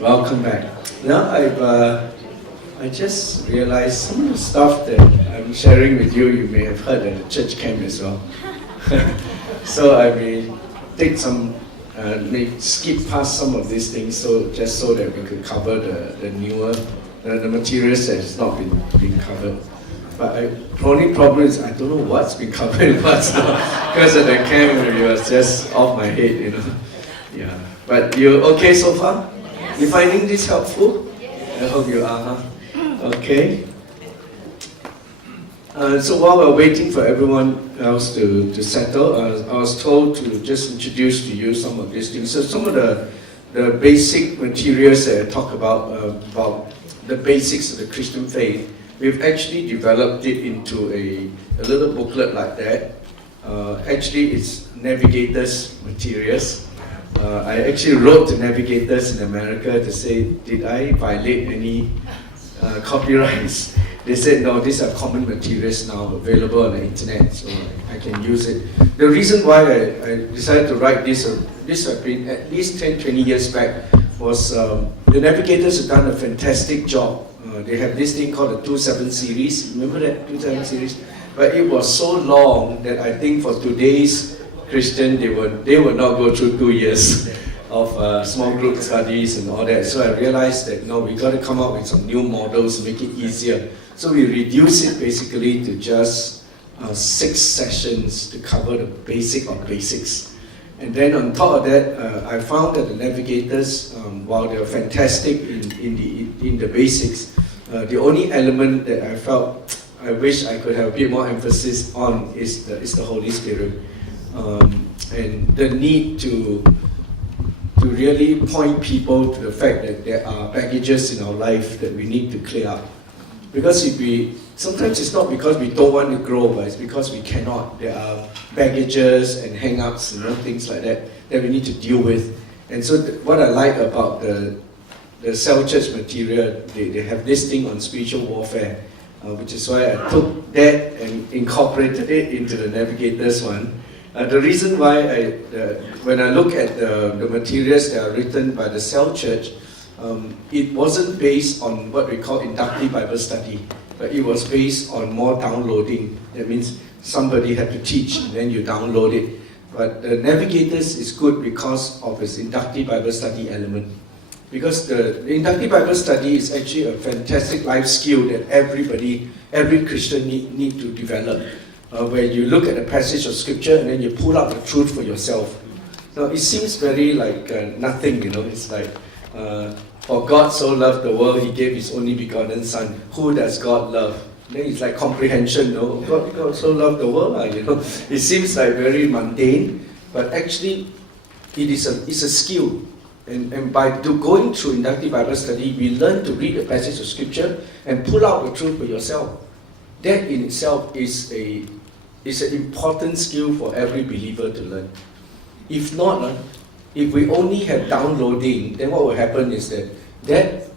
Welcome back. Now I just realized some of the stuff that I'm sharing with you, you may have heard at the church camp as well. So I may take some, may skip past some of these things, just so that we could cover the newer, the materials that has not been covered. But the only problem is I don't know what's been covered and what's not, because at the camp it was just off my head, Yeah. But you okay so far? You finding this helpful? Yes. I hope you are. Okay. So while we're waiting for everyone else to settle, I was told to just introduce to you some of these things. So some of the basic materials that I talk about the basics of the Christian faith, we've actually developed it into a little booklet like that. Actually, it's navigators materials. I actually wrote to navigators in America to say, did I violate any copyrights? They said, no, these are common materials now available on the internet, so I can use it. The reason why I decided to write this has been at least 10, 20 years back, was the navigators have done a fantastic job. They have this thing called the 2.7 series. Remember that 2.7 series? But it was so long that I think for today's Christian, they would not go through 2 years of small group studies and all that. So I realized that no, we got to come up with some new models, make it easier. So we reduce it basically to just 6 sessions to cover the basic of basics. And then on top of that, I found that the navigators, while they're fantastic in the basics, the only element that I felt I wish I could have a bit more emphasis on is the Holy Spirit. And the need to really point people to the fact that there are baggages in our life that we need to clear up. Because sometimes it's not because we don't want to grow, but it's because we cannot. There are baggages and hang-ups, things like that we need to deal with. And so what I like about the Cell Church material, they have this thing on spiritual warfare, which is why I took that and incorporated it into the Navigators one. The reason why when I look at the materials that are written by the Cell Church, it wasn't based on what we call inductive Bible study, but it was based on more downloading. That means somebody had to teach and then you download it. But the Navigators is good because of its inductive Bible study element. Because the inductive Bible study is actually a fantastic life skill that every Christian need to develop. Where you look at a passage of scripture and then you pull out the truth for yourself. Now it seems very like nothing, it's like, for God so loved the world, He gave His only begotten Son. Who does God love? Then it's like comprehension, God so loved the world, It seems like very mundane, but actually it's a skill. And by going through inductive Bible study, we learn to read a passage of scripture and pull out the truth for yourself. That in itself is an important skill for every believer to learn. If not, if we only have downloading, then what will happen is that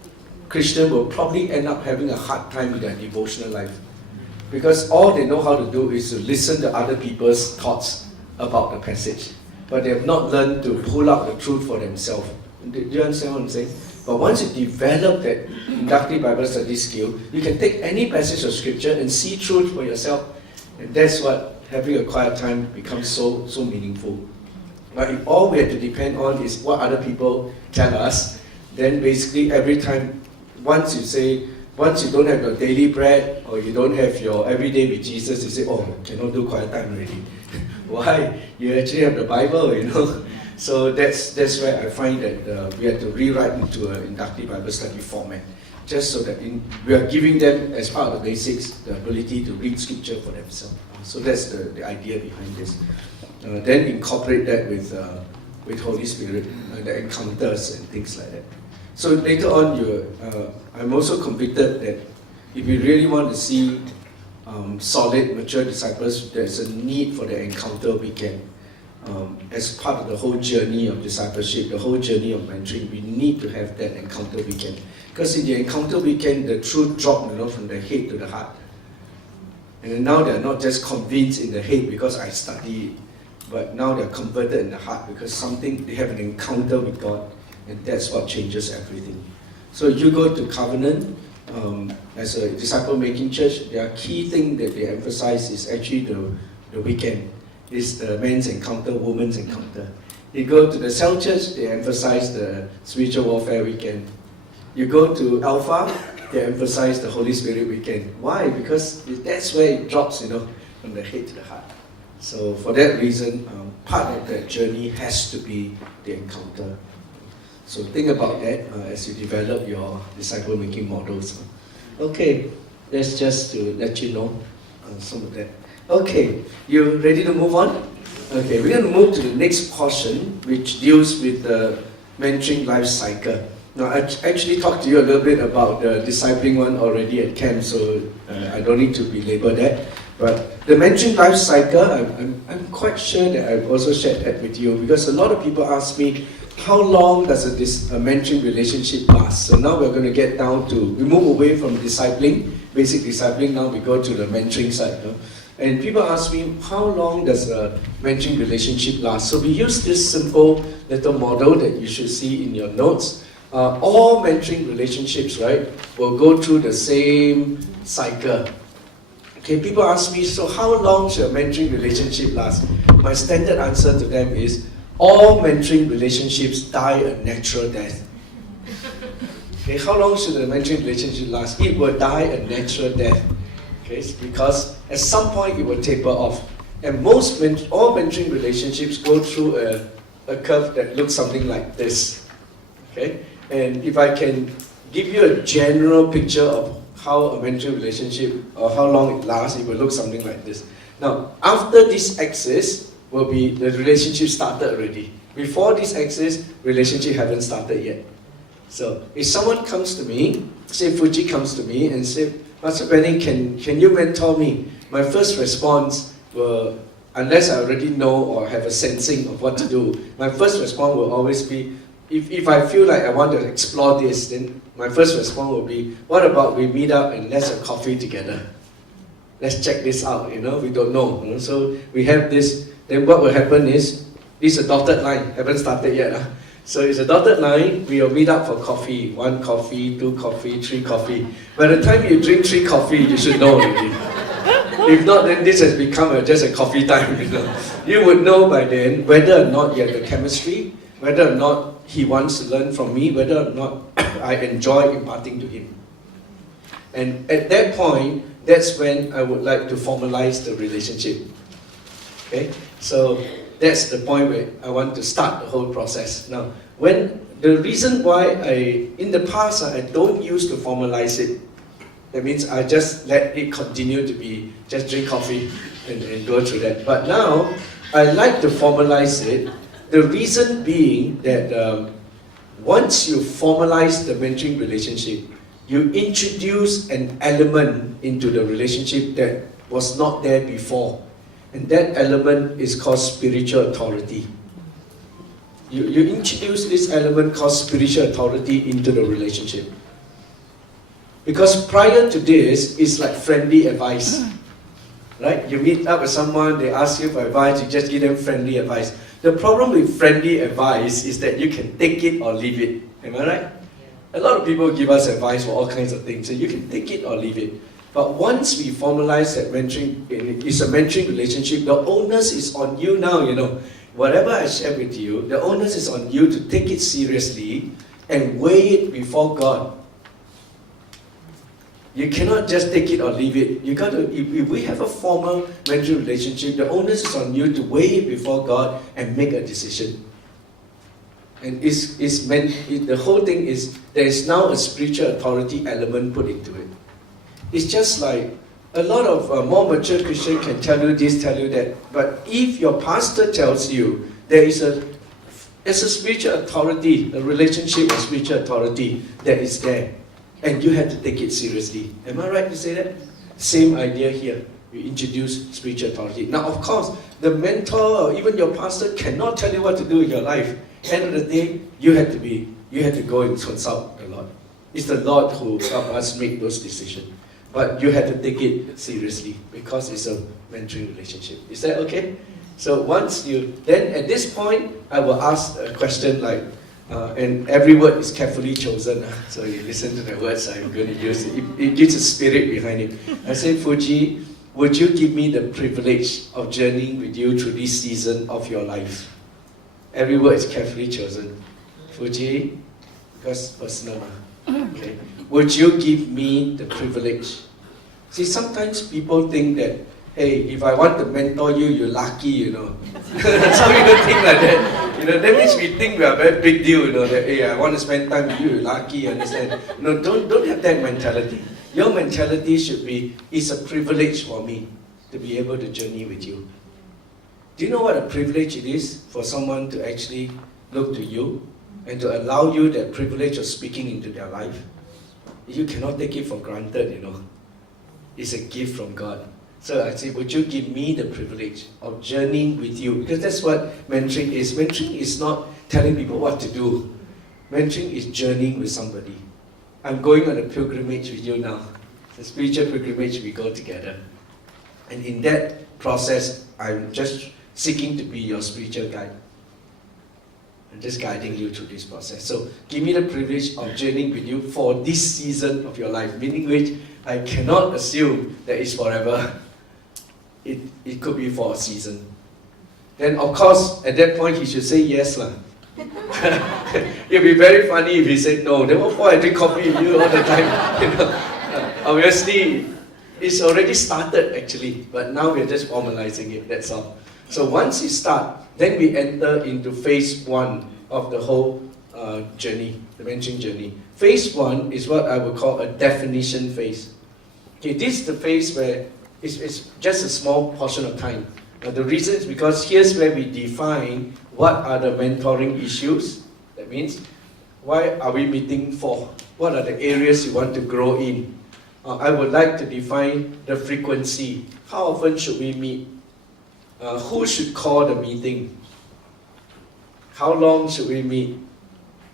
Christian will probably end up having a hard time with their devotional life. Because all they know how to do is to listen to other people's thoughts about the passage. But they have not learned to pull out the truth for themselves. Do you understand what I'm saying? But once you develop that inductive Bible study skill, you can take any passage of scripture and see truth for yourself. And that's what having a quiet time becomes so meaningful. But if all we have to depend on is what other people tell us, then basically every time, once you don't have your daily bread or you don't have your everyday with Jesus, you say, oh, cannot do quiet time already. Why? You actually have the Bible, So that's where I find that we have to rewrite into an inductive Bible study format, just so that we are giving them, as part of the basics, the ability to read scripture for themselves. So that's the idea behind this. Then incorporate that with Holy Spirit, the encounters and things like that. So later on, I'm also convicted that if we really want to see solid, mature disciples, there's a need for the encounter weekend. As part of the whole journey of discipleship, the whole journey of mentoring, we need to have that encounter weekend. Because in the encounter weekend, the truth dropped from the head to the heart. And now they're not just convinced in the head because I study it, but now they're converted in the heart because they have an encounter with God. And that's what changes everything. So you go to Covenant, as a disciple-making church, their key thing that they emphasize is actually the weekend. It's the men's encounter, women's encounter. You go to the cell church, they emphasize the spiritual warfare weekend. You go to Alpha, they emphasize the Holy Spirit weekend. Why? Because that's where it drops, from the head to the heart. So for that reason, part of that journey has to be the encounter. So think about that as you develop your disciple-making models. Okay, that's just to let you know some of that. Okay, you ready to move on? Okay, we're going to move to the next portion, which deals with the mentoring life cycle. Now, I actually talked to you a little bit about the discipling one already at camp, so I don't need to belabor that. But the mentoring life cycle, I'm quite sure that I've also shared that with you, because a lot of people ask me, how long does a mentoring relationship last? So now we're going to get down to, we move away from discipling, basic discipling, now we go to the mentoring side. And people ask me, how long does a mentoring relationship last? So we use this simple little model that you should see in your notes. All mentoring relationships, right, will go through the same cycle. Okay, people ask me, so how long should a mentoring relationship last? My standard answer to them is, all mentoring relationships die a natural death. Okay, how long should a mentoring relationship last? It will die a natural death. Okay, because at some point it will taper off. And all mentoring relationships go through a curve that looks something like this. Okay, and if I can give you a general picture of how a mentoring relationship, or how long it lasts, it will look something like this. Now, after this axis will be the relationship started already. Before this axis, relationship haven't started yet. So, if someone comes to me, say Fuji comes to me and say, Master Benny, can you mentor me? My first response will, unless I already know or have a sensing of what to do, my first response will always be, if I feel like I want to explore this, then my first response will be, what about we meet up and let's have coffee together? Let's check this out, we don't know. So we have this, then what will happen is, this is a dotted line, haven't started yet. So it's a dotted line, we will meet up for coffee, 1 coffee, 2 coffee, 3 coffee. By the time you drink 3 coffee, you should know already. If not, then this has become just a coffee time. You would know by then whether or not you have the chemistry, whether or not he wants to learn from me, whether or not I enjoy imparting to him. And at that point, that's when I would like to formalize the relationship. Okay? So that's the point where I want to start the whole process. Now, the reason why in the past, I don't use to formalize it. That means I just let it continue to be, just drink coffee and go through that. But now, I like to formalize it. The reason being that once you formalize the mentoring relationship, you introduce an element into the relationship that was not there before. And that element is called spiritual authority. You introduce this element called spiritual authority into the relationship. Because prior to this, it's like friendly advice. Right? You meet up with someone, they ask you for advice, you just give them friendly advice. The problem with friendly advice is that you can take it or leave it. Am I right? A lot of people give us advice for all kinds of things, so you can take it or leave it. But once we formalize that mentoring, it's a mentoring relationship, the onus is on you now, Whatever I share with you, the onus is on you to take it seriously and weigh it before God. You cannot just take it or leave it. You got to. If we have a formal mentoring relationship, the onus is on you to weigh it before God and make a decision. And the whole thing is, there is now a spiritual authority element put into it. It's just like a lot of more mature Christians can tell you this, tell you that. But if your pastor tells you there's a spiritual authority, a relationship of spiritual authority that is there, and you have to take it seriously. Am I right to say that? Same idea here. You introduce spiritual authority. Now, of course, the mentor or even your pastor cannot tell you what to do in your life. End of the day, you have to go and consult the Lord. It's the Lord who helps us make those decisions. But you have to take it seriously because it's a mentoring relationship. Is that okay? So then at this point, I will ask a question like, And every word is carefully chosen. So you listen to the words I'm going to use. It gives a spirit behind it. I said, Fuji, would you give me the privilege of journeying with you through this season of your life? Every word is carefully chosen. Fuji, because personal. Okay. Would you give me the privilege? See, sometimes people think that, hey, if I want to mentor you, you're lucky, you know. Some people think like that. You know, that means we think we are a very big deal, you know, that, hey, I want to spend time with you, you're lucky, you understand? No, don't have that mentality. Your mentality should be, it's a privilege for me to be able to journey with you. Do you know what a privilege it is for someone to actually look to you and to allow you that privilege of speaking into their life? You cannot take it for granted, you know. It's a gift from God. So I say, would you give me the privilege of journeying with you? Because that's what mentoring is. Mentoring is not telling people what to do. Mentoring is journeying with somebody. I'm going on a pilgrimage with you now. It's a spiritual pilgrimage, we go together. And in that process, I'm just seeking to be your spiritual guide. I'm just guiding you through this process. So give me the privilege of journeying with you for this season of your life, meaning which I cannot assume that it's forever. It could be for a season. Then of course, at that point, he should say yes lah. It'll be very funny if he said no. Then what for I drink coffee with you all the time? You know? Obviously, it's already started actually, but now we're just formalizing it, that's all. So once you start, then we enter into phase 1 of the whole journey, the mentoring journey. Phase 1 is what I would call a definition phase. Okay, this is the phase where it's just a small portion of time. The reason is because here's where we define what are the mentoring issues. That means, why are we meeting for? What are the areas you want to grow in? I would like to define the frequency. How often should we meet? Who should call the meeting? How long should we meet?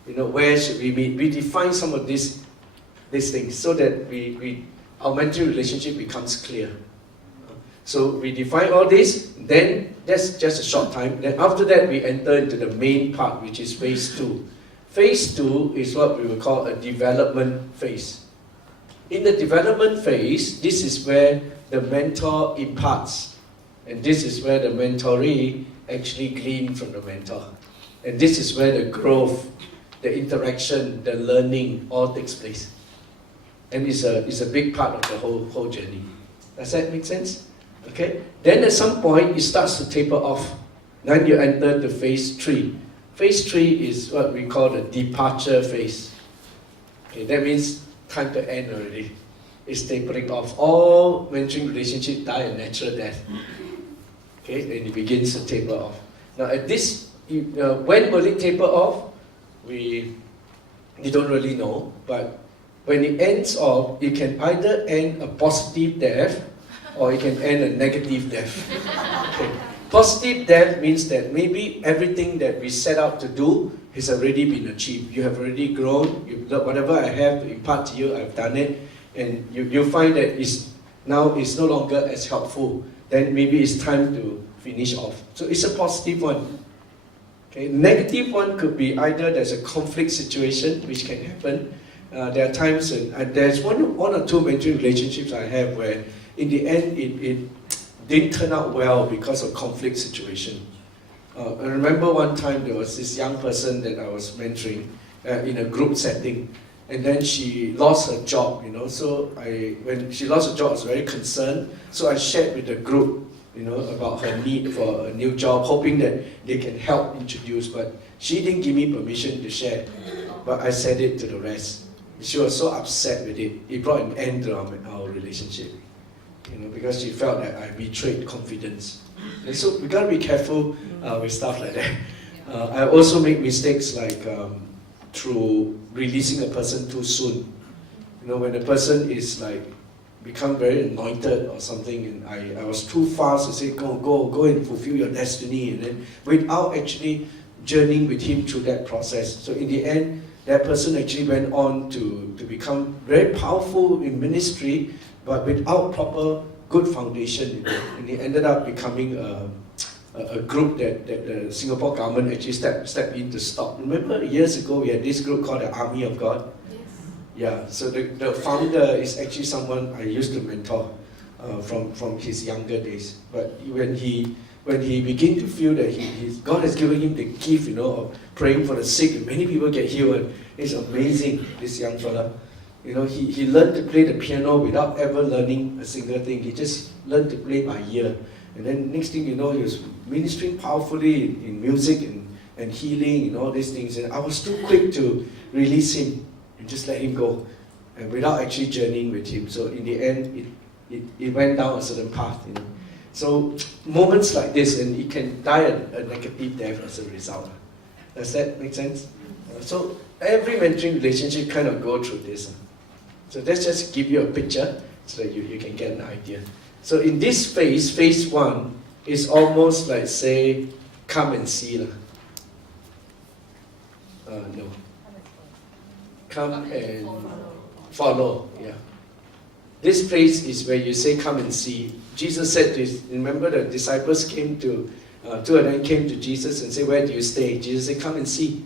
You know, where should we meet? We define some of these things so that our mentoring relationship becomes clear. So we define all this, then that's just a short time. Then after that, we enter into the main part, which is phase 2. Phase 2 is what we will call a development phase. In the development phase, this is where the mentor imparts. And this is where the mentoree actually gleans from the mentor. And this is where the growth, the interaction, the learning all takes place. And it's a big part of the whole journey. Does that make sense? Okay. Then at some point, it starts to taper off. Then you enter the phase 3. Phase 3 is what we call the departure phase. Okay, that means time to end already. It's tapering off. All mentoring relationships die a natural death. Okay, and it begins to taper off. Now at this, when will it taper off? We don't really know, but when it ends off, it can either end a positive death or it can end a negative death. Okay. Positive death means that maybe everything that we set out to do has already been achieved. You have already grown. Whatever I have to impart to you, I've done it. And you find that now it's no longer as helpful. Then maybe it's time to finish off. So it's a positive one. Okay. Negative one could be either there's a conflict situation, which can happen. There are times, there's one or two mentoring relationships I have where in the end it didn't turn out well because of conflict situation. I remember one time there was this young person that I was mentoring in a group setting, and then she lost her job, you know. So when she lost her job, I was very concerned. So I shared with the group, you know, about her need for a new job, hoping that they can help introduce. But she didn't give me permission to share. But I said it to the rest. She was so upset with it. It brought an end to our relationship. You know, because she felt that I betrayed confidence. And so we gotta be careful with stuff like that. I also make mistakes like through releasing a person too soon. You know, when a person is like become very anointed or something, and I was too fast to say go and fulfill your destiny, and then without actually journeying with him through that process. So in the end, that person actually went on to become very powerful in ministry, but without proper good foundation, and he ended up becoming a group that the Singapore government actually stepped in to stop. Remember years ago we had this group called the Army of God? Yeah, so the founder is actually someone I used to mentor from his younger days. But when he began to feel that God has given him the gift, of praying for the sick, and many people get healed. It's amazing, this young fella. He learned to play the piano without ever learning a single thing. He just learned to play by ear. And then next thing you know, he was ministering powerfully in music and healing and all these things. And I was too quick to release him and just let him go, and without actually journeying with him. So in the end, it went down a certain path. So moments like this, and it can die a negative death as a result. Does that make sense? So every mentoring relationship kind of go through this. So let's just give you a picture so that you can get an idea. So in this phase 1 is almost like, say, come and see. No. Come and follow. Yeah. This phase is where you say, come and see. Jesus said this, remember the disciples came to, two of them came to Jesus and said, where do you stay? Jesus said, come and see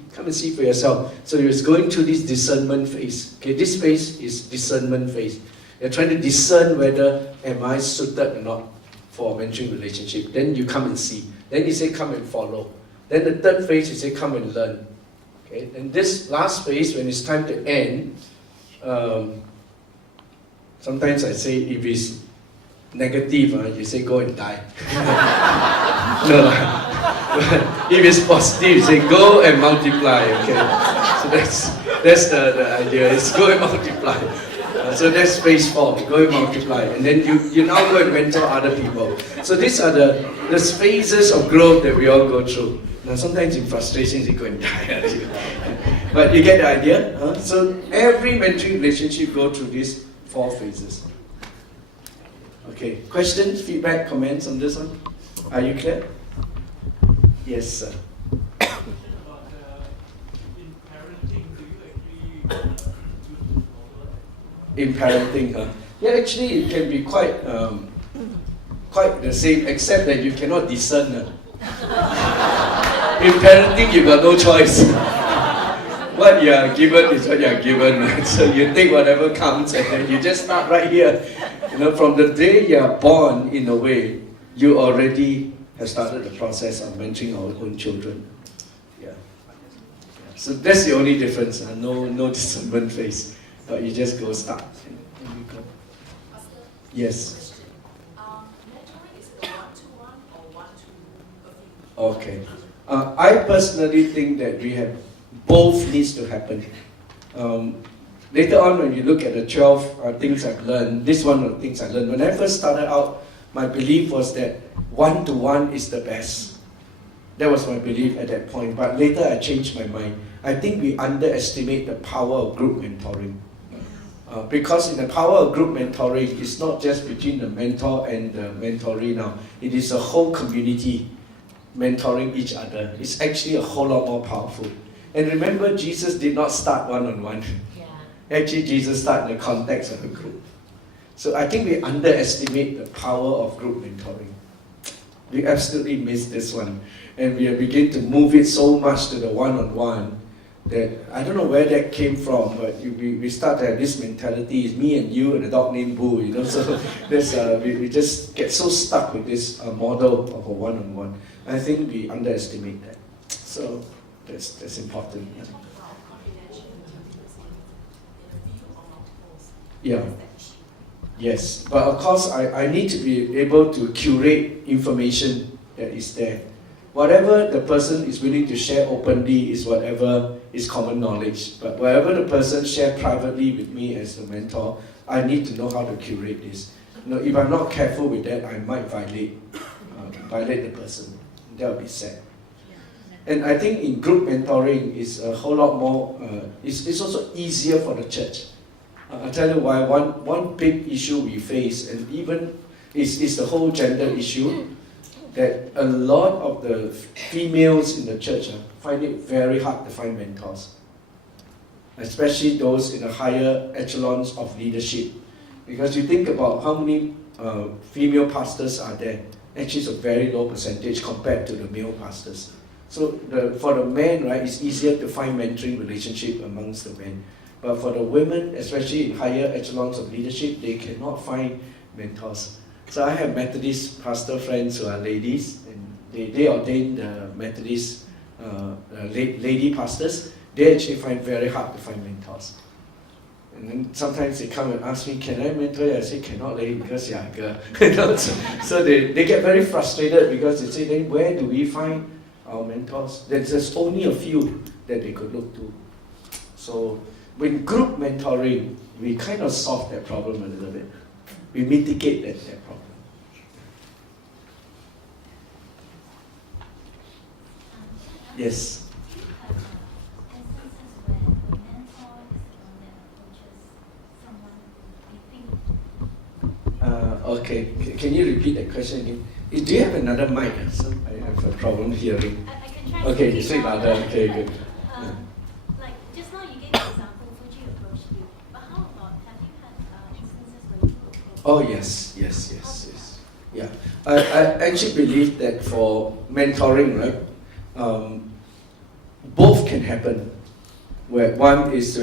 for yourself. So he was going through this discernment phase. Okay, this phase is discernment phase. You're trying to discern whether am I suited or not for a mentoring relationship. Then you come and see. Then he said, come and follow. Then the third phase, he said, come and learn. Okay, and this last phase, when it's time to end, sometimes I say, if it's negative, you say, go and die. No, if it's positive, you say, go and multiply. Okay, so that's the idea. It's go and multiply. So that's phase 4, go and multiply. And then you now go and mentor other people. So these are the phases of growth that we all go through. Now sometimes in frustration, you go and die. But you get the idea? Huh? So every mentoring relationship go through these 4 phases. Okay, questions, feedback, comments on this one? Are you clear? Yes, sir. In parenting, huh? Yeah, actually it can be quite the same, except that you cannot discern. In parenting, you got no choice. What you are given is what you are given. So you take whatever comes, and then you just start right here. From the day you are born, in a way, you already have started the process of mentoring our own children. Yeah. So that's the only difference. No discernment phase. But you just go start. Yes. Mentoring, is it a one-to-one or one-to-a few? Okay. I personally think that we have both needs to happen. Later on, when you look at the 12 things I've learned, this one of the things I learned. When I first started out, my belief was that one-to-one is the best. That was my belief at that point. But later I changed my mind. I think we underestimate the power of group mentoring. Because in the power of group mentoring, it's not just between the mentor and the mentoree now. It is a whole community mentoring each other. It's actually a whole lot more powerful. And remember, Jesus did not start one-on-one. Yeah. Actually, Jesus started in the context of a group. So I think we underestimate the power of group mentoring. We absolutely miss this one. And we begin to move it so much to the one-on-one that I don't know where that came from, but we start to have this mentality, it's me and you and a dog named Boo, so there's, we just get so stuck with this model of a one-on-one. I think we underestimate that. So that's important. Yeah. Yes, but of course I need to be able to curate information that is there. Whatever the person is willing to share openly is whatever is common knowledge. But whatever the person shares privately with me as the mentor, I need to know how to curate this. If I'm not careful with that, I might violate the person. That would be sad. And I think in group mentoring is a whole lot more, it's also easier for the church. I'll tell you why. One big issue we face, and even is the whole gender issue, that a lot of the females in the church find it very hard to find mentors, especially those in the higher echelons of leadership. Because you think about how many female pastors are there. Actually, it's a very low percentage compared to the male pastors. So for the men, right, it's easier to find mentoring relationship amongst the men. But for the women, especially in higher echelons of leadership, they cannot find mentors. So I have Methodist pastor friends who are ladies, and they ordain the Methodist lady pastors. They actually find very hard to find mentors. And then sometimes they come and ask me, can I mentor you? I say, cannot, lady, because you're a girl. So they get very frustrated because they say, then where do we find our mentors? There's only a few that they could look to. So with group mentoring, we kind of solve that problem a little bit. We mitigate that problem. Yes. Okay, can you repeat that question again? Do you have another mic? So I have a problem hearing. I can try Okay, to speak louder. Okay, good. Like just now you gave an example, Fuji approached you. But how about, have you had instances where you approached? Oh yes. Yeah, I actually believe that for mentoring, right, both can happen. Where one is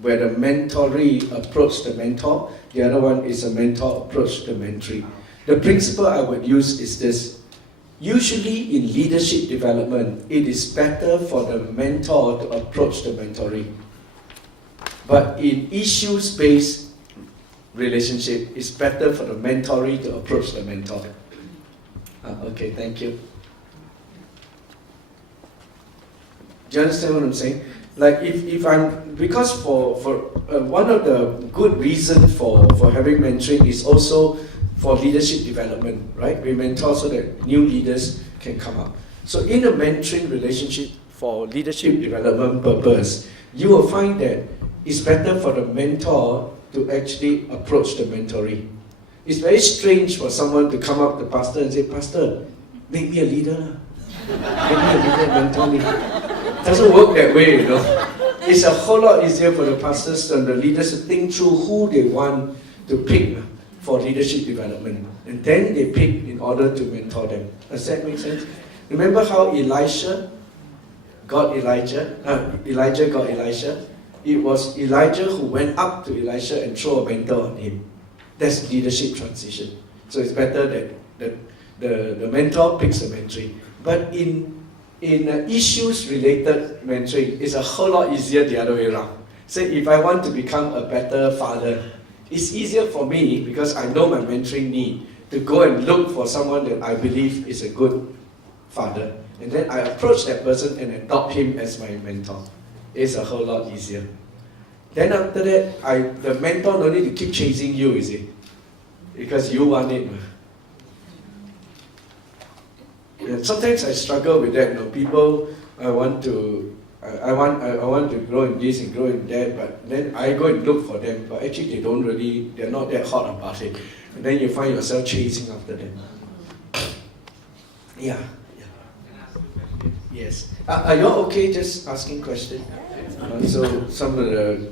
where the mentoree approach the mentor, the other one is a mentor approach the mentee. The principle I would use is this. Usually in leadership development, it is better for the mentor to approach the mentoree. But in issues-based relationship, it's better for the mentoree to approach the mentor. Okay, thank you. Do you understand what I'm saying? Like if I'm, because for one of the good reasons for having mentoring is also for leadership development, right? We mentor so that new leaders can come up. So in a mentoring relationship for leadership development purpose, you will find that it's better for the mentor to actually approach the mentoree. It's very strange for someone to come up to the pastor and say, Pastor, make me a leader. Make me a leader, mentor me. It doesn't work that way, you know. It's a whole lot easier for the pastors and the leaders to think through who they want to pick for leadership development. And then they pick in order to mentor them. Does that make sense? Remember how Elijah got Elijah? Elijah got Elisha? It was Elijah who went up to Elisha and threw a mantle on him. That's leadership transition. So it's better that the mentor picks the mentee. But in issues-related mentoring, it's a whole lot easier the other way around. So if I want to become a better father, it's easier for me because I know my mentoring need to go and look for someone that I believe is a good father. And then I approach that person and adopt him as my mentor. It's a whole lot easier. Then after that, the mentor don't need to keep chasing you, is it? Because you want it. Yeah, sometimes I struggle with that. You know, people, I want to grow in this and grow in that, but then I go and look for them, but actually they're not that hot about it. And then you find yourself chasing after them. Yeah. Yes. Are you all okay just asking questions? So some of the,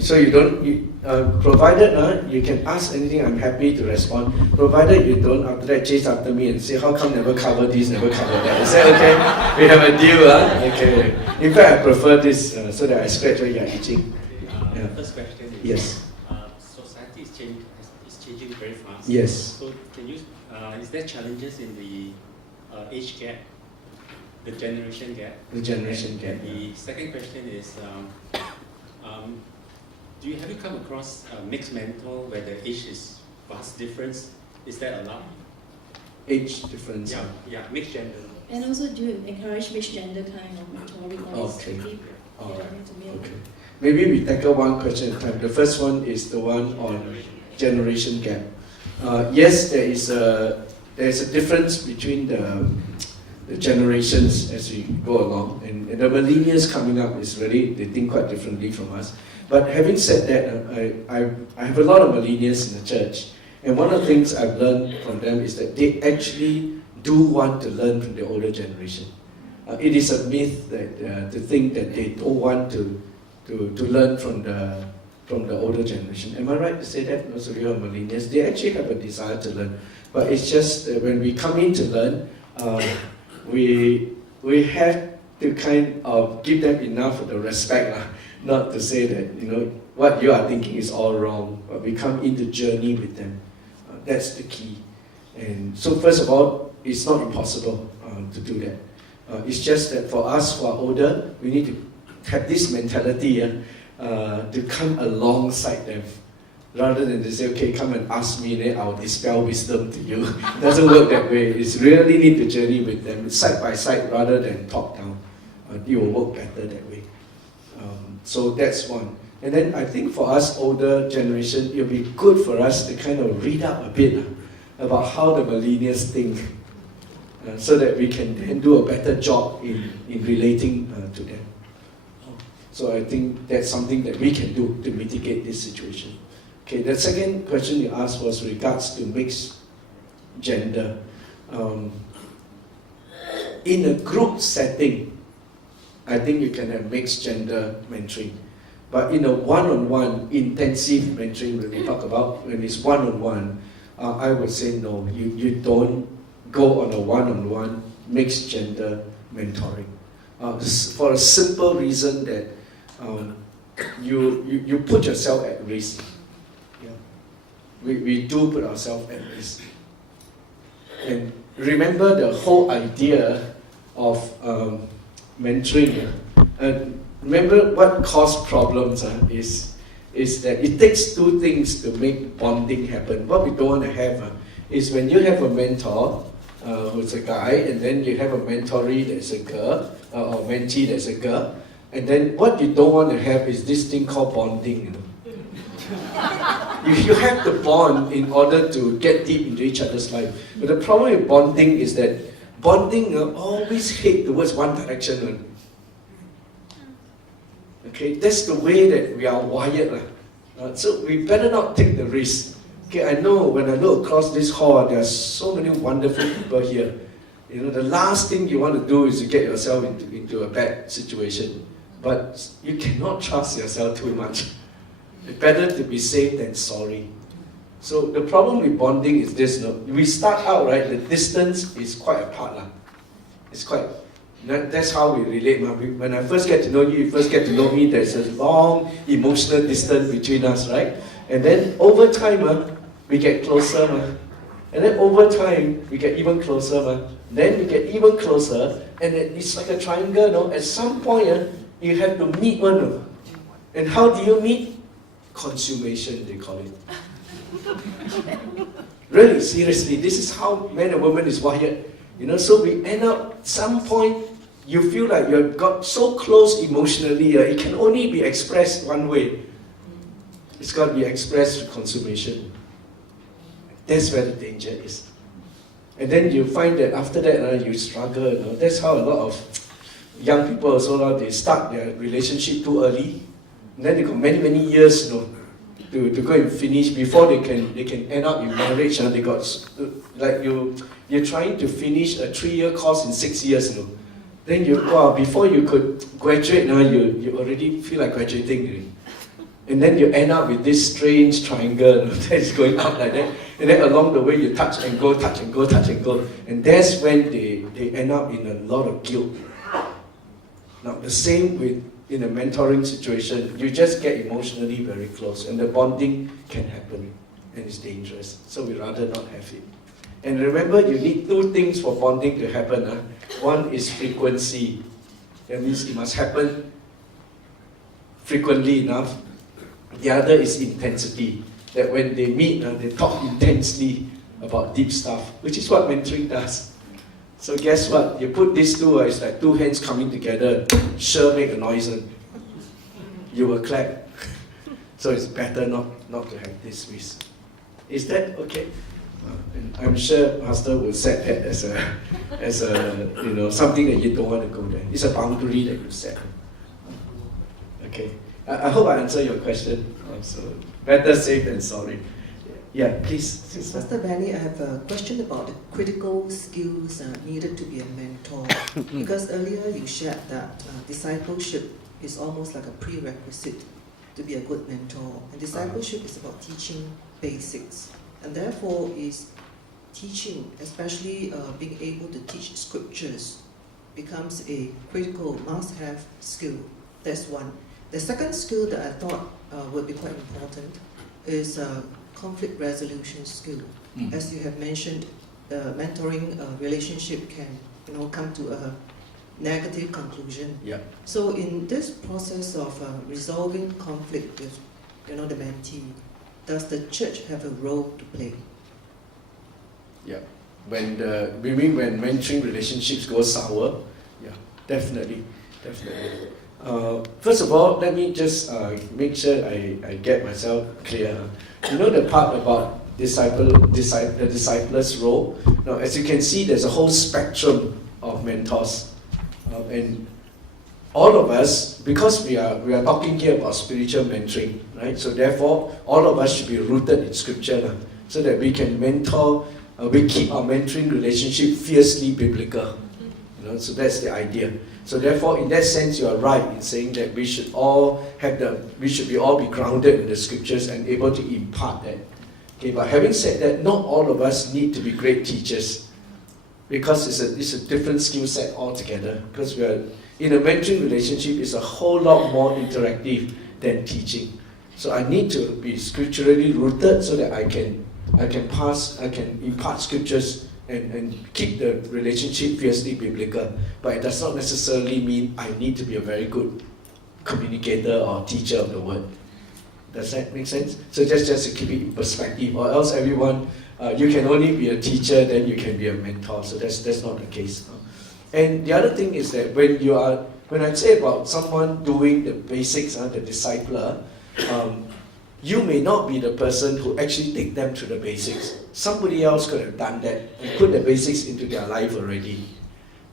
so you don't, provided you can ask anything, I'm happy to respond. Provided you don't after that chase after me and say, how come never cover this, never cover that? Is that okay? We have a deal, Okay. In fact, I prefer this so that I scratch where you're itching. Yeah. First question is, yes. Society is changing very fast. Yes. So can you, is there challenges in the age gap? The generation gap. The generation gap. The second question is, have you come across a mixed mentor where the age is vast difference? Is that allowed? Age difference. Yeah, mixed gender. And also, do you encourage mixed gender kind of mentoring? Okay. Okay. Maybe we tackle one question at a time. The first one is the one on generation gap. Yes, there is a difference between the generations as we go along, and the millennials coming up is really, they think quite differently from us. But having said that, I have a lot of millennials in the church, and one of the things I've learned from them is that they actually do want to learn from the older generation. It is a myth that to think that they don't want to learn from from the older generation. Am I right to say that? Most of you are millennials. They actually have a desire to learn, but it's just when we come in to learn, we have to kind of give them enough of the respect, not to say that what you are thinking is all wrong. But we come in the journey with them. That's the key. And so first of all, it's not impossible to do that. It's just that for us who are older, we need to have this mentality to come alongside them, rather than to say, okay, come and ask me, then I'll dispel wisdom to you. It doesn't work that way. It's really need to journey with them, side by side, rather than top down. It will work better that way. So that's one. And then I think for us older generation, it'll be good for us to kind of read up a bit about how the millennials think, so that we can then do a better job in relating to them. So I think that's something that we can do to mitigate this situation. Okay, the second question you asked was regards to mixed gender. In a group setting, I think you can have mixed gender mentoring. But in a one-on-one intensive mentoring, when we talk about when it's one-on-one, I would say no, you don't go on a one-on-one mixed gender mentoring. For a simple reason that you put yourself at risk. Yeah. We do put ourselves at risk. And remember the whole idea of mentoring. Remember what caused problems is that it takes two things to make bonding happen. What we don't want to have is when you have a mentor who's a guy, and then you have a mentoree that's a girl, or mentee that's a girl, and then what you don't want to have is this thing called bonding. You have to bond in order to get deep into each other's life. But the problem with bonding is that bonding always head towards one direction. Okay, that's the way that we are wired. So we better not take the risk. Okay, I know when I look across this hall, there are so many wonderful people here. The last thing you want to do is to get yourself into a bad situation. But you cannot trust yourself too much. It's better to be safe than sorry. So the problem with bonding is this. We start out, right, the distance is quite apart. That's how we relate. When I first get to know you first get to know me, there's a long emotional distance between us, right? And then over time, we get closer. And then over time, we get even closer. Then we get even closer, and it's like a triangle. At some point, you have to meet one. And how do you meet? Consummation, they call it. Really, seriously, this is how man and woman is wired. So we end up, some point, you feel like you've got so close emotionally, it can only be expressed one way. It's got to be expressed through consummation. That's where the danger is. And then you find that after that, you struggle. That's how a lot of young people also, they start their relationship too early. And then they got many, many years to go and finish before they can end up in marriage. They got, like you're trying to finish a 3-year course in 6 years. Then before you could graduate, you already feel like graduating. And then you end up with this strange triangle that's going up like that. And then along the way you touch and go, touch and go, touch and go. And that's when they end up in a lot of guilt. Now the same in a mentoring situation, you just get emotionally very close and the bonding can happen and it's dangerous. So we rather not have it. And remember, you need two things for bonding to happen. One is frequency. That means it must happen frequently enough. The other is intensity. That when they meet, they talk intensely about deep stuff, which is what mentoring does. So guess what? You put these two, it's like two hands coming together, sure make a noise. You will clap. So it's better not to have this risk. Is that okay? And I'm sure Pastor will set that as a something that you don't want to go there. It's a boundary that you set. Okay. I hope I answered your question. So better safe than sorry. Yeah, please. Pastor Benny, I have a question about the critical skills needed to be a mentor. Because earlier you shared that discipleship is almost like a prerequisite to be a good mentor. And discipleship is about teaching basics. And therefore is teaching, especially being able to teach scriptures, becomes a critical must-have skill. That's one. The second skill that I thought would be quite important is conflict resolution skill. As you have mentioned, mentoring relationship can come to a negative conclusion. Yeah. So in this process of resolving conflict with the mentee, does the church have a role to play? Yeah. When mentoring relationships go sour, yeah, definitely. First of all, let me just make sure I get myself clear. You know the part about the discipler's role? Now, as you can see, there's a whole spectrum of mentors. And all of us, because we are talking here about spiritual mentoring, right? So therefore, all of us should be rooted in Scripture, so that we can mentor, we keep our mentoring relationship fiercely biblical. So that's the idea. So therefore, in that sense, you are right in saying that we should all be grounded in the Scriptures and able to impart that. Okay, but having said that, not all of us need to be great teachers, because it's a different skill set altogether. Because we are in a mentoring relationship, is a whole lot more interactive than teaching. So I need to be scripturally rooted so that I can impart scriptures and keep the relationship fiercely biblical. But it does not necessarily mean I need to be a very good communicator or teacher of the word. Does that make sense? So just to keep it in perspective, or else everyone, you can only be a teacher, then you can be a mentor. So that's not the case. And the other thing is that when I say about someone doing the basics, the discipler, you may not be the person who actually take them to the basics. Somebody else could have done that and put the basics into their life already.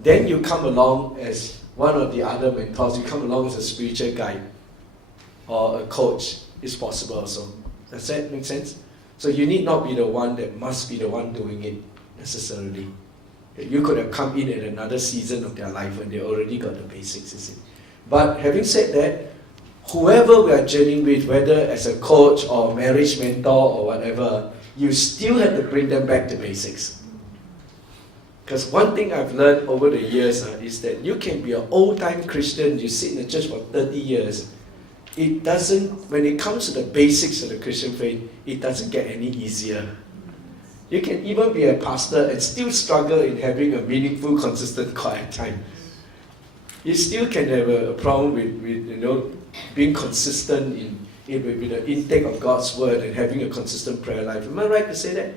Then you come along as one of the other mentors. You come along as a spiritual guide or a coach. It's possible also. Does that make sense? So you need not be the one that must be the one doing it necessarily. You could have come in at another season of their life when they already got the basics, you see. But having said that, whoever we are journeying with, whether as a coach or marriage mentor or whatever, you still have to bring them back to basics. Because one thing I've learned over the years is that you can be an old-time Christian, you sit in the church for 30 years, it doesn't, when it comes to the basics of the Christian faith, it doesn't get any easier. You can even be a pastor and still struggle in having a meaningful, consistent, quiet time. You still can have a problem with being consistent with the intake of God's word and having a consistent prayer life. Am I right to say that?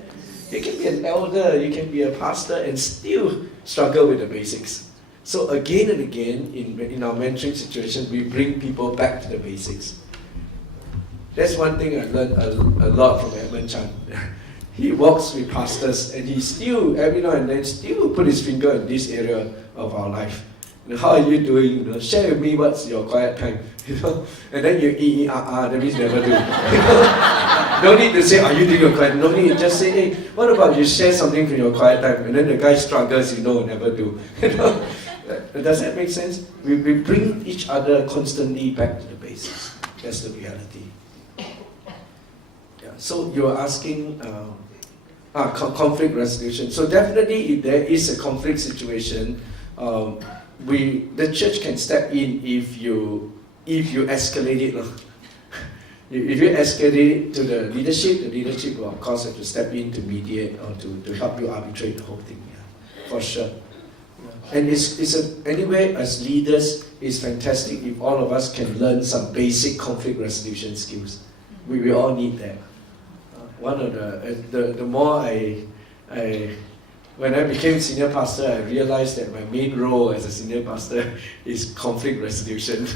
You can be an elder, you can be a pastor and still struggle with the basics. So again and again, in our mentoring situation, we bring people back to the basics. That's one thing I learned a lot from Edmund Chan. He walks with pastors and he still, every now and then, still put his finger in this area of our life. How are you doing? Share with me what's your quiet time. And then you that means never do. No need to say, are you doing your quiet? No need, just say, hey, what about you share something from your quiet time? And then the guy struggles, never do. Does that make sense? We bring each other constantly back to the basics. That's the reality. Yeah. So you're asking conflict resolution. So definitely, if there is a conflict situation, the church can step in if you escalate it. If you escalate it to the leadership will of course have to step in to mediate or to help you arbitrate the whole thing. Yeah, for sure. And anyway, as leaders, it's fantastic if all of us can learn some basic conflict resolution skills. We all need that. One of the more when I became senior pastor, I realized that my main role as a senior pastor is conflict resolution.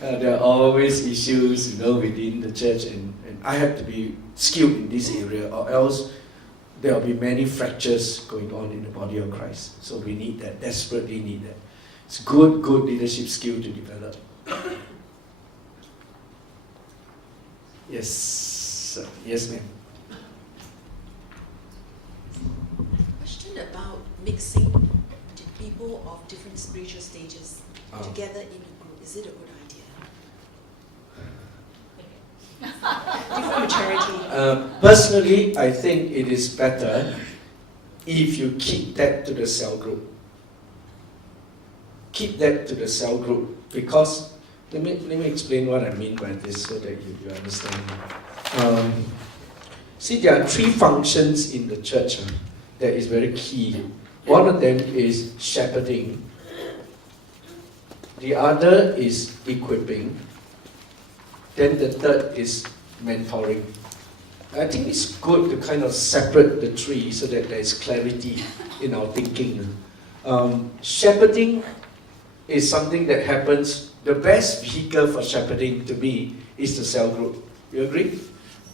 There are always issues, within the church, and I have to be skilled in this area, or else there will be many fractures going on in the body of Christ. So we need that, desperately need that. It's good leadership skill to develop. Yes, yes, ma'am. Question about mixing people of different spiritual stages together in a group. Is it a good idea? clarity. Personally, I think it is better if you keep that to the cell group. Keep that to the cell group, because let me explain what I mean by this so that you understand. See, there are 3 functions in the church that is very key. One of them is shepherding. The other is equipping. Then the third is mentoring. I think it's good to kind of separate the 3 so that there is clarity in our thinking. Shepherding is something that happens. The best vehicle for shepherding to me is the cell group. You agree?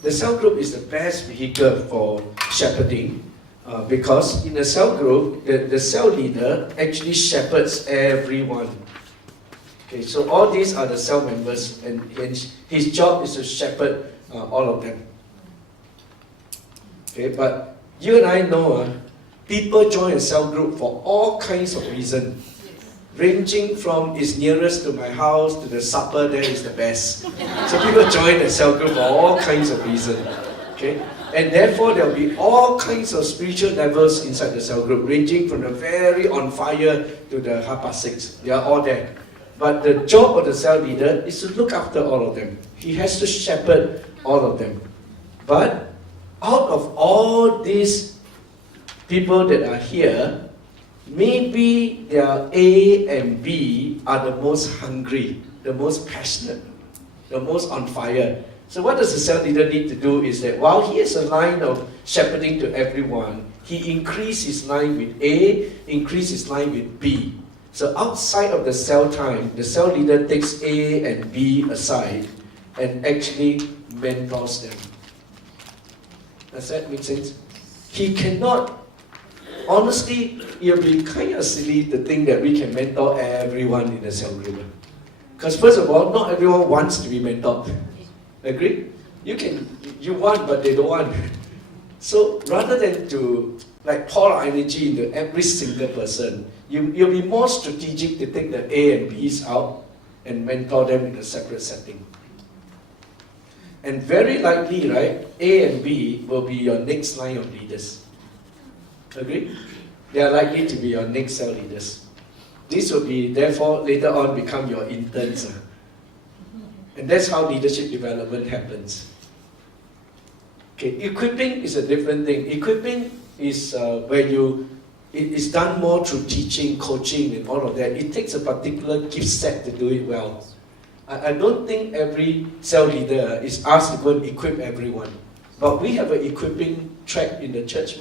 The cell group is the best vehicle for shepherding because in a cell group, the cell leader actually shepherds everyone. Okay, so all these are the cell members, and his job is to shepherd all of them. Okay, but you and I know people join a cell group for all kinds of reasons, ranging from it's nearest to my house to the supper there is the best. So people join a cell group for all kinds of reasons. Okay, and therefore there will be all kinds of spiritual levels inside the cell group, ranging from the very on fire to the 6:30. They are all there. But the job of the cell leader is to look after all of them. He has to shepherd all of them. But out of all these people that are here, maybe their A and B are the most hungry, the most passionate, the most on fire. So what does the cell leader need to do is that while he has a line of shepherding to everyone, he increases his line with A, increases his line with B. So outside of the cell time, the cell leader takes A and B aside and actually mentors them. Does that make sense? He cannot, honestly, it will be kind of silly to think that we can mentor everyone in the cell group. Because first of all, not everyone wants to be mentored. Agree? You want, but they don't want. So rather than to pour our energy into every single person, you'll be more strategic to take the A and B's out and mentor them in a separate setting. And very likely, right, A and B will be your next line of leaders. Agree? They are likely to be your next cell leaders. These will be, therefore, later on become your interns. And that's how leadership development happens. Okay, equipping is a different thing. Equipping is where it is done more through teaching, coaching, and all of that. It takes a particular gift set to do it well. I don't think every cell leader is asked to go and equip everyone. But we have an equipping track in the church.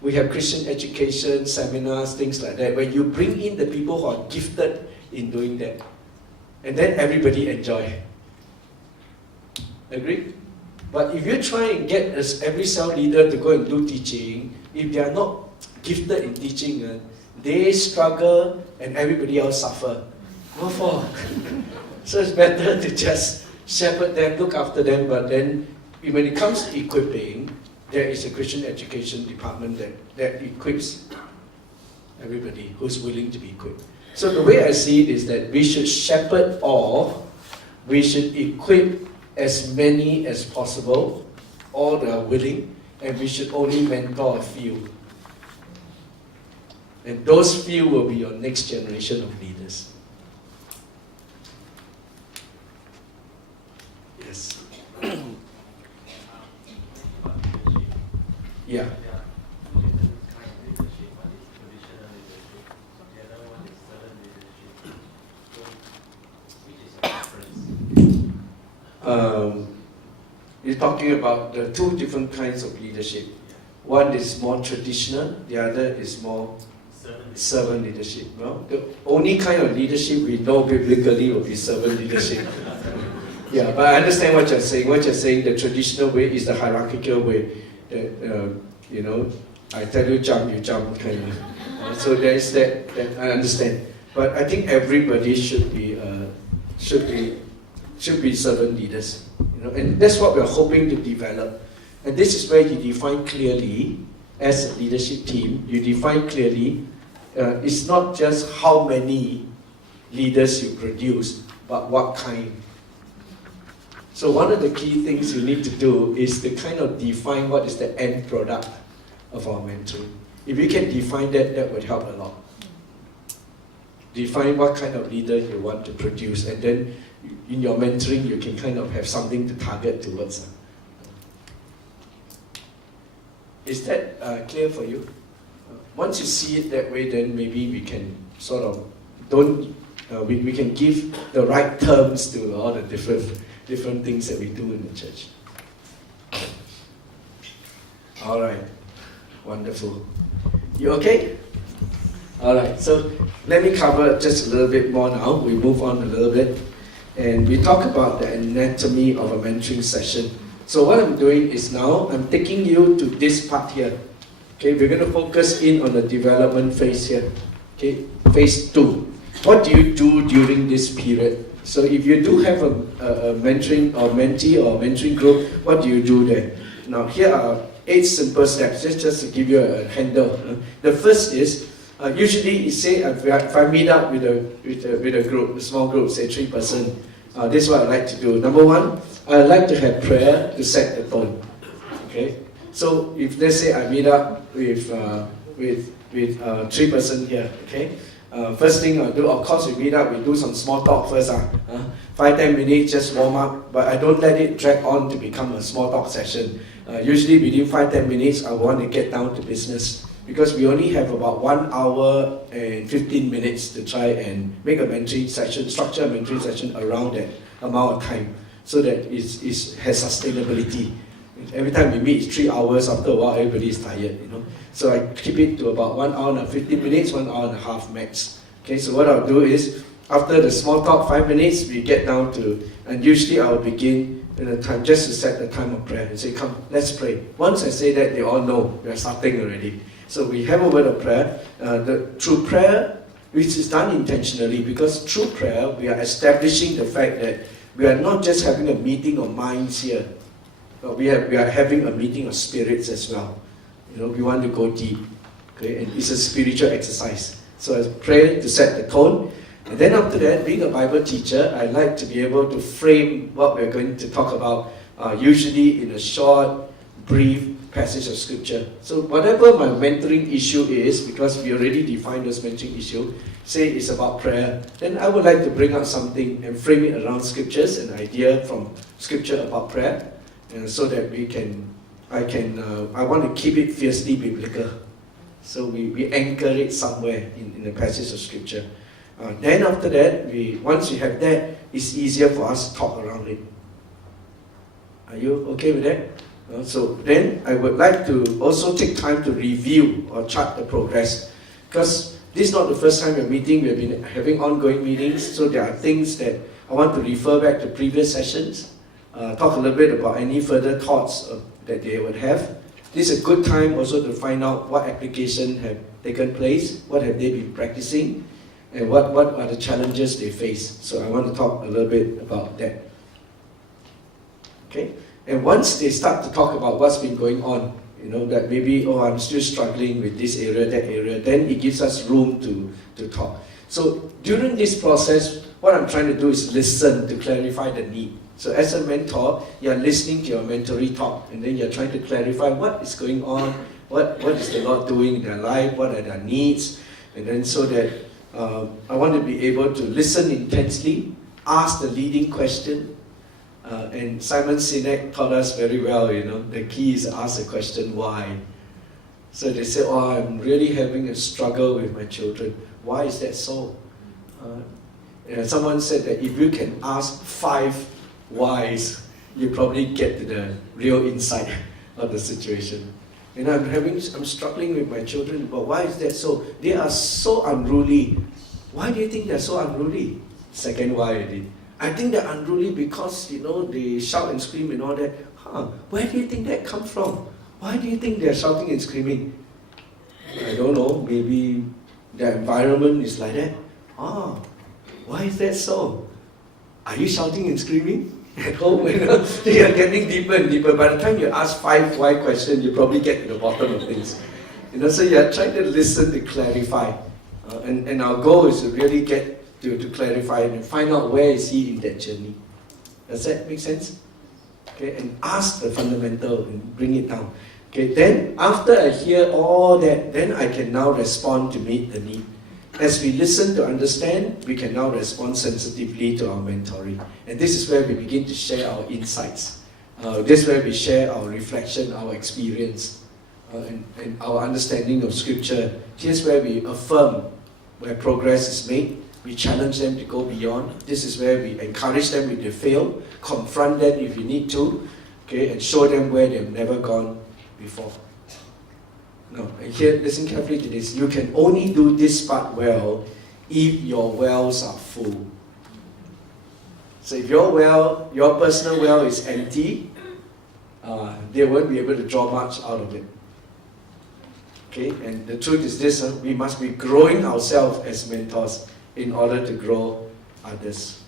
We have Christian education, seminars, things like that, where you bring in the people who are gifted in doing that. And then everybody enjoy. Agree? But if you try and get every cell leader to go and do teaching, if they are not gifted in teaching, they struggle and everybody else suffer. What for? So it's better to just shepherd them, look after them, but then when it comes to equipping, there is a Christian education department that equips everybody who's willing to be equipped. So the way I see it is that we should shepherd all, we should equip as many as possible, all that are willing, and we should only mentor a few. And those few will be your next generation of leaders. Yes. Yeah. You're talking about the 2 different kinds of leadership. One is more traditional, the other is more servant leadership. Well, the only kind of leadership we know biblically will be servant leadership. Yeah, but I understand what you're saying. What you're saying, the traditional way is the hierarchical way. That, I tell you jump, you jump, kind of. So there is that I understand. But I think everybody should be servant leaders. And that's what we're hoping to develop. And this is where you define clearly, as a leadership team, you define clearly, it's not just how many leaders you produce, but what kind. So one of the key things you need to do is to kind of define what is the end product of our mentoring. If you can define that, that would help a lot. Define what kind of leader you want to produce, and then in your mentoring you can kind of have something to target towards. Is that clear for you? Once you see it that way, then maybe we can sort of we can give the right terms to all the different things that we do in the church. All right, wonderful. You okay? All right, so let me cover just a little bit more now. We move on a little bit, and we talk about the anatomy of a mentoring session. So what I'm doing is now I'm taking you to this part here. Okay, we're going to focus in on the development phase here. Okay, phase 2. What do you do during this period? So if you do have a mentoring or mentee or mentoring group, what do you do there? Now here are 8 simple steps, just to give you a handle. The first is, usually you say if I meet up with a group, a small group, say 3 person, this is what I like to do. Number 1, I like to have prayer to set the tone. Okay, so if let's say I meet up with 3 person here, okay. First thing I'll do, of course, we meet up, we do some small talk first. 5-10 minutes, just warm up, but I don't let it drag on to become a small talk session. Usually within 5-10 minutes, I want to get down to business, because we only have about 1 hour and 15 minutes to try and make a mentoring session, structure a mentoring session around that amount of time, so that it has sustainability. Every time we meet, it's 3 hours. After a while, everybody is tired, you know. So I keep it to about 1 hour and 15 minutes, 1 hour and a half max. Okay, so what I'll do is, after the small talk, 5 minutes, we get down to, and usually I'll begin in a time, just to set the time of prayer and say, come, let's pray. Once I say that, they all know we are starting already. So we have a word of prayer. Through prayer, which is done intentionally, because through prayer, we are establishing the fact that we are not just having a meeting of minds here, but we are having a meeting of spirits as well. You know, we want to go deep. Okay, and it's a spiritual exercise. So I pray to set the tone. And then after that, being a Bible teacher, I like to be able to frame what we're going to talk about, usually in a short, brief passage of scripture. So whatever my mentoring issue is, because we already defined those mentoring issue, say it's about prayer, then I would like to bring out something and frame it around scriptures, an idea from scripture about prayer, and so that I want to keep it fiercely biblical. So we anchor it somewhere in the passage of scripture. Then after that, once we have that, it's easier for us to talk around it. Are you okay with that? So then I would like to also take time to review or chart the progress, because this is not the first time we're meeting. We've been having ongoing meetings, so there are things that I want to refer back to previous sessions, talk a little bit about any further thoughts that they would have. This is a good time also to find out what application have taken place, what have they been practicing, and what are the challenges they face. So I want to talk a little bit about that. Okay? And once they start to talk about what's been going on, you know, that maybe, I'm still struggling with this area, that area, then it gives us room to talk. So during this process, what I'm trying to do is listen to clarify the need. So as a mentor, you're listening to your mentoree talk, and then you're trying to clarify what is going on, what is the Lord doing in their life, what are their needs, and then so that I want to be able to listen intensely, ask the leading question, and Simon Sinek taught us very well, you know, the key is ask the question, why? So they say, I'm really having a struggle with my children. Why is that so? Someone said that if you can ask 5 whys, you probably get to the real insight of the situation. And I'm struggling with my children, but why is that so? They are so unruly. Why do you think they're so unruly? Second why already. I think they're unruly because, you know, they shout and scream and all that. Where do you think that comes from? Why do you think they're shouting and screaming? I don't know, maybe their environment is like that. Why is that so? Are you shouting and screaming at home? You know, you are getting deeper and deeper. By the time you ask 5 why questions, you probably get to the bottom of things. You know, so you are trying to listen to clarify. And our goal is to really get to clarify and find out where is he in that journey. Does that make sense? Okay, and ask the fundamental and bring it down. Okay, then after I hear all that, then I can now respond to meet the need. As we listen to understand, we can now respond sensitively to our mentoring. And this is where we begin to share our insights. This is where we share our reflection, our experience, and our understanding of Scripture. Here's where we affirm where progress is made. We challenge them to go beyond. This is where we encourage them if they fail, confront them if you need to, okay, and show them where they've never gone before. Now, and here, listen carefully to this. You can only do this part well if your wells are full. So if your well, your personal well is empty, they won't be able to draw much out of it. Okay, and the truth is this, we must be growing ourselves as mentors in order to grow others.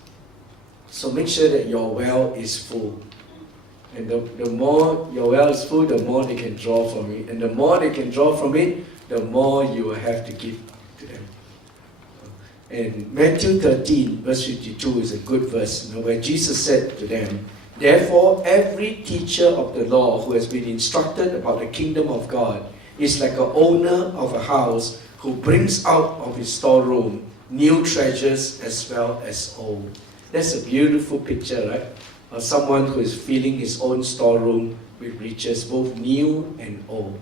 So make sure that your well is full. And the more your well is full, the more they can draw from it. And the more they can draw from it, the more you will have to give to them. And Matthew 13, verse 52 is a good verse, where Jesus said to them, "Therefore, every teacher of the law who has been instructed about the kingdom of God is like an owner of a house who brings out of his storeroom new treasures as well as old." That's a beautiful picture, right? Of someone who is filling his own storeroom with riches, both new and old.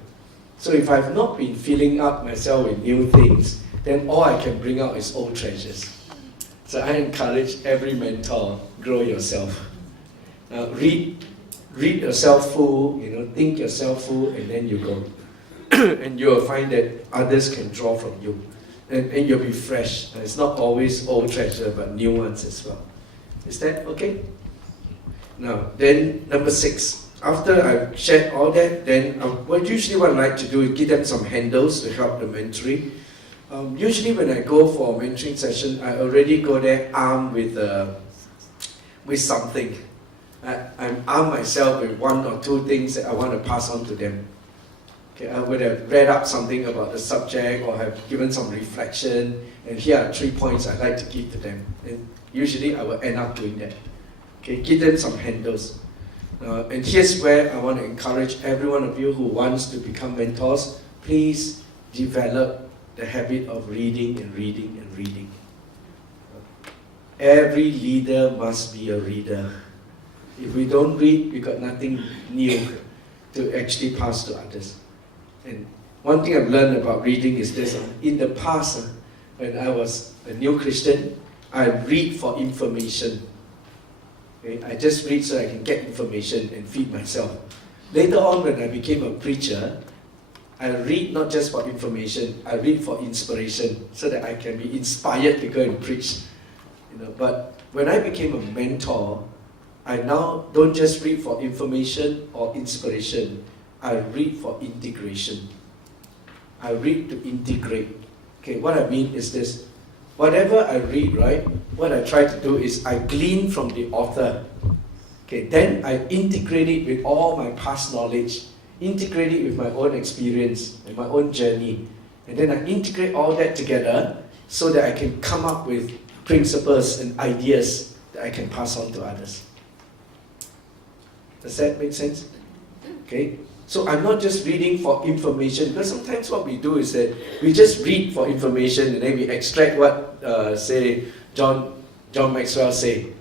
So if I've not been filling up myself with new things, then all I can bring out is old treasures. So I encourage every mentor, grow yourself. Now read yourself full, think yourself full, and then you go. And you'll find that others can draw from you. And you'll be fresh. It's not always old treasure, but new ones as well. Is that okay? Now, then number 6. After I've shared all that, then usually what I like to do is give them some handles to help the mentoring. Usually when I go for a mentoring session, I already go there armed with something. I'm armed myself with 1 or 2 things that I want to pass on to them. Okay, I would have read up something about the subject or have given some reflection, and here are 3 points I'd like to give to them. And usually I will end up doing that. Okay, give them some handles. And here's where I want to encourage every one of you who wants to become mentors, please develop the habit of reading and reading and reading. Every leader must be a reader. If we don't read, we got nothing new to actually pass to others. And one thing I've learned about reading is this. In the past, when I was a new Christian, I read for information. Okay? I just read so I can get information and feed myself. Later on, when I became a preacher, I read not just for information, I read for inspiration, so that I can be inspired to go and preach. But when I became a mentor, I now don't just read for information or inspiration, I read for integration. I read to integrate. Okay, what I mean is this. Whatever I read, right, what I try to do is I glean from the author. Okay, then I integrate it with all my past knowledge, integrate it with my own experience and my own journey. And then I integrate all that together so that I can come up with principles and ideas that I can pass on to others. Does that make sense? Okay, so I'm not just reading for information, because sometimes what we do is that we just read for information and then we extract what, say, John Maxwell say,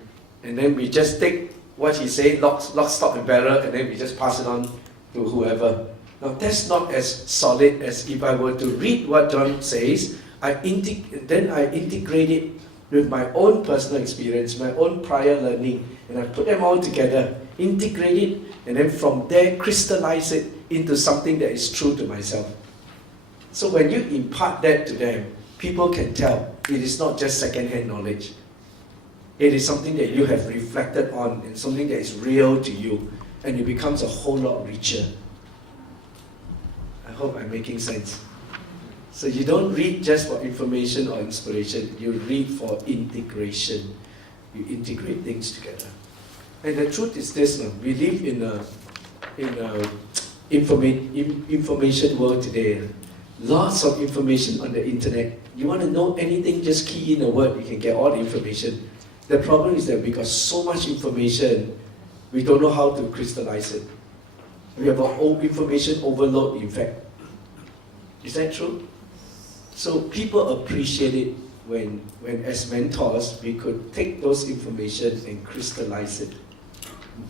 and then we just take what he say, lock, stock and barrel, and then we just pass it on to whoever. Now that's not as solid as if I were to read what John says, then I integrate it with my own personal experience, my own prior learning, and I put them all together, integrate it, and then from there crystallize it into something that is true to myself. So when you impart that to them, people can tell it is not just second-hand knowledge. It is something that you have reflected on and something that is real to you, and it becomes a whole lot richer. I hope I'm making sense. So you don't read just for information or inspiration, you read for integration. You integrate things together. And the truth is this, we live in a information world today. Lots of information on the internet. You want to know anything, just key in a word, you can get all the information. The problem is that we got so much information, we don't know how to crystallize it. We have information overload, in fact. Is that true? So people appreciate it when as mentors, we could take those information and crystallize it,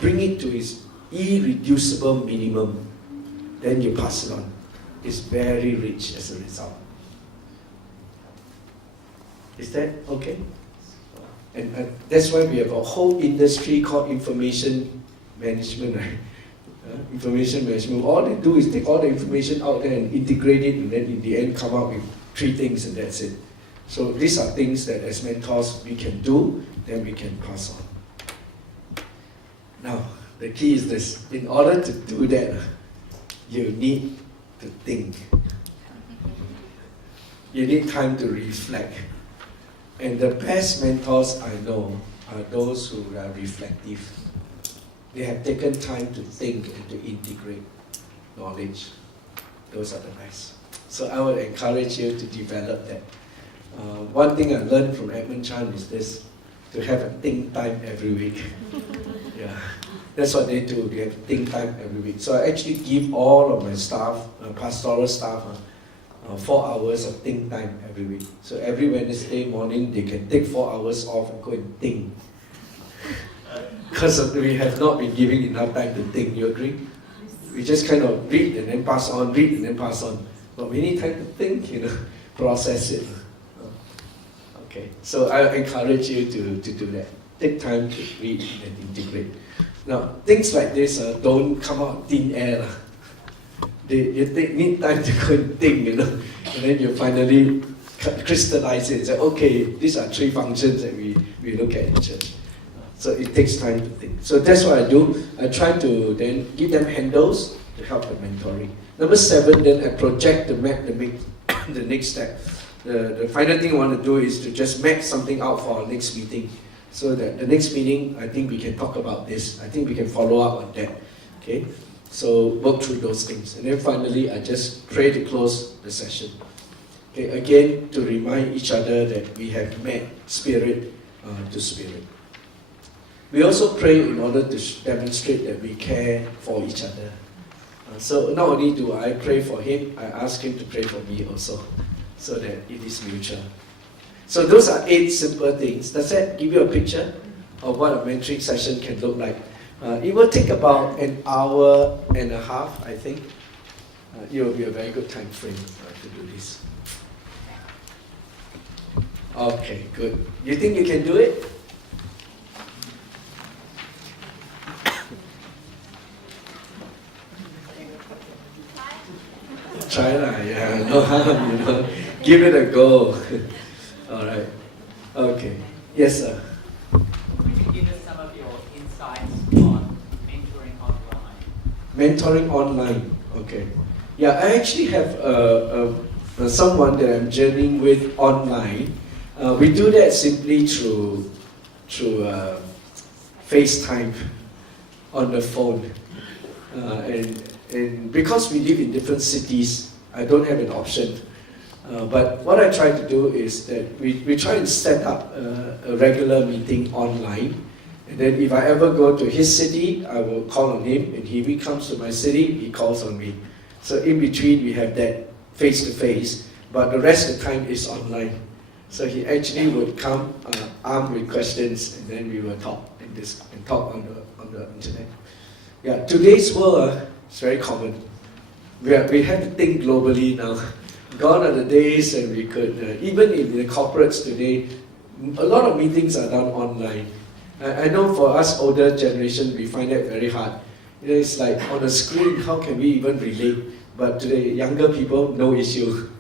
bring it to its irreducible minimum, then you pass it on. It's very rich as a result. Is that okay? And that's why we have a whole industry called information management, right? Information management. All they do is take all the information out there and integrate it, and then in the end come up with 3 things, and that's it. So these are things that as mentors we can do, then we can pass on. Now, the key is this. In order to do that, you need to think. You need time to reflect. And the best mentors I know are those who are reflective. They have taken time to think and to integrate knowledge. Those are the best. So I would encourage you to develop that. One thing I learned from Edmund Chan is this, to have a think time every week. Yeah, that's what they do. They have think time every week. So I actually give all of my staff, pastoral staff, 4 hours of think time every week. So every Wednesday morning, they can take 4 hours off and go and think. Because we have not been giving enough time to think, you agree? We just kind of read and then pass on, read and then pass on. But we need time to think, process it. Okay, so I encourage you to do that. Take time to read and integrate. Now, things like this don't come out of thin air. You need time to go and think, and then you finally crystallize it and say, okay, these are 3 functions that we look at in church. So it takes time to think. So that's what I do. I try to then give them handles to help the mentoring. Number 7, then I project the map, the next step. The final thing I want to do is to just map something out for our next meeting. So that the next meeting, I think we can talk about this. I think we can follow up on that. Okay? So work through those things. And then finally, I just pray to close the session. Okay, again, to remind each other that we have met spirit to spirit. We also pray in order to demonstrate that we care for each other. So not only do I pray for him, I ask him to pray for me also, so that it is mutual. So those are 8 simple things. Does that give you a picture of what a mentoring session can look like? It will take about an hour and a half, I think. It will be a very good time frame to do this. Okay, good. You think you can do it? Try lah, yeah, no harm, Give it a go. All right. Okay. Yes, sir. Could you give us some of your insights on mentoring online? Mentoring online. Okay. Yeah, I actually have someone that I'm journeying with online. We do that simply through FaceTime on the phone, and because we live in different cities, I don't have an option. But what I try to do is that we try and set up a regular meeting online. And then if I ever go to his city, I will call on him. And if he comes to my city, he calls on me. So in between, we have that face-to-face. But the rest of the time is online. So he actually would come armed with questions, and then we will talk and talk on the internet. Yeah, today's world is very common. We have to think globally now. Gone are the days and we could, even in the corporates today, a lot of meetings are done online. I know for us older generation, we find that very hard. It's like on a screen, how can we even relate? But today, younger people, no issue.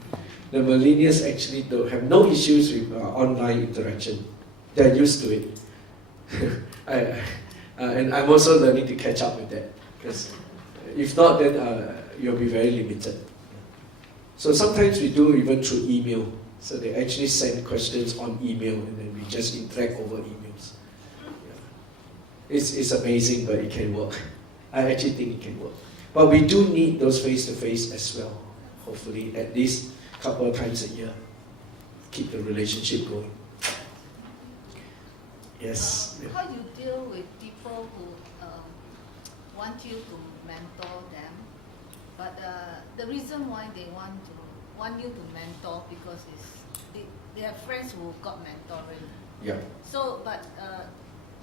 The millennials actually have no issues with online interaction. They're used to it. And I'm also learning to catch up with that. Because if not, then you'll be very limited. So sometimes we do even through email. So they actually send questions on email and then we just interact over emails. Yeah. It's amazing, but it can work. I actually think it can work. But we do need those face-to-face as well. Hopefully, at least a couple of times a year. Keep the relationship going. Yes. How do you deal with people who want you to mentor them, but the reason why they want you to mentor because they have friends who got mentoring. Yeah. So, but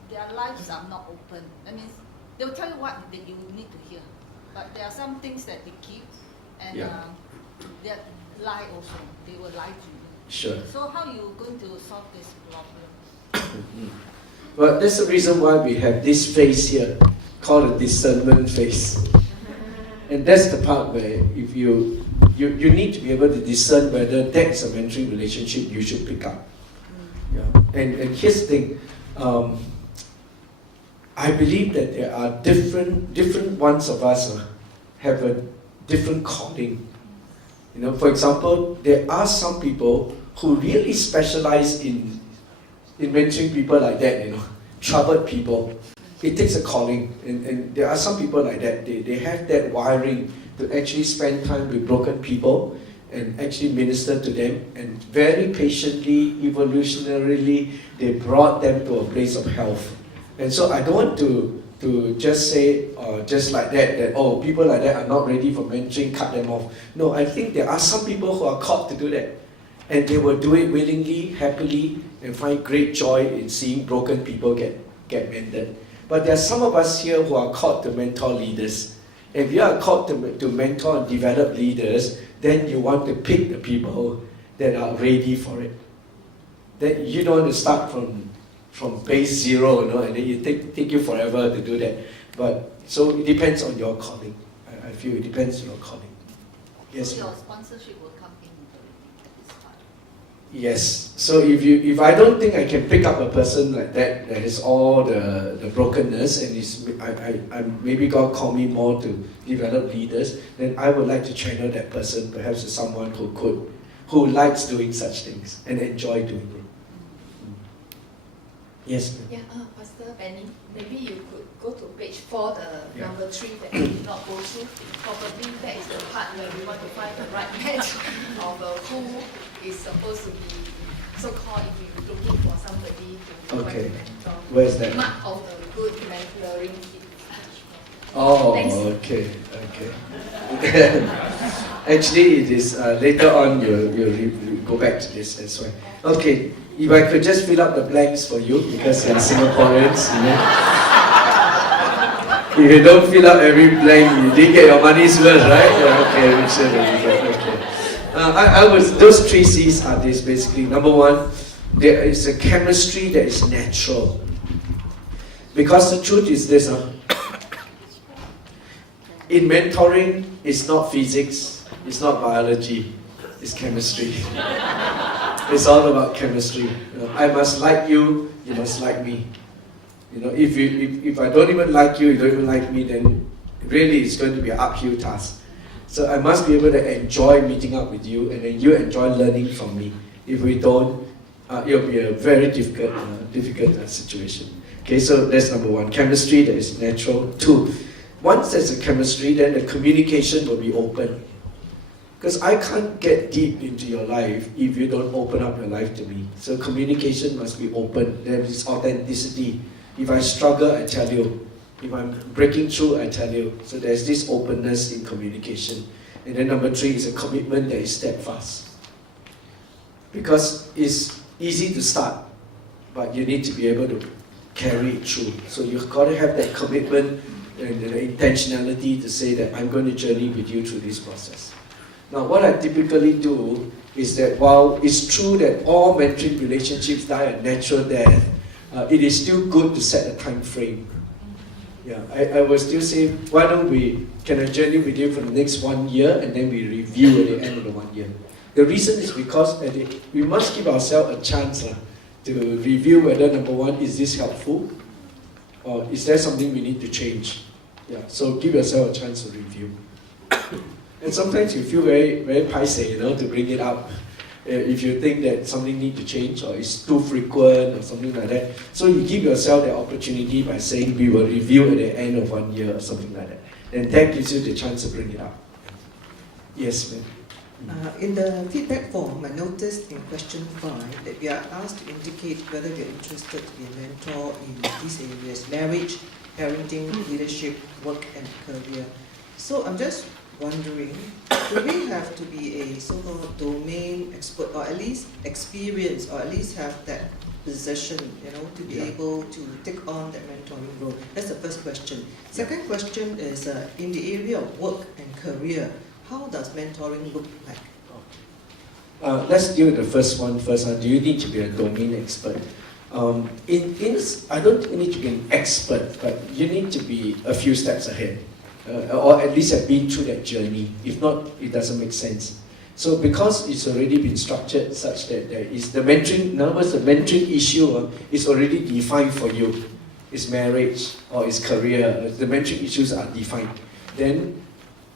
their lives are not open. That means they will tell you what that you need to hear, but there are some things that they keep, and they lie also. They will lie to you. Sure. So how are you going to solve this problem? Well, that's the reason why we have this phase here, called the discernment phase. And that's the part where if you need to be able to discern whether that's a mentoring relationship you should pick up. Yeah. And here's the thing, I believe that there are different ones of us have a different calling. You know, for example, there are some people who really specialize in mentoring people like that, you know, troubled people. It takes a calling, and there are some people like that. They have that wiring to actually spend time with broken people and actually minister to them, and very patiently, evolutionarily, they brought them to a place of health. And so I don't want to just say, just like that, oh, people like that are not ready for mentoring, cut them off. No, I think there are some people who are called to do that. And they will do it willingly, happily, and find great joy in seeing broken people get mended. But there are some of us here who are called to mentor leaders. If you are called to mentor and develop leaders, then you want to pick the people that are ready for it. Then you don't want to start from base zero, you know, and then you take you forever to do that. But so it depends on your calling. I feel it depends on your calling. Yes. So your sponsorship will come in at this part. Yes. So if I don't think I can pick up a person like that is all the brokenness, and maybe God called me more to develop leaders, then I would like to channel that person perhaps to someone who likes doing such things and enjoy doing it. Yes. Yeah, Pastor Benny, maybe you could go to page 4, the Yeah. number 3 that we did not go through. Probably that is the part where we want to find the right match of who is supposed to be so-called if you're looking for somebody to Okay. mentor. Where's that? Mark of the good mentoring kit. Oh, Thanks. okay. Actually, it is later on you go back to this as well. Okay, if I could just fill up the blanks for you because you're Singaporeans, you know. If you don't fill up every blank, you didn't get your money's worth, right? Yeah, okay, make sure that you get. Okay. Those 3 C's are this basically. Number 1, there is a chemistry that is natural. Because the truth is this, in mentoring, it's not physics, it's not biology, it's chemistry. It's all about chemistry. I must like you, you must like me. You know, if I don't even like you, you don't even like me, then really it's going to be an uphill task. So I must be able to enjoy meeting up with you, and then you enjoy learning from me. If we don't, it'll be a very difficult situation. Okay, so that's number 1. Chemistry that is natural. 2, once there's a chemistry, then the communication will be open. Because I can't get deep into your life if you don't open up your life to me. So communication must be open. There is authenticity. If I struggle, I tell you. If I'm breaking through, I tell you. So there's this openness in communication. And then number 3 is a commitment that is steadfast. Because it's easy to start, but you need to be able to carry it through. So you've got to have that commitment and the intentionality to say that I'm going to journey with you through this process. Now, what I typically do is that while it's true that all mentoring relationships die a natural death, it is still good to set a time frame. Yeah, I will still say, why don't can I journey with you for the next 1 year, and then we review at the end of the 1 year. The reason is because we must give ourselves a chance to review whether, number 1, is this helpful, or is there something we need to change? Yeah, so give yourself a chance to review. And sometimes you feel very, very paiseh, you know, to bring it up. If you think that something needs to change, or it's too frequent, or something like that. So you give yourself the opportunity by saying, we will review at the end of 1 year, or something like that. And that gives you the chance to bring it up. Yes, ma'am. In the feedback form, I noticed in question 5 that we are asked to indicate whether we are interested to be a mentor in these areas: marriage, parenting, leadership, work and career. So I'm just wondering, do we have to be a so-called domain expert, or at least experience, or at least have that position, to be able to take on that mentoring role? That's the first question. Second question is, in the area of work and career, how does mentoring look like? Let's deal with the first one first. Do you need to be a domain expert? I don't think you need to be an expert, but you need to be a few steps ahead, or at least have been through that journey. If not, it doesn't make sense. So because it's already been structured such that there is the mentoring, in other words, the mentoring issue is already defined for you. It's marriage or it's career. The mentoring issues are defined. Then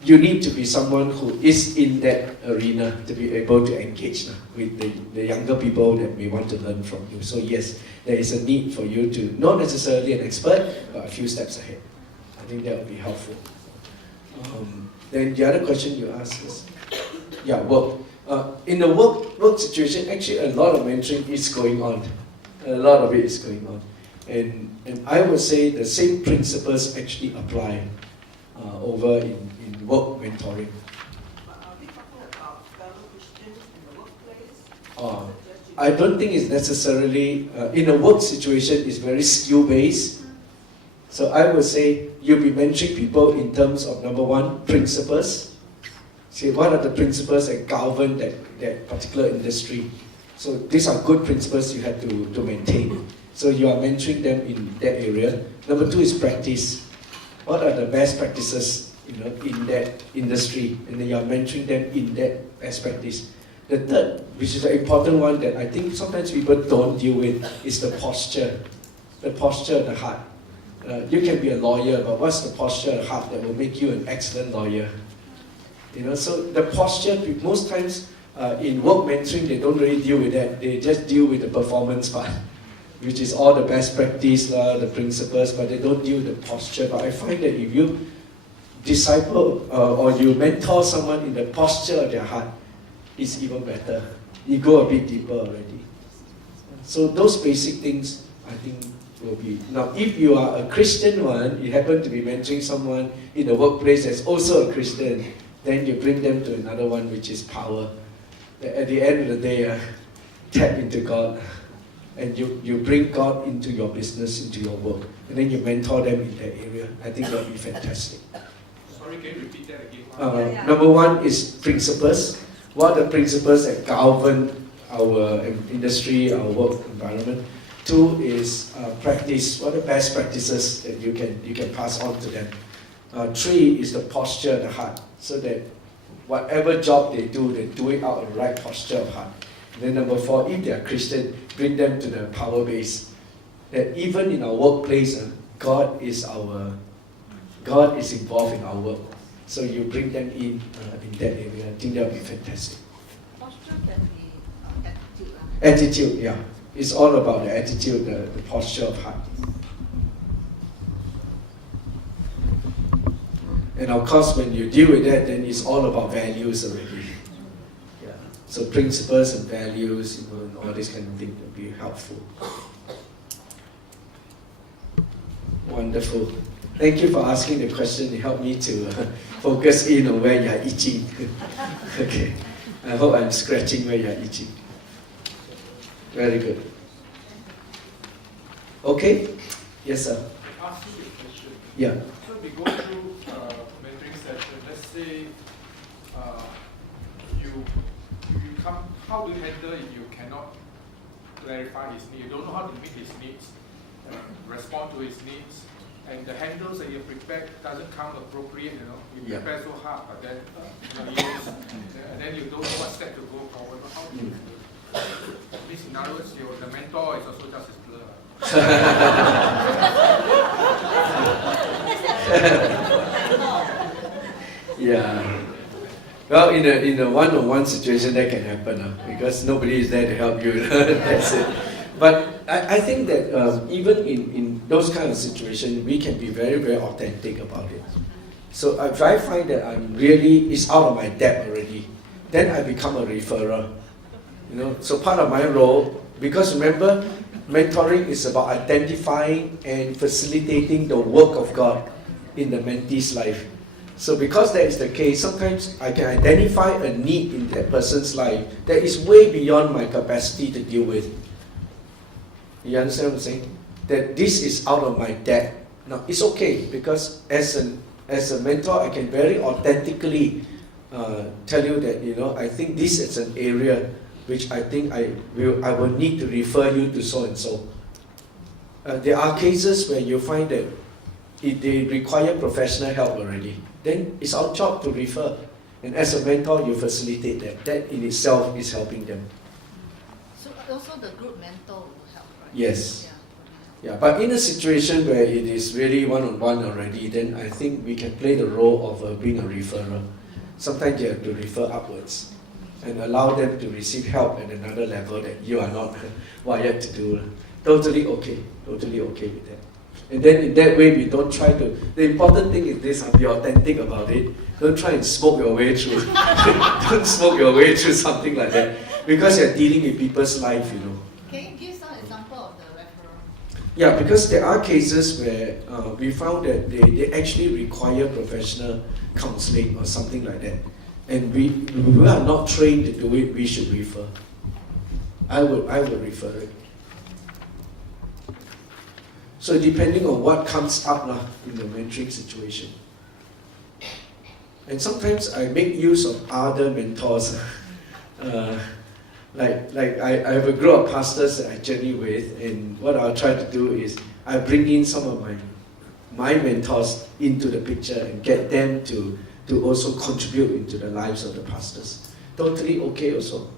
you need to be someone who is in that arena to be able to engage with the younger people that may want to learn from you. So yes, there is a need for you to, not necessarily an expert, but a few steps ahead. I think that would be helpful. Then the other question you asked is, work. In the work situation, actually a lot of mentoring is going on. A lot of it is going on. And I would say the same principles actually apply over in work mentoring. But are we talking about fellow Christians in the workplace? I don't think it's necessarily, in a work situation, it's very skill-based. So I would say you'll be mentoring people in terms of, number one, principles. See, what are the principles that govern that particular industry? So these are good principles you have to maintain. So you are mentoring them in that area. Number two is practice. What are the best practices in that industry? And then you are mentoring them in that best practice. The third, which is an important one that I think sometimes people don't deal with, is the posture. The posture of the heart. You can be a lawyer, but what's the posture of the heart that will make you an excellent lawyer? So the posture, most times in work mentoring, they don't really deal with that. They just deal with the performance part, which is all the best practice, the principles, but they don't deal with the posture. But I find that if you disciple or you mentor someone in the posture of their heart, it's even better. You go a bit deeper already. So those basic things, I think, will be. Now, if you are a Christian one, you happen to be mentoring someone in the workplace that's also a Christian, then you bring them to another one, which is power. At the end of the day, tap into God, and you bring God into your business, into your work, and then you mentor them in that area. I think that will be fantastic. Sorry, can you repeat that again? Number one is principles. What are the principles that govern our industry, our work environment? Two is practice. What are the best practices that you can pass on to them? Three is the posture of the heart, so that whatever job they do it out of the right posture of heart. And then number four, if they are Christian, bring them to the power base. That even in our workplace, God is involved in our work. So you bring them in that area. I think that would be fantastic. Posture can be attitude. Attitude, yeah. It's all about the attitude, the posture of heart. And of course, when you deal with that, then it's all about values already. Yeah. So principles and values, and all this kind of thing will be helpful. Wonderful. Thank you for asking the question. It helped me to focus in on where you are itching. Okay. I hope I'm scratching where you are itching. Very good. Okay? Yes, sir. Ask you a question. Yeah. So we go through mentoring session. Let's say you come. How do you handle if you cannot clarify his needs? You don't know how to meet his needs, respond to his needs, and the handles that you prepared doesn't come appropriate. You prepare so hard, but then and then you don't know what step to go forward. How do you handle it? In these scenarios, the mentor is also just as blur. Yeah. Well, in a one-on-one situation, that can happen because nobody is there to help you. That's it. But I think that even in those kind of situations, we can be very, very authentic about it. So if I find that it's out of my depth already, then I become a referrer. So part of my role, because remember, mentoring is about identifying and facilitating the work of God in the mentee's life. So because that is the case, sometimes I can identify a need in that person's life that is way beyond my capacity to deal with. You understand what I'm saying? That this is out of my depth. Now, it's okay, because as a mentor, I can very authentically tell you that, I think this is an area which I think I will need to refer you to so and so. There are cases where you find that if they require professional help already, then it's our job to refer. And as a mentor, you facilitate that. That in itself is helping them. So also the group mentor will help, right? Yes. Yeah, but in a situation where it is really one-on-one already, then I think we can play the role of being a referrer. Sometimes you have to refer upwards and allow them to receive help at another level that you are not wired to do. Totally okay with that. And then in that way, we don't try to, the important thing is this, be authentic about it. Don't try and smoke your way through. Don't smoke your way through something like that, because you're dealing with people's life, Can you give some example of the referral? Yeah, because there are cases where we found that they actually require professional counseling or something like that. And we are not trained to do it, we should refer. I would refer it. So depending on what comes up in the mentoring situation. And sometimes I make use of other mentors. Like I have a group of pastors that I journey with, and what I'll try to do is I bring in some of my mentors into the picture and get them to also contribute into the lives of the pastors. Totally okay also.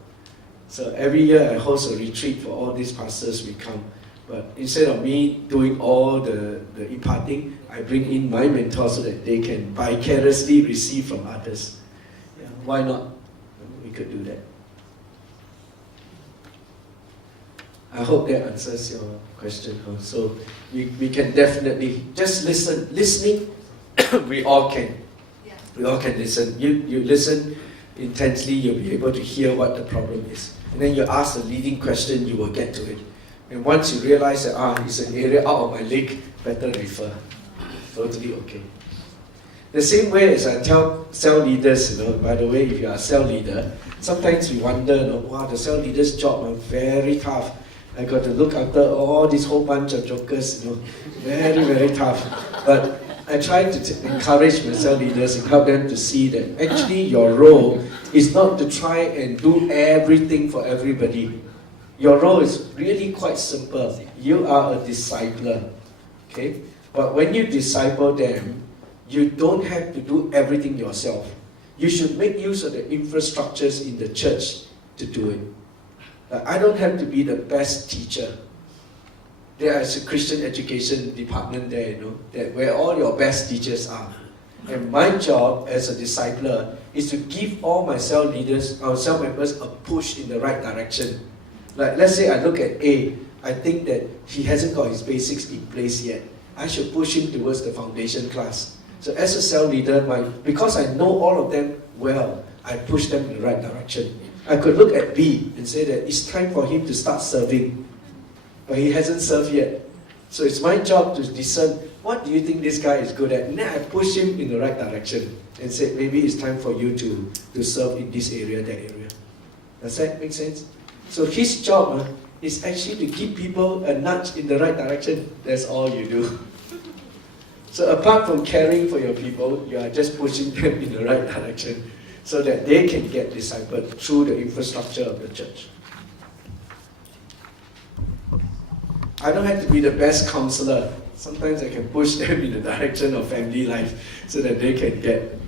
So every year I host a retreat for all these pastors, we come. But instead of me doing all the imparting, I bring in my mentors so that they can vicariously receive from others. Yeah, why not? We could do that. I hope that answers your question. So we can definitely just listen. Listening, we all can. We all can listen. You listen intensely, you'll be able to hear what the problem is. And then you ask the leading question, you will get to it. And once you realize that, it's an area out of my league, better refer. Totally okay. The same way as I tell cell leaders, by the way, if you are a cell leader, sometimes we wonder, wow, the cell leader's job is very tough. I got to look after all this whole bunch of jokers, very, very tough. But I try to encourage my cell leaders and help them to see that actually your role is not to try and do everything for everybody. Your role is really quite simple. You are a discipler, okay? But when you disciple them, you don't have to do everything yourself. You should make use of the infrastructures in the church to do it. I don't have to be the best teacher. There is a Christian education department there, that where all your best teachers are. And my job as a discipler is to give all my cell leaders, our cell members, a push in the right direction. Like, let's say I look at A, I think that he hasn't got his basics in place yet. I should push him towards the foundation class. So as a cell leader, because I know all of them well, I push them in the right direction. I could look at B and say that it's time for him to start serving, but he hasn't served yet. So it's my job to discern, what do you think this guy is good at? And then I push him in the right direction and say, maybe it's time for you to serve in this area, that area. Does that make sense? So his job is actually to give people a nudge in the right direction. That's all you do. So apart from caring for your people, you are just pushing them in the right direction so that they can get discipled through the infrastructure of the church. I don't have to be the best counselor. Sometimes I can push them in the direction of family life so that they can get,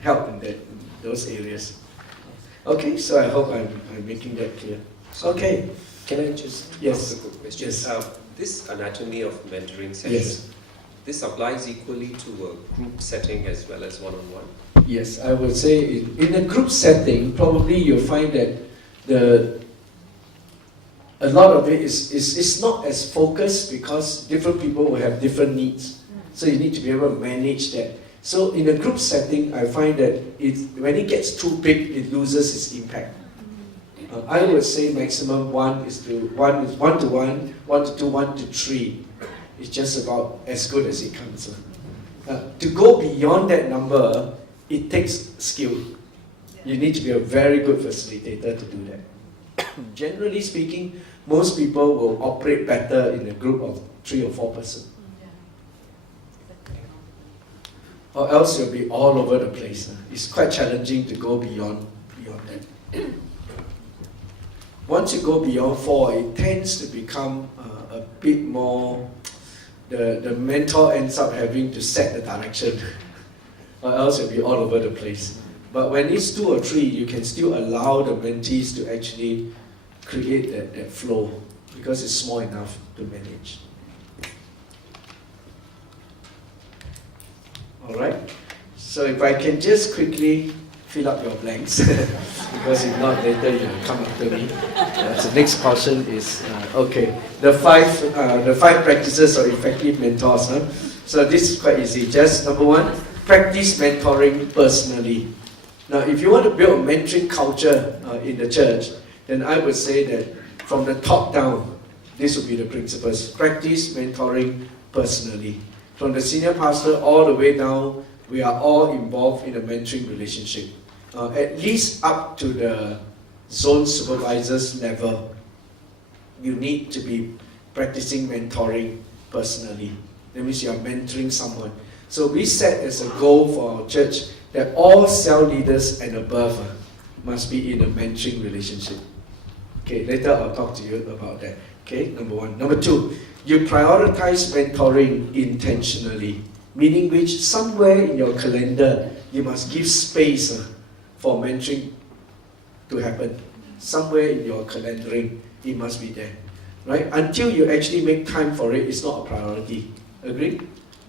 help in those areas. Okay, so I hope I'm making that clear. Okay. Can I just Yes. ask a quick question? Yes. This anatomy of mentoring session, Yes. this applies equally to a group setting as well as one-on-one? Yes, I would say in a group setting, probably you'll find that a lot of it is not as focused because different people will have different needs. So you need to be able to manage that. So in a group setting, I find that when it gets too big, it loses its impact. I would say maximum 1 is 1 to 1, 1 to 2, 1 to 3. It's just about as good as it comes. To go beyond that number, it takes skill. You need to be a very good facilitator to do that. Generally speaking, most people will operate better in a group of 3 or 4 persons. Or else you'll be all over the place. It's quite challenging to go beyond that. Once you go beyond 4, it tends to become a bit more, the mentor ends up having to set the direction, or else you'll be all over the place. But when it's 2 or 3, you can still allow the mentees to actually create that flow, because it's small enough to manage. Alright, so if I can just quickly fill up your blanks, because if not later you'll come after me. So the next portion is, okay, the five practices of effective mentors. So this is quite easy. Just number 1, practice mentoring personally. Now if you want to build a mentoring culture in the church, then I would say that from the top down, this would be the principles. Practice mentoring personally. From the senior pastor all the way down, we are all involved in a mentoring relationship. At least up to the zone supervisor's level, you need to be practicing mentoring personally. That means you are mentoring someone. So we set as a goal for our church that all cell leaders and above must be in a mentoring relationship. Okay, later I'll talk to you about that. Okay, number 1. Number 2, you prioritize mentoring intentionally, meaning which somewhere in your calendar you must give space for mentoring to happen. Somewhere in your calendaring, it must be there. Right? Until you actually make time for it, it's not a priority. Agree?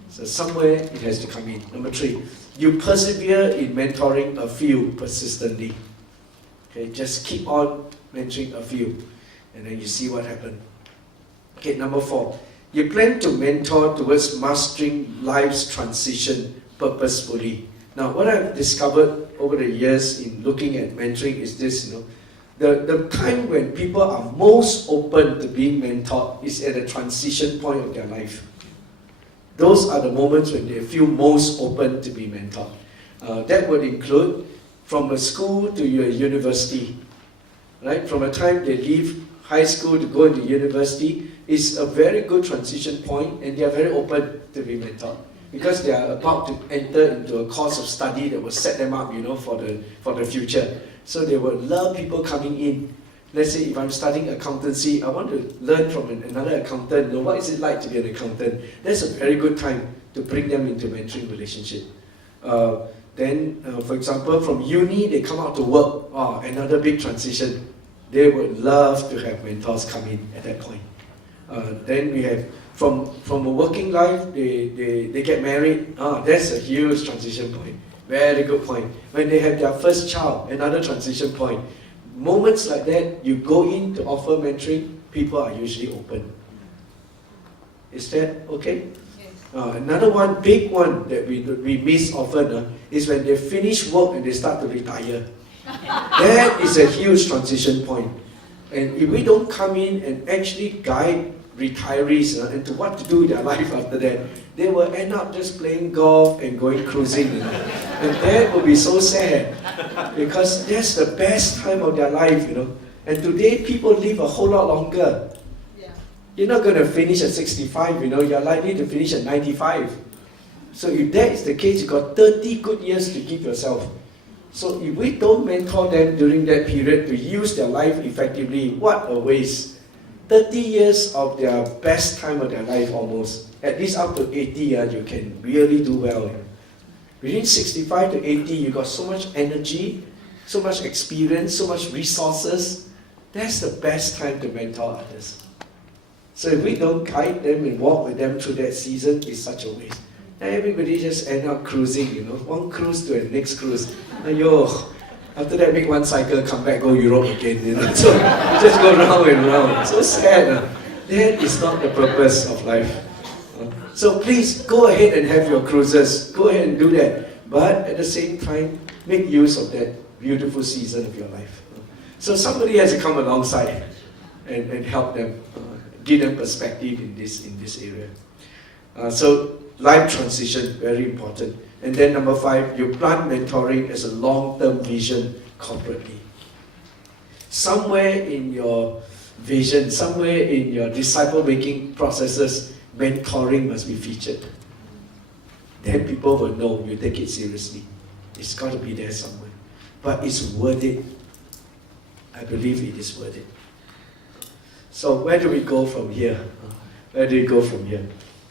So somewhere it has to come in. Number 3, you persevere in mentoring a few persistently. Okay, just keep on mentoring a few, and then you see what happens. Okay, number 4, you plan to mentor towards mastering life's transition purposefully. Now, what I've discovered over the years in looking at mentoring is this, the time when people are most open to being mentored is at a transition point of their life. Those are the moments when they feel most open to be mentored. That would include from a school to your university. Right? From the time they leave high school to go into university, is a very good transition point, and they are very open to be mentored because they are about to enter into a course of study that will set them up, for the future. So they will love people coming in. Let's say if I'm studying accountancy, I want to learn from another accountant. What is it like to be an accountant? That's a very good time to bring them into mentoring relationship. Then, for example, from uni, they come out to work. Another big transition. They would love to have mentors come in at that point. Then we have, from a working life, they get married. That's a huge transition point. Very good point. When they have their first child, another transition point. Moments like that, you go in to offer mentoring, people are usually open. Is that okay? Yes. Another one, big one that we miss often is when they finish work and they start to retire. That is a huge transition point. And if we don't come in and actually guide retirees into what to do with their life after that, they will end up just playing golf and going cruising. And that will be so sad, because that's the best time of their life. And today people live a whole lot longer. Yeah. You're not going to finish at 65, you're likely to finish at 95. So if that is the case, you've got 30 good years to give yourself. So if we don't mentor them during that period to use their life effectively, what a waste. 30 years of their best time of their life almost. At least up to 80, you can really do well. Within 65 to 80, you got so much energy, so much experience, so much resources. That's the best time to mentor others. So if we don't guide them and walk with them through that season, it's such a waste. Everybody just end up cruising, one cruise to the next cruise. After that, make one cycle, come back, go Europe again, So just go round and round. So sad. That is not the purpose of life. So please, go ahead and have your cruises. Go ahead and do that. But at the same time, make use of that beautiful season of your life. So somebody has to come alongside and help them, give them perspective in this area. So life transition, very important. And then number 5, you plant mentoring as a long-term vision corporately. Somewhere in your vision, somewhere in your disciple-making processes, mentoring must be featured. Then people will know you take it seriously. It's got to be there somewhere. But it's worth it. I believe it is worth it. So where do we go from here? Where do we go from here?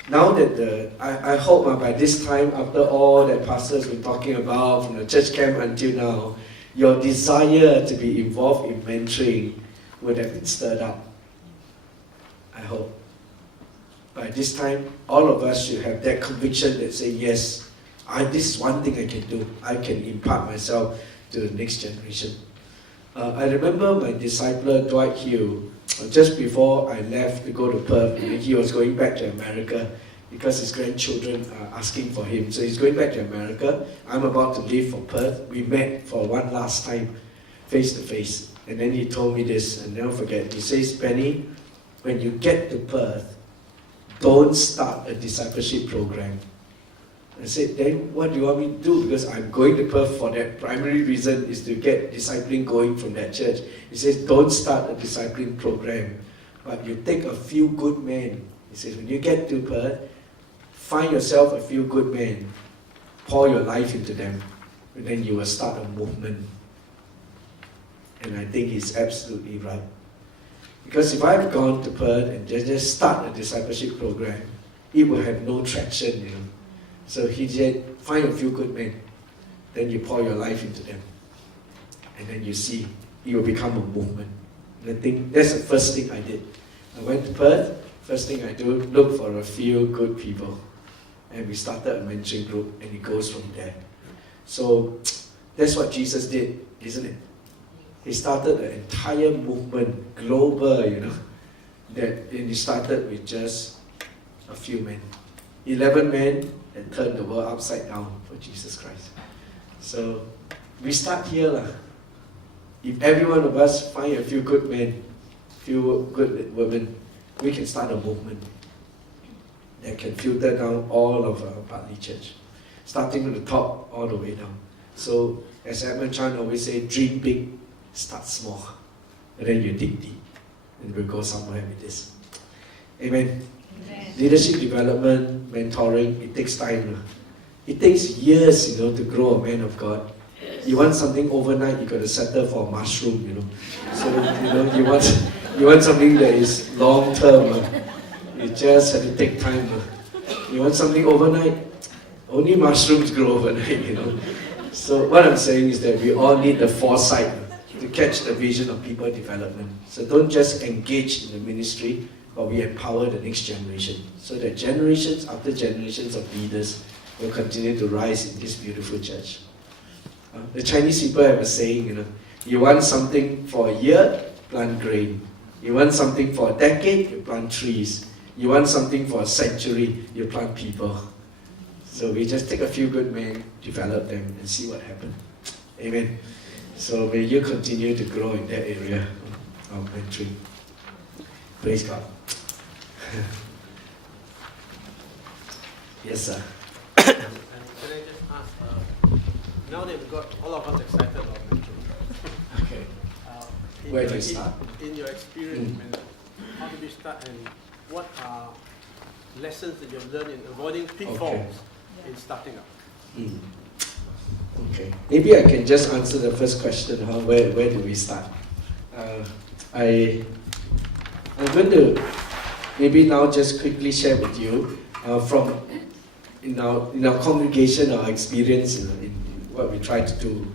Now that I hope by this time, after all that pastors were talking about from the church camp until now, your desire to be involved in mentoring would have been stirred up. I hope. By this time, all of us should have that conviction that say, yes, this is one thing I can do. I can impart myself to the next generation. I remember my discipler, Dwight Hill, just before I left to go to Perth, he was going back to America because his grandchildren are asking for him. So he's going back to America. I'm about to leave for Perth. We met for one last time, face to face. And then he told me this, and never forget. He says, Benny, when you get to Perth, don't start a discipleship program. I said, then what do you want me to do? Because I'm going to Perth for that primary reason is to get discipling going from that church. He says, don't start a discipling program, but you take a few good men. He says, when you get to Perth, find yourself a few good men, pour your life into them, and then you will start a movement. And I think he's absolutely right. Because if I've gone to Perth and just start a discipleship program, it will have no traction, you know. So he said, find a few good men, then you pour your life into them. And then you see, it will become a movement. And I think that's the first thing I did. I went to Perth, first thing I do, look for a few good people. And we started a mentoring group, and it goes from there. So that's what Jesus did, isn't it? He started an entire movement, global, you know, and he started with just a few men. 11 men, and turned the world upside down for Jesus Christ. So we start here lah. If every one of us find a few good men, few good women, we can start a movement that can filter down all of our Bartley Church, starting from the top all the way down. So as Edmund Chan always say, dream big, start small, and then you dig deep, and we'll go somewhere with this. Amen. Leadership development, mentoring, it takes time. It takes years, you know, to grow a man of God. You want something overnight, you got to settle for a mushroom, you know. So, you know, you want something that is long term. You just have to take time. You want something overnight, only mushrooms grow overnight, you know. So what I'm saying is that we all need the foresight to catch the vision of people development. So don't just engage in the ministry, but we empower the next generation, so that generations after generations of leaders will continue to rise in this beautiful church. The Chinese people have a saying, you know, you want something for a year, plant grain. You want something for a decade, you plant trees. You want something for a century, you plant people. So we just take a few good men, develop them, and see what happens. Amen. So may you continue to grow in that area of mentoring. Praise God. Yes, sir. And can I just ask, now that we've got all of us excited about mentoring, Okay. Where do you start? In your experience, how did you start, and what are lessons that you've learned in avoiding pitfalls in starting up? Okay. Maybe I can just answer the first question, where do we start? I'm going to maybe now just quickly share with you from in our congregation, our experience in what we try to do.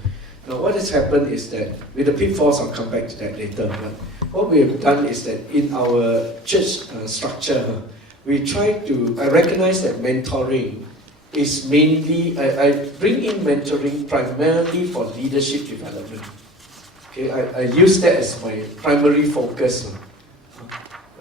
Now what has happened is that with the pitfalls, I'll come back to that later, but what we have done is that in our church structure, I recognize that mentoring is mainly, I bring in mentoring primarily for leadership development. Okay, I use that as my primary focus.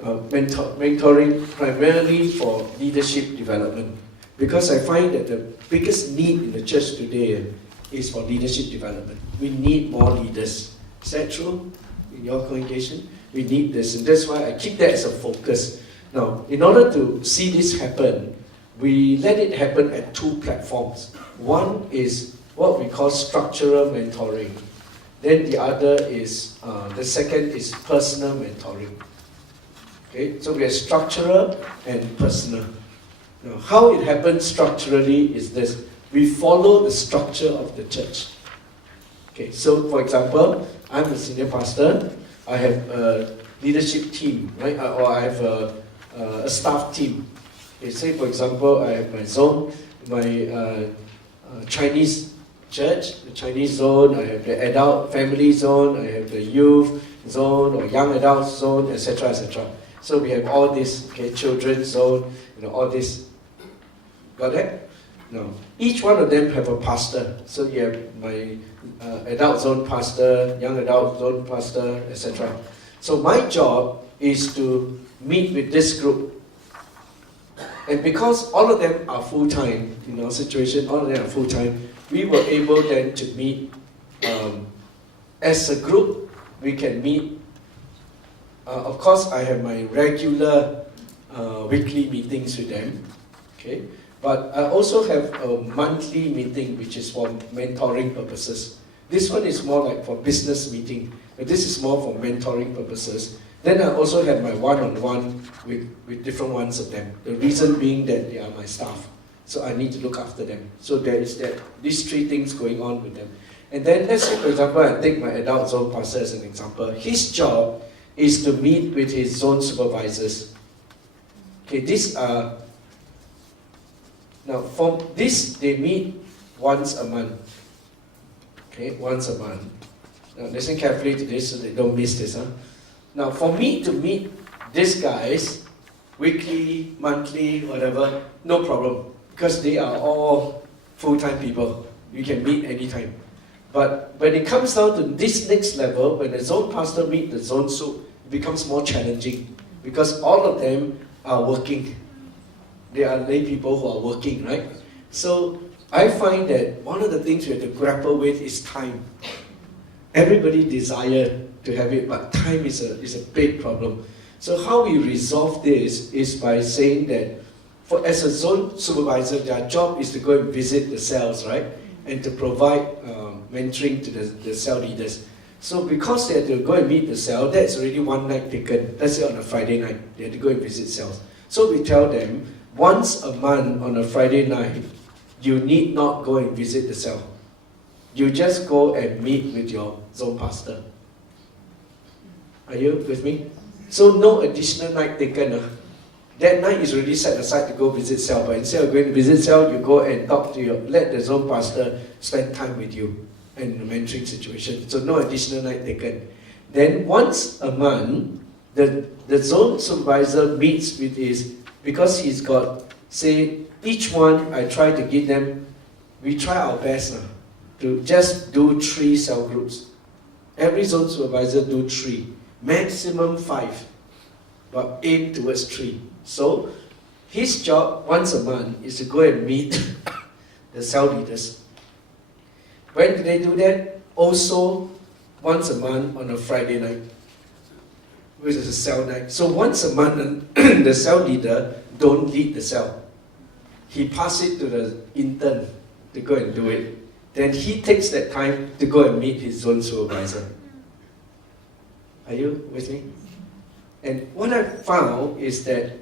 Mentoring primarily for leadership development, because I find that the biggest need in the church today is for leadership development. We need more leaders. Is that true in your congregation? We need this, and that's why I keep that as a focus. Now, in order to see this happen, we let it happen at two platforms. One is what we call structural mentoring. Then the other is, the second is personal mentoring. Okay, so we have structural and personal. Now, how it happens structurally is this. We follow the structure of the church. Okay, so for example, I'm a senior pastor. I have a leadership team, right? Or I have a staff team. Okay, say for example, I have my zone, my Chinese church, the Chinese zone. I have the adult family zone. I have the youth zone or young adult zone, etc., etc. So we have all this, okay, children's zone, all this. Got that? No. Each one of them have a pastor. So you have my adult zone pastor, young adult zone pastor, etc. So my job is to meet with this group. And because all of them are full-time, in our situation, all of them are full-time, we were able then to meet, as a group, we can meet. Of course, I have my regular weekly meetings with them, okay? But I also have a monthly meeting which is for mentoring purposes. This one is more like for business meeting, but this is more for mentoring purposes. Then I also have my one-on-one with different ones of them. The reason being that they are my staff, so I need to look after them. So there is these three things going on with them. And then let's say, for example, I take my adult zone pastor as an example. His job is to meet with his zone supervisors. Okay, these are, now for this, they meet once a month. Okay, once a month. Now listen carefully to this so they don't miss this. Now for me to meet these guys, weekly, monthly, whatever, no problem. Because they are all full-time people. You can meet anytime. But when it comes down to this next level, when the zone pastor meets the zone soup, it becomes more challenging. Because all of them are working. They are lay people who are working, right? So I find that one of the things we have to grapple with is time. Everybody desires to have it, but time is a big problem. So how we resolve this is by saying that as a zone supervisor, their job is to go and visit the cells, right? And to provide mentoring to the cell leaders. So because they have to go and meet the cell, that's already one night taken. Let's say on a Friday night, they have to go and visit cells. So we tell them, once a month on a Friday night, you need not go and visit the cell. You just go and meet with your zone pastor. Are you with me? So no additional night taken. That night is already set aside to go visit cell, but instead of going to visit cell, you go and talk to let the zone pastor spend time with you in the mentoring situation. So no additional night taken. Then once a month, the zone supervisor meets with because he's got, say, each one I try to give them, we try our best to just do 3 cell groups. Every zone supervisor do 3, maximum 5, but aim towards 3. So his job once a month is to go and meet the cell leaders. When do they do that? Also once a month on a Friday night, which is a cell night. So once a month, the cell leader don't lead the cell. He passes it to the intern to go and do it. Then he takes that time to go and meet his zone supervisor. Are you with me? And what I found is that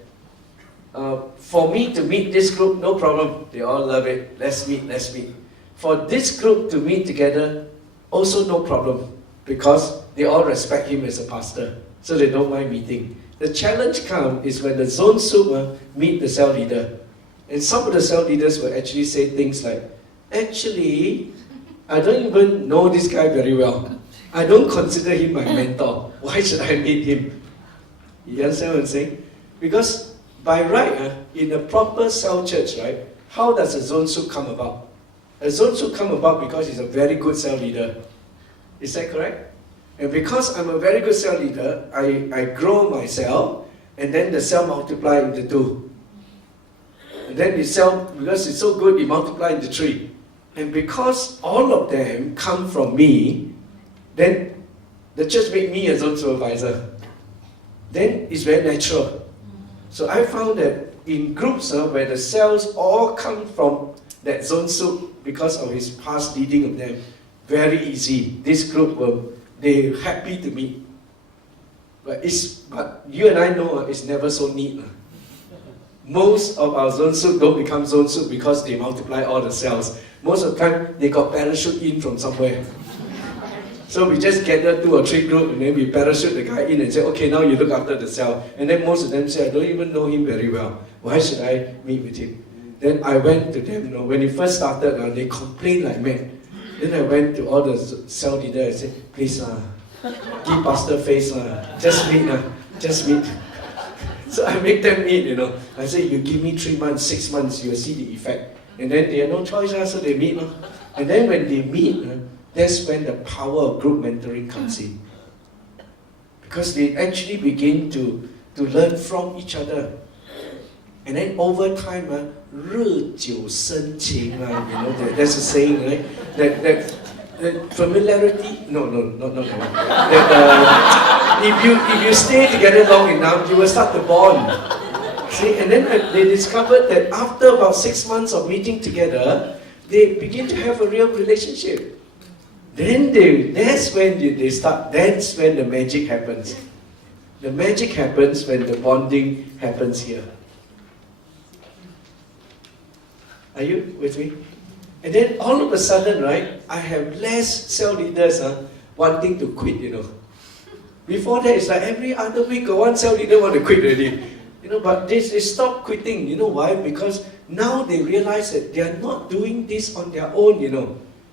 for me to meet this group, no problem. They all love it. Let's meet, let's meet. For this group to meet together, also no problem. Because they all respect him as a pastor. So they don't mind meeting. The challenge comes is when the zone super meet the cell leader. And some of the cell leaders will actually say things like, actually, I don't even know this guy very well. I don't consider him my mentor. Why should I meet him? You understand what I'm saying? Because by right, in a proper cell church, right, how does a zone soup come about? A zone soup come about because he's a very good cell leader. Is that correct? And because I'm a very good cell leader, I grow my cell, and then the cell multiply into 2. And then the cell, because it's so good, it multiply into 3. And because all of them come from me, then The church made me a zone supervisor. Then it's very natural. So I found that in groups where the cells all come from that zone soup because of his past leading of them, very easy. This group they're happy to meet. But you and I know it's never so neat. Most of our zone soup don't become zone soup because they multiply all the cells. Most of the time they got parachute in from somewhere. So we just gather 2 or 3 groups and then we parachute the guy in and say, okay, now you look after the cell. And then most of them say, I don't even know him very well. Why should I meet with him? Then I went to them, when he first started, they complained like mad. Then I went to all the cell leaders and said, please, give Pastor face, just meet, just meet. So I make them meet, I say, you give me 3 months, 6 months, you'll see the effect. And then they have no choice, so they meet. And then when they meet, that's when the power of group mentoring comes in. Because they actually begin to learn from each other. And then over time, 日久生情, that's a saying, right? That familiarity, no, not that one. That, if you stay together long enough, you will start to bond. See, and then they discovered that after about 6 months of meeting together, they begin to have a real relationship. Then that's when the magic happens. The magic happens when the bonding happens here. Are you with me? And then all of a sudden, right, I have less cell leaders wanting to quit, Before that, it's like every other week, one cell leader want to quit already. But they stop quitting. You know why? Because now they realize that they are not doing this on their own,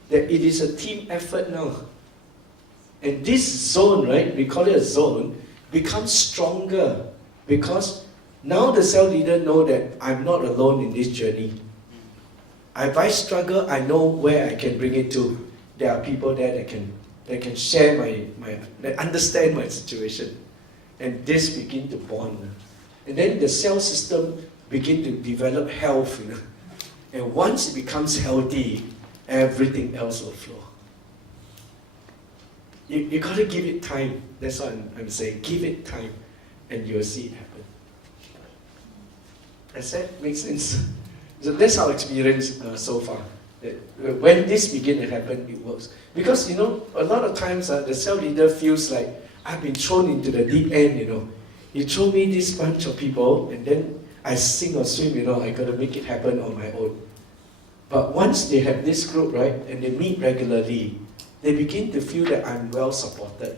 that it is a team effort now. And this zone, right, we call it a zone, becomes stronger because now the cell leader know that I'm not alone in this journey. If I struggle, I know where I can bring it to. There are people there that can share that understand my situation. And this begin to bond. And then the cell system begin to develop health. And once it becomes healthy, everything else will flow. You got to give it time. That's what I'm saying. Give it time and you'll see it happen. Does that make sense? So that's our experience so far. That when this begins to happen, it works. Because, a lot of times the cell leader feels like, I've been thrown into the deep end, You throw me this bunch of people and then I sink or swim, I got to make it happen on my own. But once they have this group, right, and they meet regularly, they begin to feel that I'm well supported.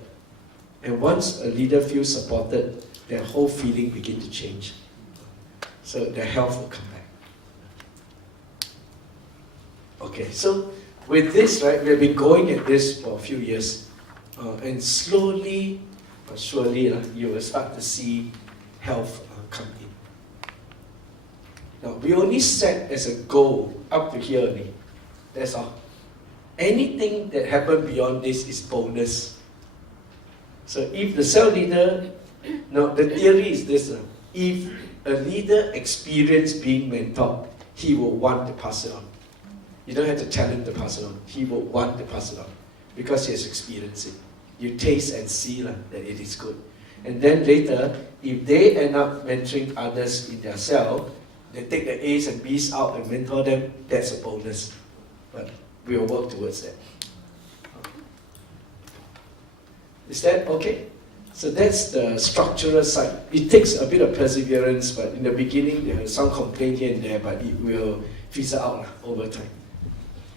And once a leader feels supported, their whole feeling begins to change. So their health will come back. Okay, so with this, right, we've been going at this for a few years. And slowly but surely, you will start to see health come in. Now, we only set as a goal up to here only. That's all. Anything that happens beyond this is bonus. So if the cell leader, now the theory is this, if a leader experiences being mentored, he will want to pass it on. You don't have to tell him to pass it on. He will want to pass it on because he has experienced it. You taste and see that it is good. And then later, if they end up mentoring others in their cell, they take the A's and B's out and mentor them, that's a bonus. But we will work towards that. Is that okay? So that's the structural side. It takes a bit of perseverance, but in the beginning there is some complaint here and there, but it will fizzle out over time.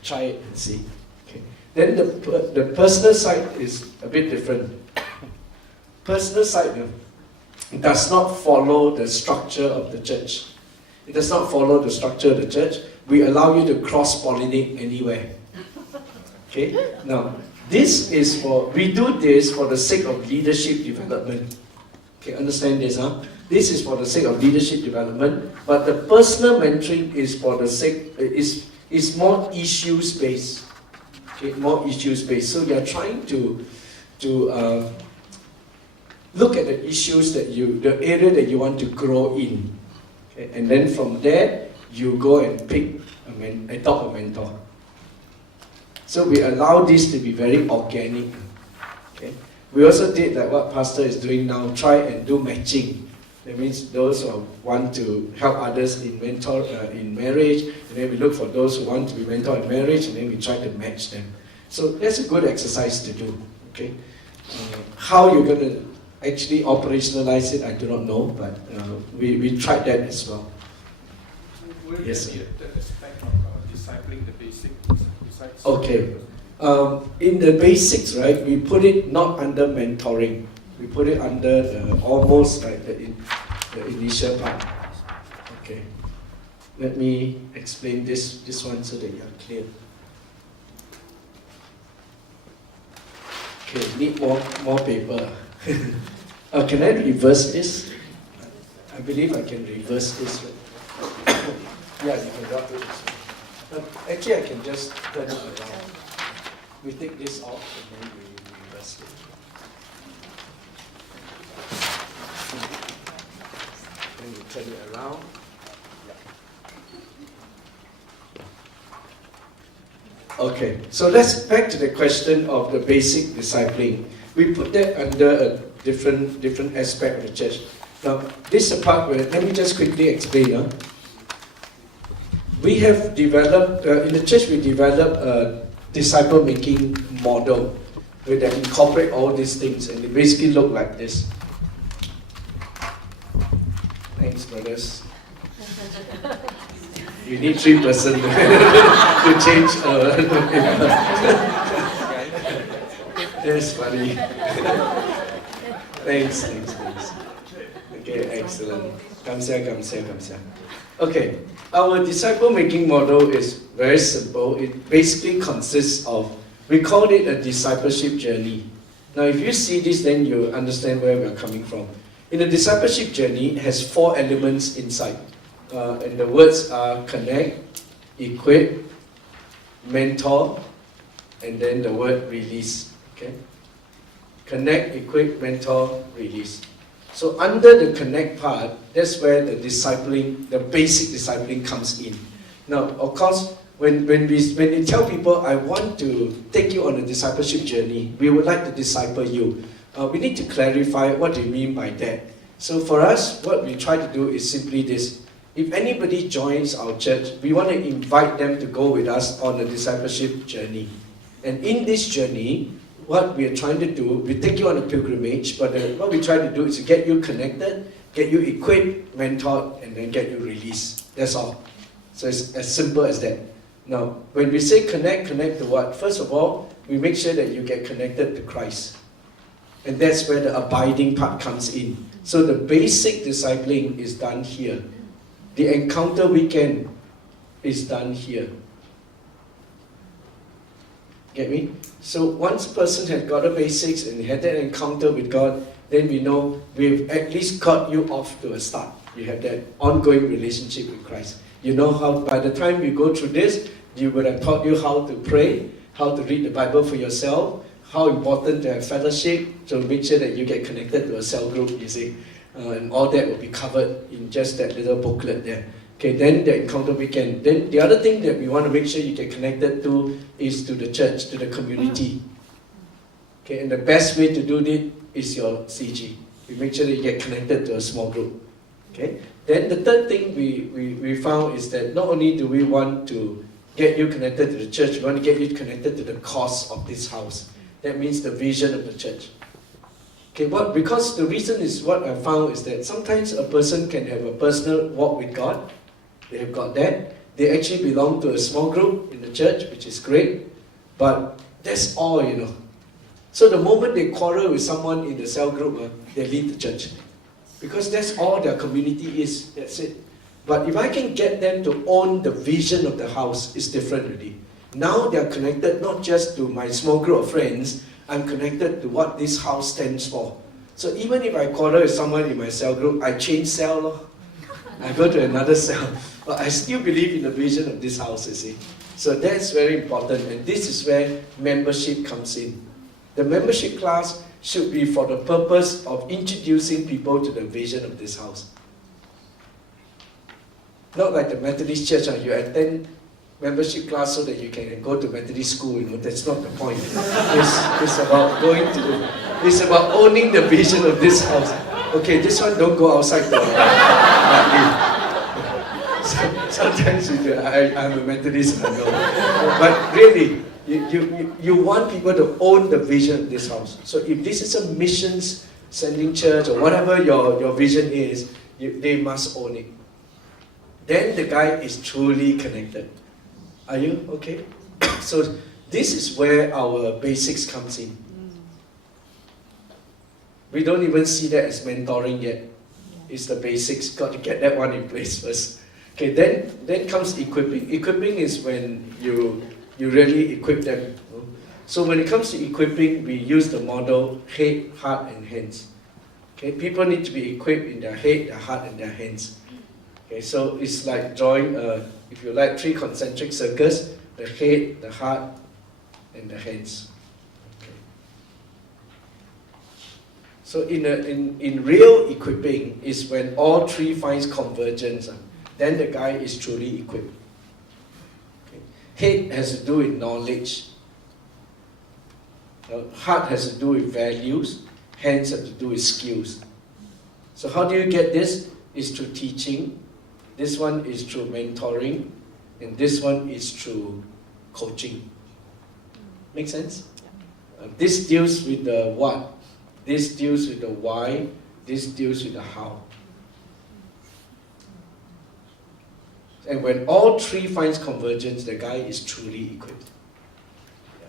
Try it and see. Okay. Then the personal side is a bit different. Personal side does not follow the structure of the church. It does not follow the structure of the church. We allow you to cross-pollinate anywhere. Okay? Now, we do this for the sake of leadership development. Okay, understand this, huh? This is for the sake of leadership development, but the personal mentoring is for the sake, is more issues-based. Okay, more issues-based. So you're trying to look at the issues the area that you want to grow in. Okay? And then from there, you go and pick adopt a mentor. So we allow this to be very organic. Okay? We also did like what Pastor is doing now, try and do matching. That means those who want to help others in in marriage, and then we look for those who want to be mentored in marriage, and then we try to match them. So that's a good exercise to do. Okay, how you're going to actually operationalize it, I do not know, but we tried that as well. Will Yes, there sir. be the aspect of discipling the basic besides? Okay. In the basics, right, we put it not under mentoring. We put it under almost like the initial part. Okay. Let me explain this one so that you are clear. Okay, need more paper. Can I reverse this? I believe I can reverse this. Right? Yeah, you can drop it this way. Actually, I can just turn it around. We take this off and then we reverse it. Then we turn it around. Okay, so let's back to the question of the basic discipling. We put that under a different aspect of the church. Now, this is a part where, let me just quickly explain. We have developed, in the church we developed a disciple-making model where they incorporate all these things, and they basically look like this. Thanks, brothers. We need 3 persons to change. That's funny. Thanks. Okay, excellent. Kamsia. Okay, our disciple-making model is very simple. It basically consists of, we call it a discipleship journey. Now, if you see this, then you understand where we are coming from. In the discipleship journey, it has 4 elements inside. And the words are connect, equip, mentor, and then the word release. Okay? Connect, equip, mentor, release. So under the connect part, that's where the discipling, the basic discipling comes in. Now, of course, when you tell people, I want to take you on a discipleship journey, we would like to disciple you. We need to clarify what do you mean by that. So for us, what we try to do is simply this. If anybody joins our church, we want to invite them to go with us on a discipleship journey. And in this journey, what we are trying to do, we take you on a pilgrimage, but what we try to do is to get you connected, get you equipped, mentored, and then get you released. That's all. So it's as simple as that. Now, when we say connect to what? First of all, we make sure that you get connected to Christ. And that's where the abiding part comes in. So the basic discipling is done here. The encounter weekend is done here. Get me? So once a person has got the basics and had that encounter with God, then we know we've at least got you off to a start. You have that ongoing relationship with Christ. You know how, by the time you go through this, you would have taught you how to pray, how to read the Bible for yourself, how important to have fellowship, so make sure that you get connected to a cell group, you see. And all that will be covered in just that little booklet there. Okay, then the encounter weekend. Then the other thing that we want to make sure you get connected to is to the church, to the community. Okay, and the best way to do it is your CG. We make sure that you get connected to a small group. Okay, then the third thing we found is that not only do we want to get you connected to the church, we want to get you connected to the cause of this house. That means the vision of the church. Okay, because the reason is what I found is that sometimes a person can have a personal walk with God. They have got that. They actually belong to a small group in the church, which is great. But that's all, you know. So the moment they quarrel with someone in the cell group, they leave the church. Because that's all their community is. That's it. But if I can get them to own the vision of the house, it's different already. Now they're connected not just to my small group of friends, I'm connected to what this house stands for. So even if I quarrel with someone in my cell group, I change cell, I go to another cell. But I still believe in the vision of this house, you see. So that's very important, and this is where membership comes in. The membership class should be for the purpose of introducing people to the vision of this house. Not like the Methodist Church, you attend membership class so that you can go to Methodist school, you know, that's not the point. It's about going to It's about owning the vision of this house. Okay, this one don't go outside the sometimes I'm a Methodist, I know. But really, you want people to own the vision of this house. So if this is a missions sending church or whatever your vision is, they must own it. Then the guy is truly connected. Are you okay? So this is where our basics comes in. We don't even see that as mentoring yet. It's the basics. Got to get that one in place first. Okay, then comes equipping. Equipping is when you really equip them. So when it comes to equipping, we use the model head, heart, and hands. Okay, people need to be equipped in their head, their heart, and their hands. Okay, so it's like drawing, if you like, 3 concentric circles: the head, the heart, and the hands. Okay. So in real equipping is when all 3 finds convergence. Then the guy is truly equipped. Okay. Head has to do with knowledge. Heart has to do with values. Hands have to do with skills. So how do you get this? Is through teaching. This one is through mentoring. And this one is through coaching. Make sense? This deals with the what. This deals with the why. This deals with the how. And when all 3 finds convergence, the guy is truly equipped. Yeah.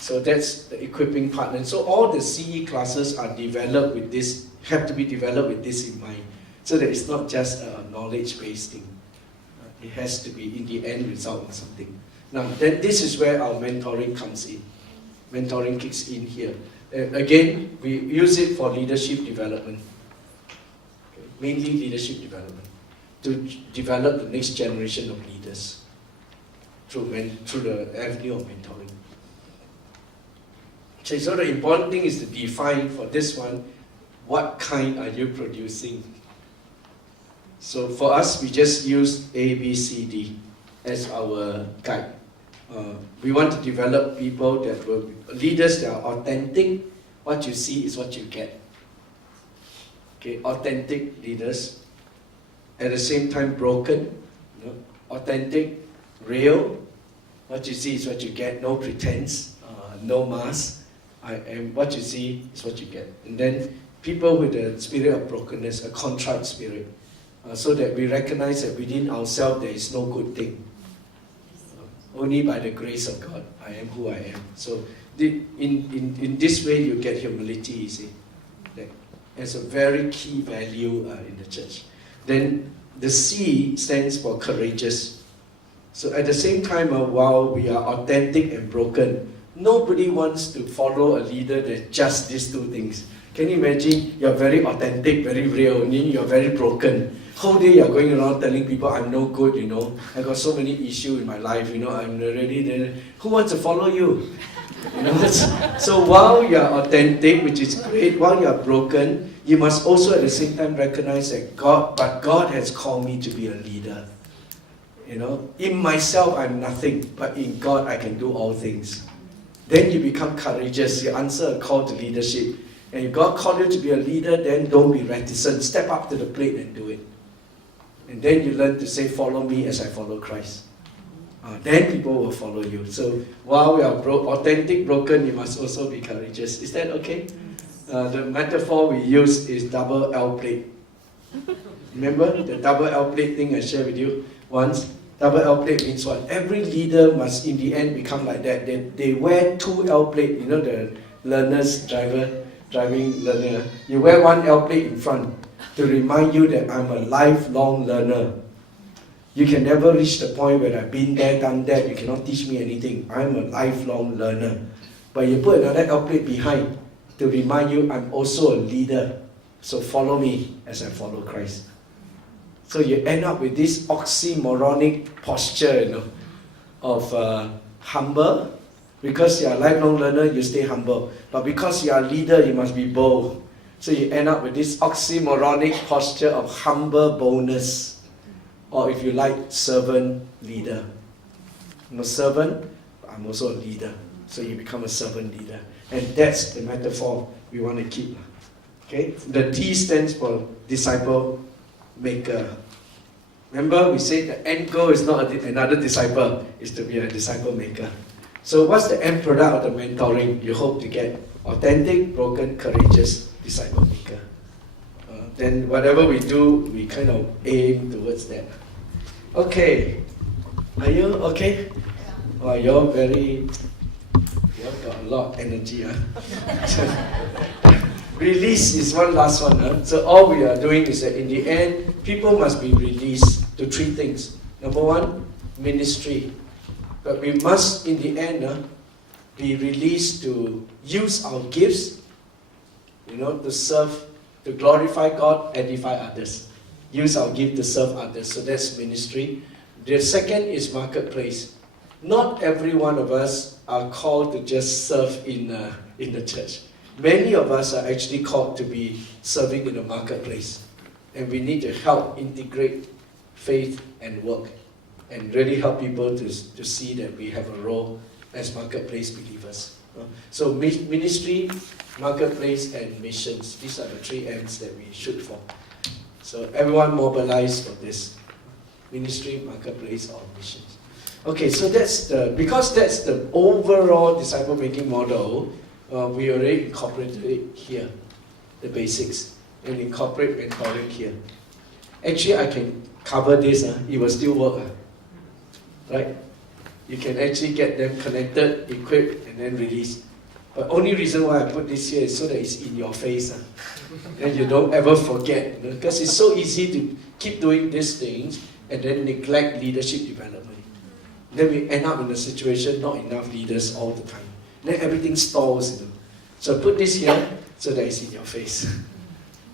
So that's the equipping part. And so all the CE classes are developed with this, have to be developed with this in mind. So that it's not just a knowledge-based thing. It has to be, in the end, result in something. Now, then this is where our mentoring comes in. Mentoring kicks in here. Again, we use it for leadership development. Okay. Mainly leadership development. To develop the next generation of leaders through the avenue of mentoring. Okay, so the important thing is to define for this one, what kind are you producing? So for us, we just use A, B, C, D as our guide. We want to develop people that will be leaders that are authentic. What you see is what you get. Okay, authentic leaders. At the same time, broken, authentic, real. What you see is what you get. No pretense, no mask. And what you see is what you get. And then people with a spirit of brokenness, a contrite spirit, so that we recognize that within ourselves there is no good thing. Only by the grace of God, I am who I am. So in this way, you get humility, you see. That as a very key value in the church. Then the C stands for courageous. So at the same time, while we are authentic and broken, nobody wants to follow a leader that just these 2 things. Can you imagine? You're very authentic, very real, and then you're very broken. Whole day you're going around telling people, I'm no good, I got so many issues in my life, I'm already there. Who wants to follow you? So while you're authentic, which is great, while you're broken, you must also at the same time recognize that God has called me to be a leader. In myself I'm nothing, but in God I can do all things. Then you become courageous, you answer a call to leadership. And if God called you to be a leader, then don't be reticent. Step up to the plate and do it. And then you learn to say, follow me as I follow Christ. Then people will follow you. So while we are authentic, broken, you must also be courageous. Is that okay? The metaphor we use is double L plate. Remember the double L plate thing I shared with you once? Double L plate means what? Every leader must in the end become like that. They wear 2 L plate, the learners, driving learner. You wear 1 L plate in front to remind you that I'm a lifelong learner. You can never reach the point where I've been there, done that, you cannot teach me anything. I'm a lifelong learner. But you put another L plate behind to remind you I'm also a leader. So follow me as I follow Christ. So you end up with this oxymoronic posture, of humble. Because you're a lifelong learner, you stay humble. But because you're a leader, you must be bold. So you end up with this oxymoronic posture of humble boldness. Or if you like, servant leader. I'm a servant, but I'm also a leader. So you become a servant leader. And that's the metaphor we want to keep. Okay, the T stands for disciple maker. Remember, we said the end goal is not another disciple, it's to be a disciple maker. So what's the end product of the mentoring? You hope to get authentic, broken, courageous disciple maker. Then whatever we do, we kind of aim towards that. Okay, are you okay? Oh, you're got a lot of energy. Release is one last one. So all we are doing is that in the end, people must be released to 3 things. Number 1, ministry. But we must, in the end, be released to use our gifts, to serve, to glorify God, edify others. Use our gift to serve others. So that's ministry. The second is marketplace. Not every one of us are called to just serve in the church. Many of us are actually called to be serving in the marketplace. And we need to help integrate faith and work and really help people to see that we have a role as marketplace believers. So ministry, marketplace, and missions. These are the 3 M's that we shoot for. So everyone mobilize for this. Ministry, marketplace, or missions. Okay, so because that's the overall disciple making model, we already incorporated it here, the basics, and incorporate mentoring here. Actually, I can cover this, it will still work, right? You can actually get them connected, equipped, and then release. But only reason why I put this here is so that it's in your face, and you don't ever forget, because it's so easy to keep doing these things and then neglect leadership development. Then we end up in a situation, not enough leaders all the time. Then everything stalls. So put this here so that it's in your face.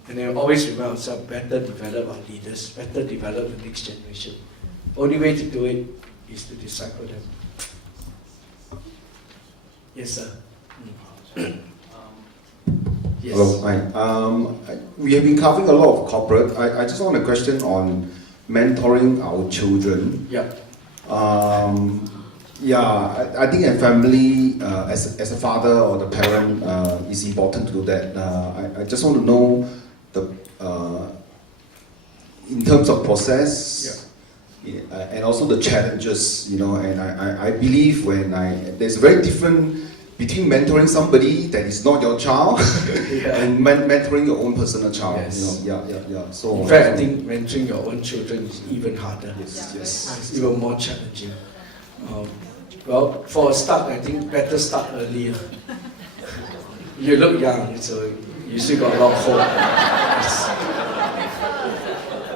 And then always remember ourselves, better develop our leaders, better develop the next generation. Only way to do it is to disciple them. Yes, sir. Yes. Hello, hi. We have been covering a lot of corporate. I just want a question on mentoring our children. Yeah. I think a family, as a father or the parent, is important to do that. I just want to know in terms of process, and also the challenges, and I believe there's a very different between mentoring somebody that is not your child and mentoring your own personal child. Yes. So in fact, I think mentoring your own children is even harder. Yes. It's even more challenging. Well, for a start, I think better start earlier. You look young, so you still got a lot of hope. Yes.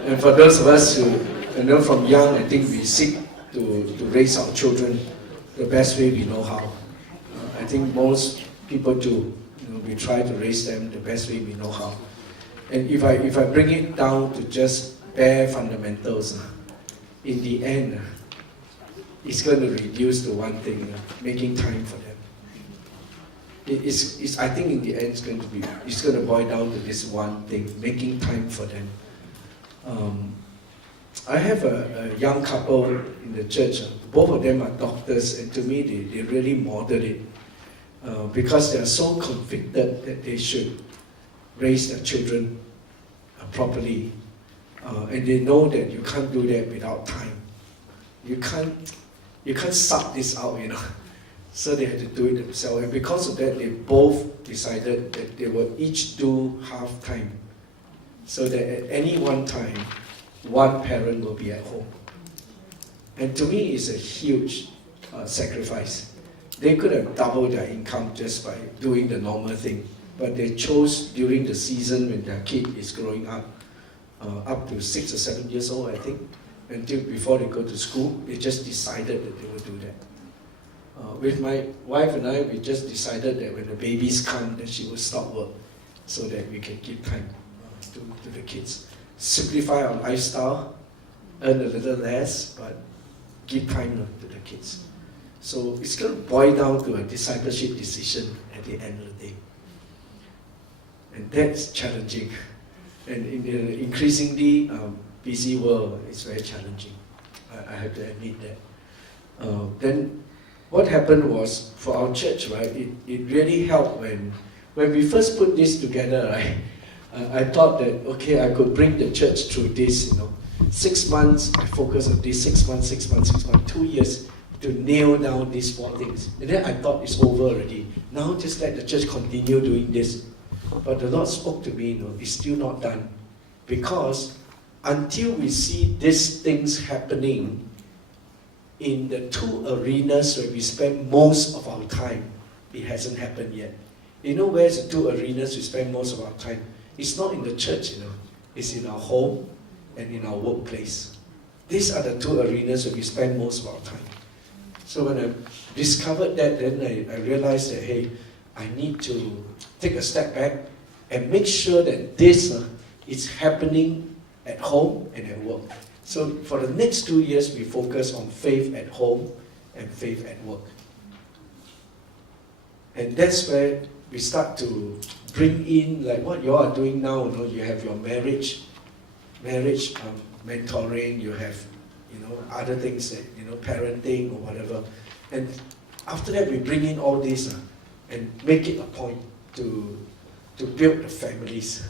And for those of us who, from young, I think we seek to raise our children the best way we know how. I think most people do. We try to raise them the best way we know how. And if I bring it down to just bare fundamentals, in the end, it's going to reduce to one thing, making time for them. I think in the end it's going to boil down to this one thing, making time for them. I have a young couple in the church. Both of them are doctors, and to me they really modeled it. Because they are so convicted that they should raise their children properly. And they know that you can't do that without time. You can't suck this out, So they had to do it themselves. And because of that, they both decided that they will each do half-time. So that at any one time, one parent will be at home. And to me, it's a huge sacrifice. They could have doubled their income just by doing the normal thing. But they chose during the season when their kid is growing up to 6 or 7 years old, I think, until before they go to school, they just decided that they would do that. With my wife and I, we just decided that when the babies come, that she will stop work so that we can give time to the kids. Simplify our lifestyle, earn a little less, but give time to the kids. So it's going to boil down to a discipleship decision at the end of the day. And that's challenging. And in an increasingly busy world, it's very challenging. I have to admit that. Then what happened was, for our church, right, it really helped when when we first put this together, right, I thought that, okay, I could bring the church through this, 6 months, I focus on this, 6 months, 2 years, to nail down these 4 things. And then I thought it's over already. Now just let the church continue doing this. But the Lord spoke to me, it's still not done. Because until we see these things happening in the 2 arenas where we spend most of our time, it hasn't happened yet. You know where's the 2 arenas we spend most of our time? It's not in the church, It's in our home and in our workplace. These are the 2 arenas where we spend most of our time. So when I discovered that, then I realized that, hey, I need to take a step back and make sure that this is happening at home and at work. So for the next 2 years, we focus on faith at home and faith at work. And that's where we start to bring in, like what you all are doing now. You have your marriage mentoring, you have other things that, parenting or whatever. And after that, we bring in all this and make it a point to build the families.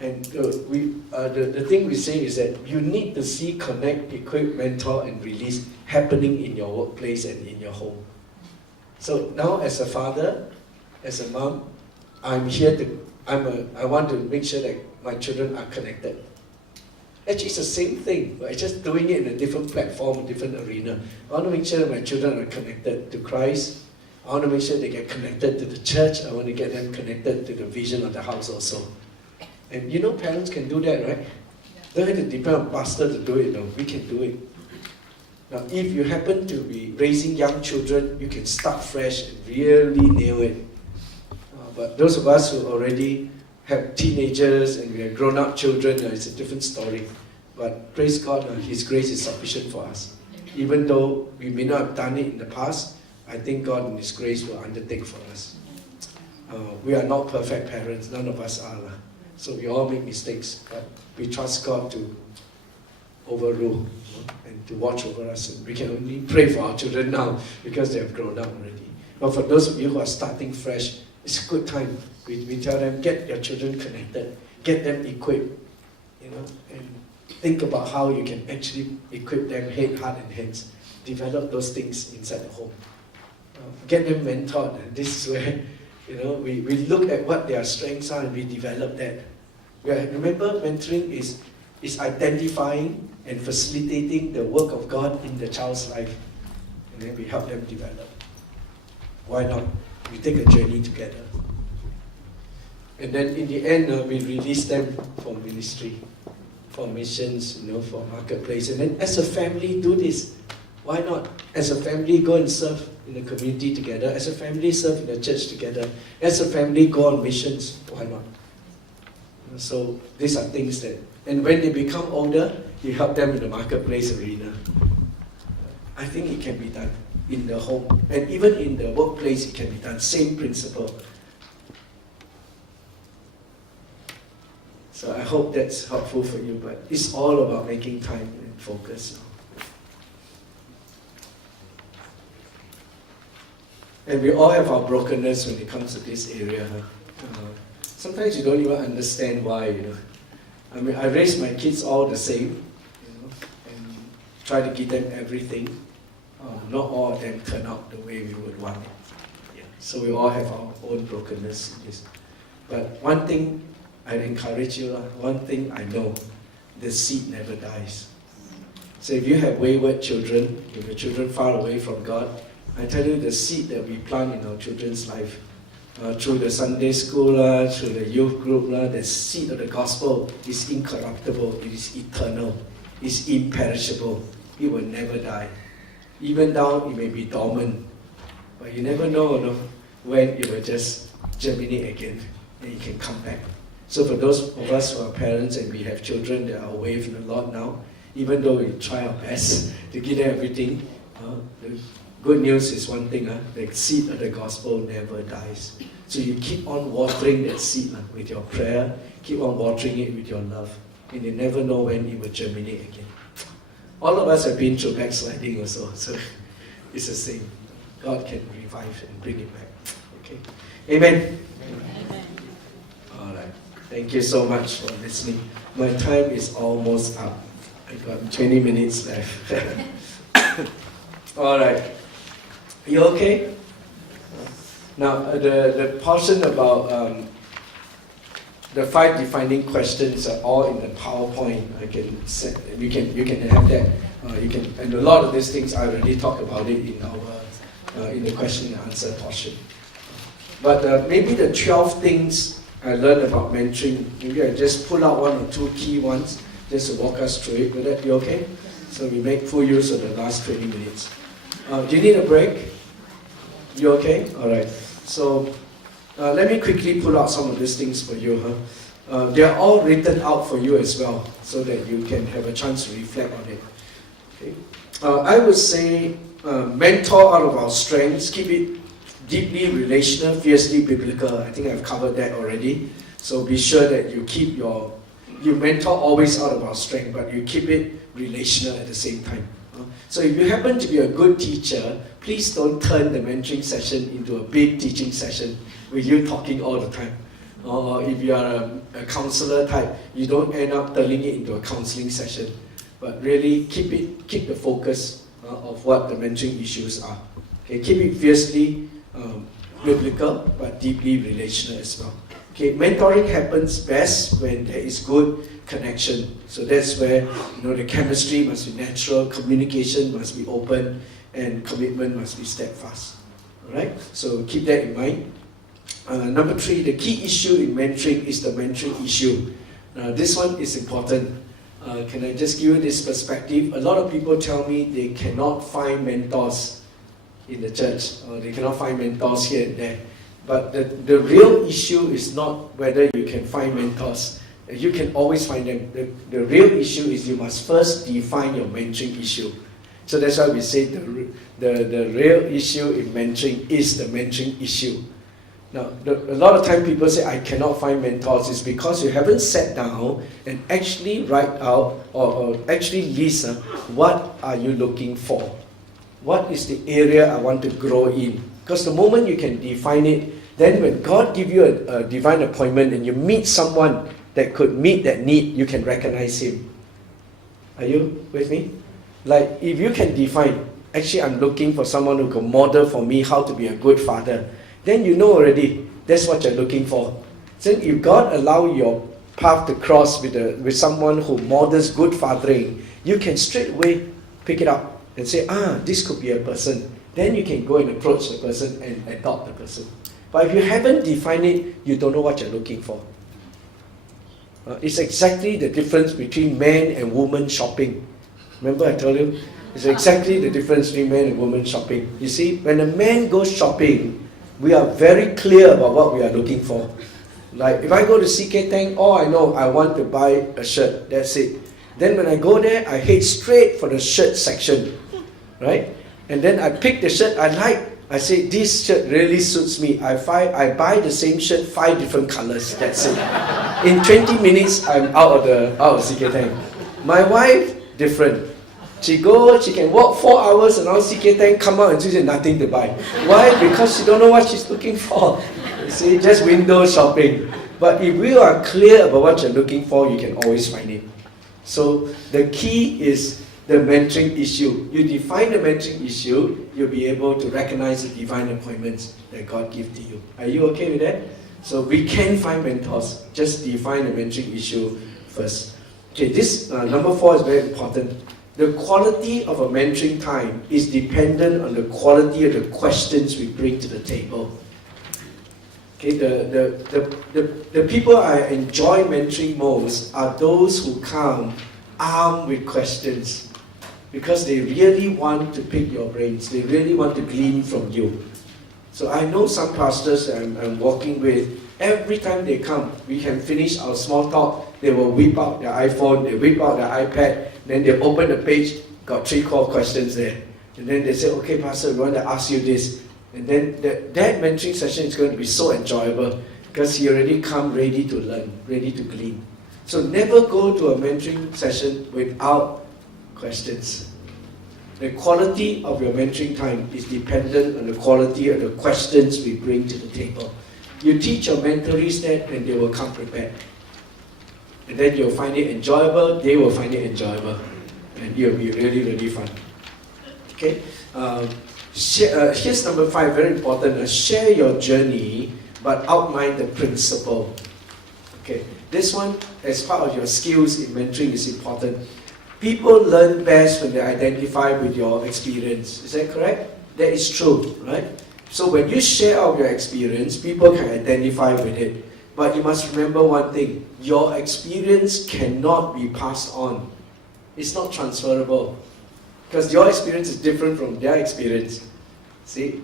And the thing we say is that you need to see connect, equip, mentor, and release happening in your workplace and in your home. So now as a father, as a mom, I'm here I want to make sure that my children are connected. Actually, it's the same thing, but I'm just doing it in a different platform, different arena. I want to make sure that my children are connected to Christ. I want to make sure they get connected to the church. I want to get them connected to the vision of the house also. And parents can do that, right? Don't have to depend on pastor to do it, no. We can do it. Now, if you happen to be raising young children, you can start fresh and really nail it. But those of us who already have teenagers and we have grown-up children, it's a different story. But praise God, His grace is sufficient for us. Even though we may not have done it in the past, I think God in His grace will undertake for us. We are not perfect parents, none of us are. So we all make mistakes, but we trust God to overrule and to watch over us. And we can only pray for our children now because they have grown up already. But for those of you who are starting fresh, it's a good time. We tell them, get your children connected, get them equipped, and think about how you can actually equip them head, heart, and hands. Develop those things inside the home. Get them mentored. And this is where we look at what their strengths are and we develop that. Remember, mentoring is identifying and facilitating the work of God in the child's life. And then we help them develop. Why not? We take a journey together. And then in the end, we release them for ministry, for missions, for marketplace. And then as a family, do this. Why not? As a family, go and serve in the community together. As a family, serve in the church together. As a family, go on missions. Why not? So these are things that, and when they become older, you help them in the marketplace arena. I think it can be done in the home. And even in the workplace, it can be done. Same principle. So I hope that's helpful for you, but it's all about making time and focus. And we all have our brokenness when it comes to this area. Sometimes you don't even understand why. I mean, I raise my kids all the same, and try to give them everything. Not all of them turn out the way we would want it. Yeah. So we all have our own brokenness in this. But one thing I encourage you, one thing I know, the seed never dies. So if you have wayward children, if your children far away from God, I tell you the seed that we plant in our children's life, through the Sunday school, through the youth group, the seed of the gospel is incorruptible, it is eternal, it's imperishable, it will never die. Even though it may be dormant, but you never know when it will just germinate again and it can come back. So for those of us who are parents and we have children that are away from the Lord now, even though we try our best to give them everything, the good news is one thing, the seed of the gospel never dies. So you keep on watering that seed with your prayer, keep on watering it with your love, and you never know when it will germinate again. All of us have been through backsliding also, so it's the same. God can revive and bring it back. Okay. Amen. All right. Thank you so much for listening. My time is almost up. I got 20 minutes left. All right. You okay? Now, the portion about the 5 defining questions are all in the PowerPoint. You can have that. And a lot of these things I already talked about it in the question and answer portion. But maybe the 12 things I learned about mentoring, maybe I just pull out 1 or 2 key ones just to walk us through it. Will that be okay? So we make full use of the last 20 minutes. Do you need a break? You okay? All right. So let me quickly pull out some of these things for you. They are all written out for you as well, so that you can have a chance to reflect on it. Okay. I would say mentor out of our strengths, keep it deeply relational, fiercely biblical. I think I've covered that already. So be sure that you mentor always out of our strength, but you keep it relational at the same time. So if you happen to be a good teacher, please don't turn the mentoring session into a big teaching session with you talking all the time. Or if you are a counselor type, you don't end up turning it into a counseling session. But really keep the focus of what the mentoring issues are. Okay, keep it fiercely biblical, but deeply relational as well. Okay, mentoring happens best when there is good connection. So that's where the chemistry must be natural, communication must be open, and commitment must be steadfast. All right. So keep that in mind. Number 3, the key issue in mentoring is the mentoring issue. This one is important. Can I just give you this perspective? A lot of people tell me they cannot find mentors in the church, or they cannot find mentors here and there. But the real issue is not whether you can find mentors. You can always find them. The real issue is you must first define your mentoring issue. So that's why we say the real issue in mentoring is the mentoring issue. Now, a lot of time people say, I cannot find mentors. It's because you haven't sat down and actually write out or actually list what are you looking for? What is the area I want to grow in? Because the moment you can define it, then when God gives you a divine appointment and you meet someone that could meet that need, you can recognize him. Are you with me? Like, if you can define, actually I'm looking for someone who can model for me how to be a good father, then you know already that's what you're looking for. So if God allows your path to cross with someone who models good fathering, you can straight away pick it up and say, this could be a person. Then you can go and approach the person and adopt the person. But if you haven't defined it, you don't know what you're looking for. It's exactly the difference between man and woman shopping. Remember I told you? It's exactly the difference between man and woman shopping. You see, when a man goes shopping, we are very clear about what we are looking for. Like, if I go to CK Tang, all I know, I want to buy a shirt. That's it. Then when I go there, I head straight for the shirt section. Right? And then I pick the shirt I like. I say, this shirt really suits me. I buy the same shirt, 5 different colors. That's it. In 20 minutes, I'm out of CK Tang. My wife, different. She can walk 4 hours around CK Tang, come out and she's nothing to buy. Why? Because she don't know what she's looking for. You see, just window shopping. But if you are clear about what you're looking for, you can always find it. So the key is the mentoring issue. You define the mentoring issue, you'll be able to recognize the divine appointments that God gives to you. Are you okay with that? So we can find mentors. Just define the mentoring issue first. Okay, this number 4 is very important. The quality of a mentoring time is dependent on the quality of the questions we bring to the table. Okay, the people I enjoy mentoring most are those who come armed with questions, because they really want to pick your brains. They really want to glean from you. So I know some pastors I'm working with, every time they come, we can finish our small talk, they will whip out their iPhone, they whip out their iPad, then they open the page, got 3 core questions there. And then they say, okay, Pastor, we want to ask you this. And then that mentoring session is going to be so enjoyable, because he already come ready to learn, ready to glean. So never go to a mentoring session without questions. The quality of your mentoring time is dependent on the quality of the questions we bring to the table. You teach your mentorees that and they will come prepared. And then you'll find it enjoyable, they will find it enjoyable. And it'll be really, really fun. Okay? Here's number 5, very important. Share your journey, but outline the principle. Okay? This one, as part of your skills in mentoring, is important. People learn best when they identify with your experience. Is that correct? That is true, right? So when you share out your experience, people can identify with it. But you must remember one thing. Your experience cannot be passed on. It's not transferable. Because your experience is different from their experience. See?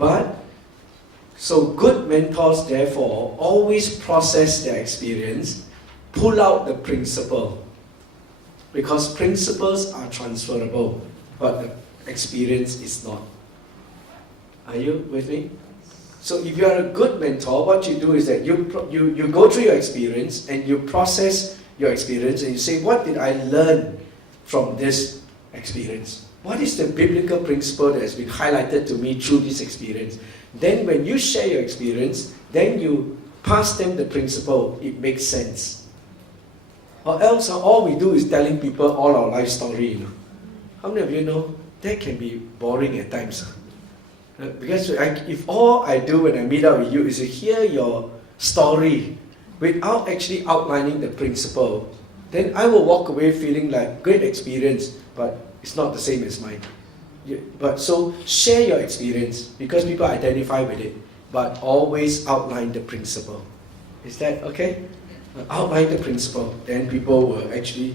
So good mentors, therefore, always process their experience, pull out the principle. Because principles are transferable, but the experience is not. Are you with me? So if you are a good mentor, what you do is that you go through your experience and you process your experience and you say, what did I learn from this experience? What is the biblical principle that has been highlighted to me through this experience? Then when you share your experience, then you pass them the principle. It makes sense. Or else all we do is telling people all our life story. How many of you know that can be boring at times? Because if all I do when I meet up with you is to hear your story without actually outlining the principle, then I will walk away feeling like great experience, but it's not the same as mine. But so share your experience because people identify with it, but always outline the principle. Is that okay? Outline the principle, then people will actually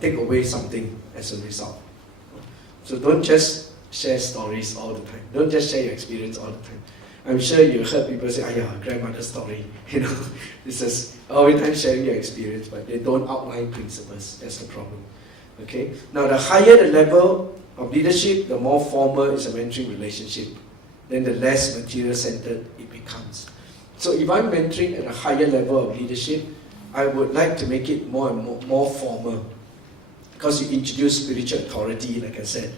take away something as a result. So don't just share stories all the time. Don't just share your experience all the time. I'm sure you heard people say, grandmother's story. This is all the time sharing your experience, but they don't outline principles. That's the problem. Okay? Now, the higher the level of leadership, the more formal is a mentoring relationship. Then the less material-centered it becomes. So if I'm mentoring at a higher level of leadership, I would like to make it more and more formal. Because you introduce spiritual authority, like I said.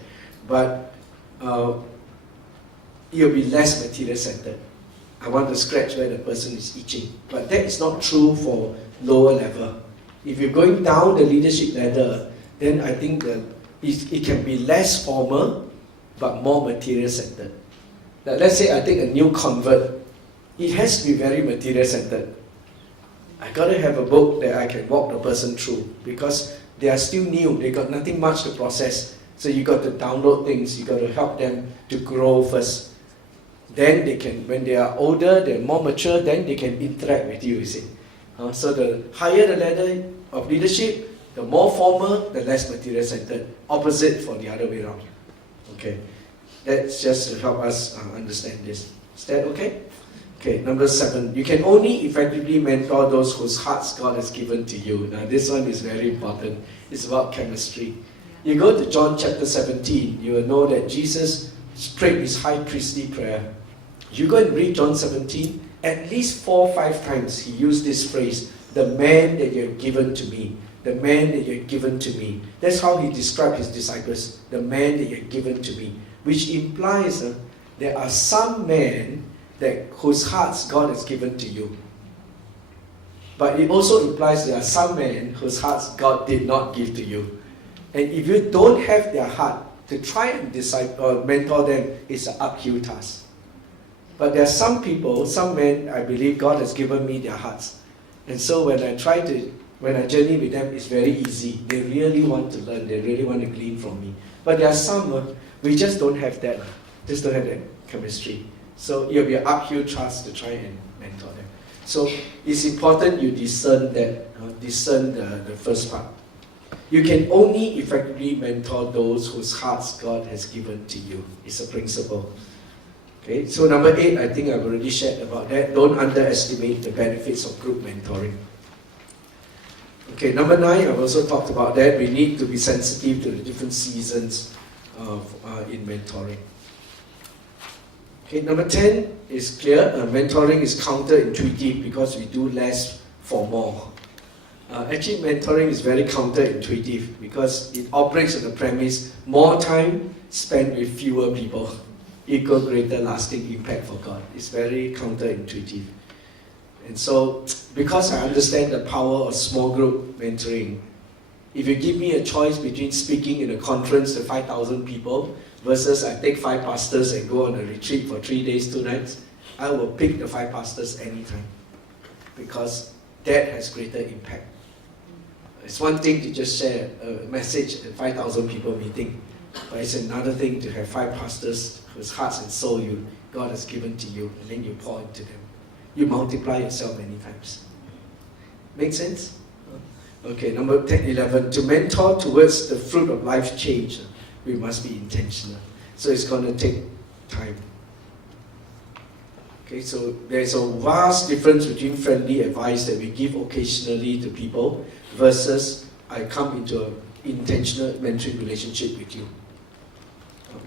But it'll be less material-centered. I want to scratch where the person is itching. But that is not true for lower level. If you're going down the leadership ladder, then I think that it can be less formal, but more material-centered. Now, let's say I take a new convert. It has to be very material-centered. I got to have a book that I can walk the person through because they are still new. They got nothing much to process. So you got to download things. You got to help them to grow first. Then they can, when they are older, they're more mature, then they can interact with you, you see. So the higher the ladder of leadership, the more formal, the less material-centered. Opposite for the other way around. Okay. That's just to help us understand this. Is that okay? Okay, number 7. You can only effectively mentor those whose hearts God has given to you. Now this one is very important. It's about chemistry. You go to John chapter 17, you will know that Jesus prayed his high priestly prayer. You go and read John 17, at least 4 or 5 times he used this phrase, the man that you have given to me. The man that you have given to me. That's how he described his disciples. The man that you have given to me. Which implies there are some men whose hearts God has given to you. But it also implies there are some men whose hearts God did not give to you. And if you don't have their heart, to try and mentor them is an uphill task. But there are some people, some men, I believe God has given me their hearts. And so when I journey with them, it's very easy. They really want to learn, they really want to glean from me. But there are some, we just don't have that. Just don't have that chemistry. So it'll be an uphill task to try and mentor them. So it's important you discern that, discern the first part. You can only effectively mentor those whose hearts God has given to you. It's a principle. Okay, so number 8, I think I've already shared about that. Don't underestimate the benefits of group mentoring. Okay, number 9, I've also talked about that. We need to be sensitive to the different seasons in mentoring. Okay, number 10 is clear. Mentoring is counterintuitive because we do less for more. Actually, mentoring is very counterintuitive because it operates on the premise more time spent with fewer people equal greater lasting impact for God. It's very counterintuitive. And so, because I understand the power of small group mentoring, if you give me a choice between speaking in a conference to 5,000 people versus I take 5 pastors and go on a retreat for 3 days, 2 nights, I will pick the 5 pastors anytime, because that has greater impact. It's one thing to just share a message at 5,000 people meeting, but it's another thing to have 5 pastors whose hearts and soul God has given to you, and then you pour into them. You multiply yourself many times. Make sense? Okay, number 11. To mentor towards the fruit of life change, we must be intentional. So it's going to take time. Okay, so there's a vast difference between friendly advice that we give occasionally to people versus I come into an intentional mentoring relationship with you.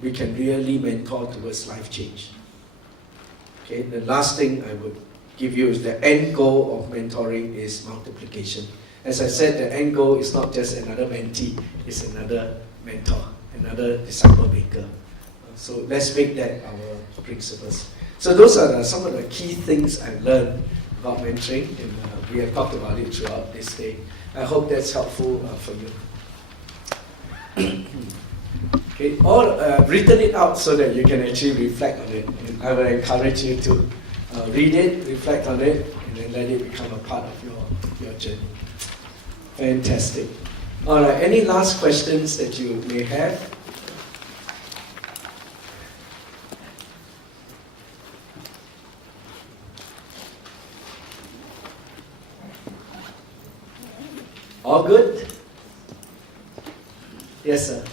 We can really mentor towards life change. Okay, the last thing I would give you is the end goal of mentoring is multiplication. As I said, the end goal is not just another mentee, it's another mentor, another disciple maker. So let's make that our principles. So those are some of the key things I learned about mentoring, and we have talked about it throughout this day. I hope that's helpful for you. Okay, I've written it out so that you can actually reflect on it. And I will encourage you to read it, reflect on it, and then let it become a part of your journey. Fantastic. All right, any last questions that you may have? All good? Yes, sir.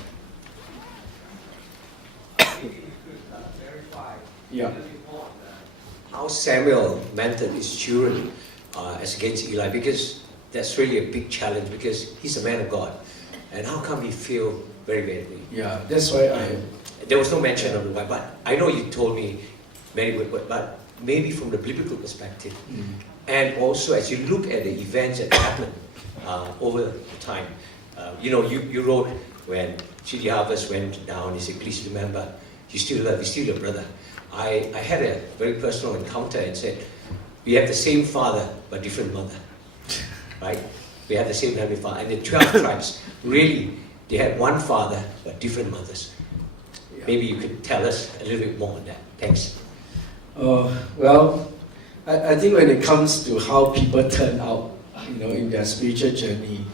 Yeah. How Samuel mentored his children as against Eli, because that's really a big challenge, because he's a man of God. And how come he failed very badly? Yeah, that's why there was no mention of the wife, but I know you told me many words, but maybe from the biblical perspective. And also as you look at the events that happened over the time, you wrote when Chidi Harvest went down, he said, please remember, you still love, he's still your brother. I had a very personal encounter and said, we have the same father, but different mother, right? We have the same heavenly father. And the 12 tribes, really, they had one father, but different mothers. Yeah. Maybe you could tell us a little bit more on that. Thanks. Well, I think when it comes to how people turn out, in their spiritual journey,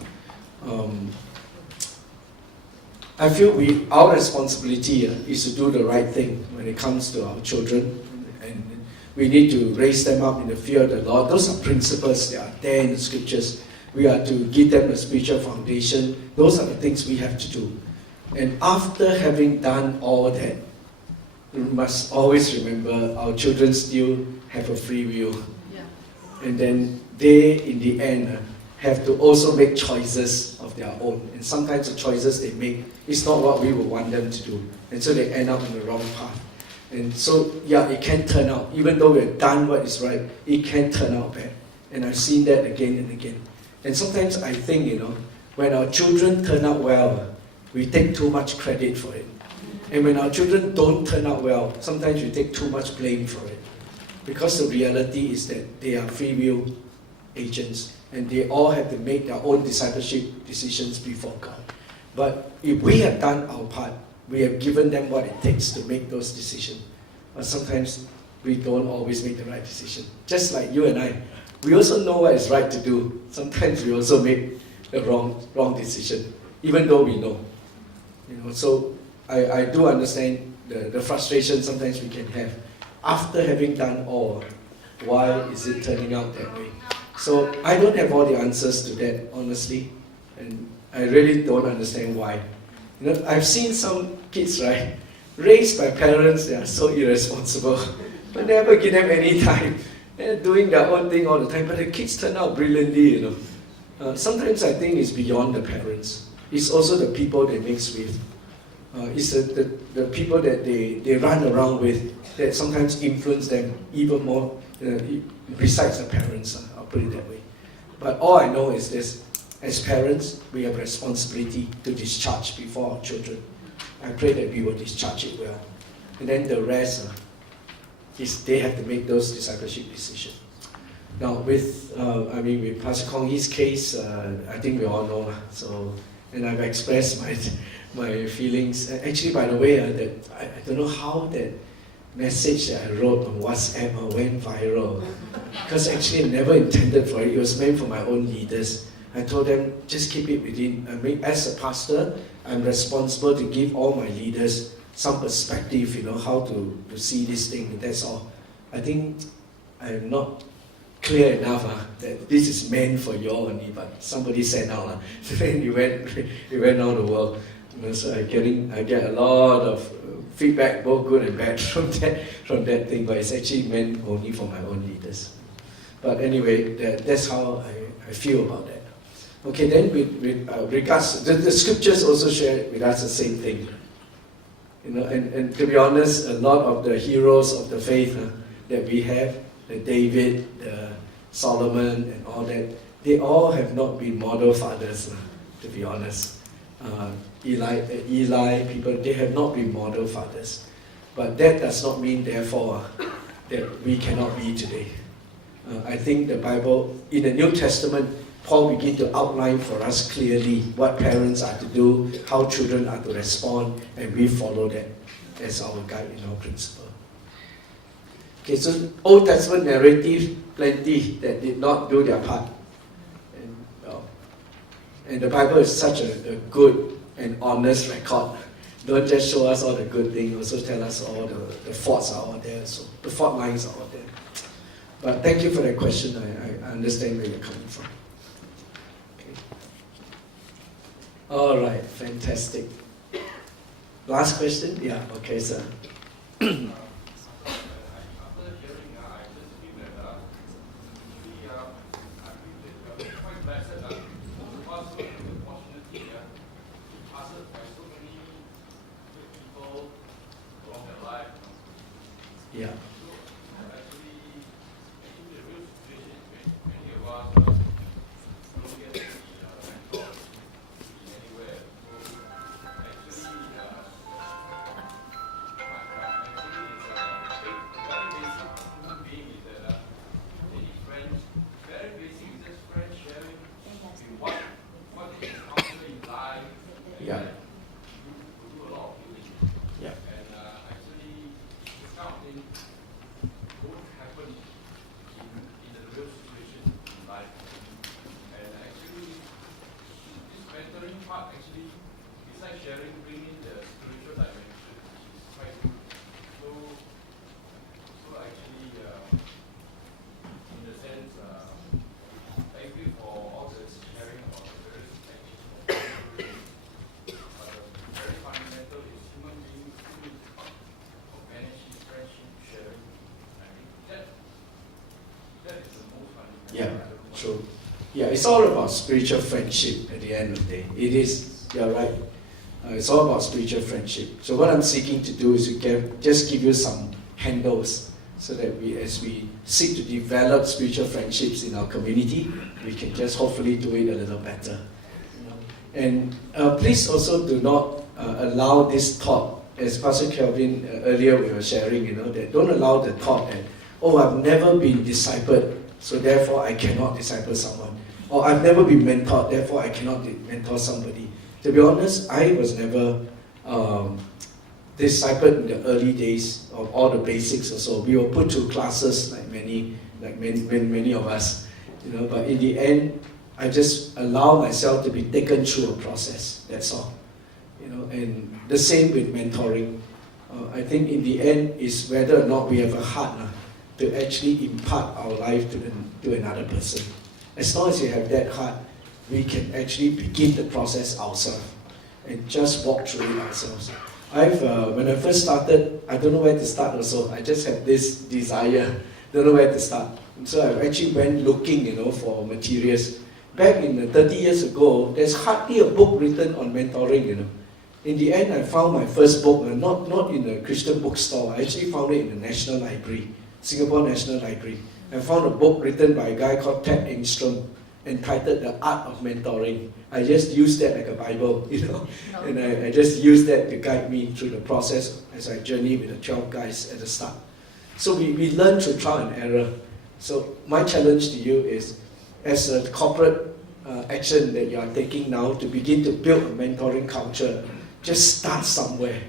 I feel our responsibility is to do the right thing when it comes to our children, and we need to raise them up in the fear of the Lord. Those are principles that are there in the scriptures. We are to give them a spiritual foundation. Those are the things we have to do. And after having done all that, we must always remember our children still have a free will. Yeah. And then they, in the end, have to also make choices of their own. And sometimes the choices they make is not what we would want them to do. And so they end up in the wrong path. And so, yeah, it can turn out, even though we've done what is right, it can turn out bad. And I've seen that again and again. And sometimes I think, when our children turn out well, we take too much credit for it. And when our children don't turn out well, sometimes we take too much blame for it. Because the reality is that they are free will agents, and they all have to make their own discipleship decisions before God. But if we have done our part, we have given them what it takes to make those decisions. But sometimes we don't always make the right decision. Just like you and I, we also know what is right to do. Sometimes we also make the wrong decision, even though we know. So I do understand the frustration sometimes we can have. After having done all, why is it turning out that way? So I don't have all the answers to that, honestly, and I really don't understand why. I've seen some kids, right, raised by parents that are so irresponsible, but never give them any time. They're doing their own thing all the time, but the kids turn out brilliantly, Sometimes I think it's beyond the parents. It's also the people they mix with. It's the people that they run around with that sometimes influence them even more, besides the parents. I'll put it that way. But all I know is this: as parents, we have responsibility to discharge before our children. I pray that we will discharge it well. And then the rest is they have to make those discipleship decisions. Now with, with Pastor Kong Yi's case, I think we all know. So, and I've expressed my feelings. Actually, by the way, that I don't know how that message that I wrote on WhatsApp went viral. Because actually I never intended for it. It was meant for my own leaders. I told them, just keep it within. As a pastor, I'm responsible to give all my leaders some perspective, how to see this thing. That's all. I think I'm not clear enough that this is meant for you all only, but somebody sent out. So then it went out the world. So I get a lot of feedback, both good and bad, from that thing, but it's actually meant only for my own leaders. But anyway, that's how I feel about that. Okay, then with regards, the scriptures also share with us the same thing. And to be honest, a lot of the heroes of the faith that we have, the David, the Solomon, and all that, they all have not been model fathers, to be honest. Eli, people, they have not been model fathers. But that does not mean, therefore, that we cannot be today. I think the Bible, in the New Testament, Paul begins to outline for us clearly what parents are to do, how children are to respond, and we follow that as our guide and our principle. Okay, so Old Testament narrative, plenty that did not do their part. And the Bible is such a good and honest record. Don't just show us all the good things, also tell us all the faults are all there. So the fault lines are all there. But thank you for that question. I understand where you're coming from. Okay. All right, fantastic. Last question? Yeah, okay, sir. Yeah. Yeah. Yeah. Yeah, true. Yeah, it's all about spiritual friendship at the end of the day. It is, you're right. It's all about spiritual friendship. So what I'm seeking to do is to just give you some handles so that as we seek to develop spiritual friendships in our community, we can just hopefully do it a little better. And please also do not allow this thought, as Pastor Kelvin earlier we were sharing, that don't allow the thought that, oh, I've never been discipled, so therefore I cannot disciple someone. Or I've never been mentored, therefore I cannot mentor somebody. To be honest, I was never discipled in the early days of all the basics or so. We were put through classes like many of us, but in the end, I just allow myself to be taken through a process, that's all. And the same with mentoring. I think in the end is whether or not we have a heart to actually impart our life to another person. As long as you have that heart, we can actually begin the process ourselves and just walk through it ourselves. When I first started, I don't know where to start also. I just had this desire, don't know where to start. And so I actually went looking, for materials. Back in 30 years ago, there's hardly a book written on mentoring, In the end, I found my first book, not in a Christian bookstore. I actually found it in the National Library, Singapore National Library. I found a book written by a guy called Ted Engstrom, entitled The Art of Mentoring. I just used that like a Bible, and I just used that to guide me through the process as I journey with the 12 guys at the start. So we learn through trial and error. So my challenge to you is, as a corporate action that you are taking now to begin to build a mentoring culture, just start somewhere.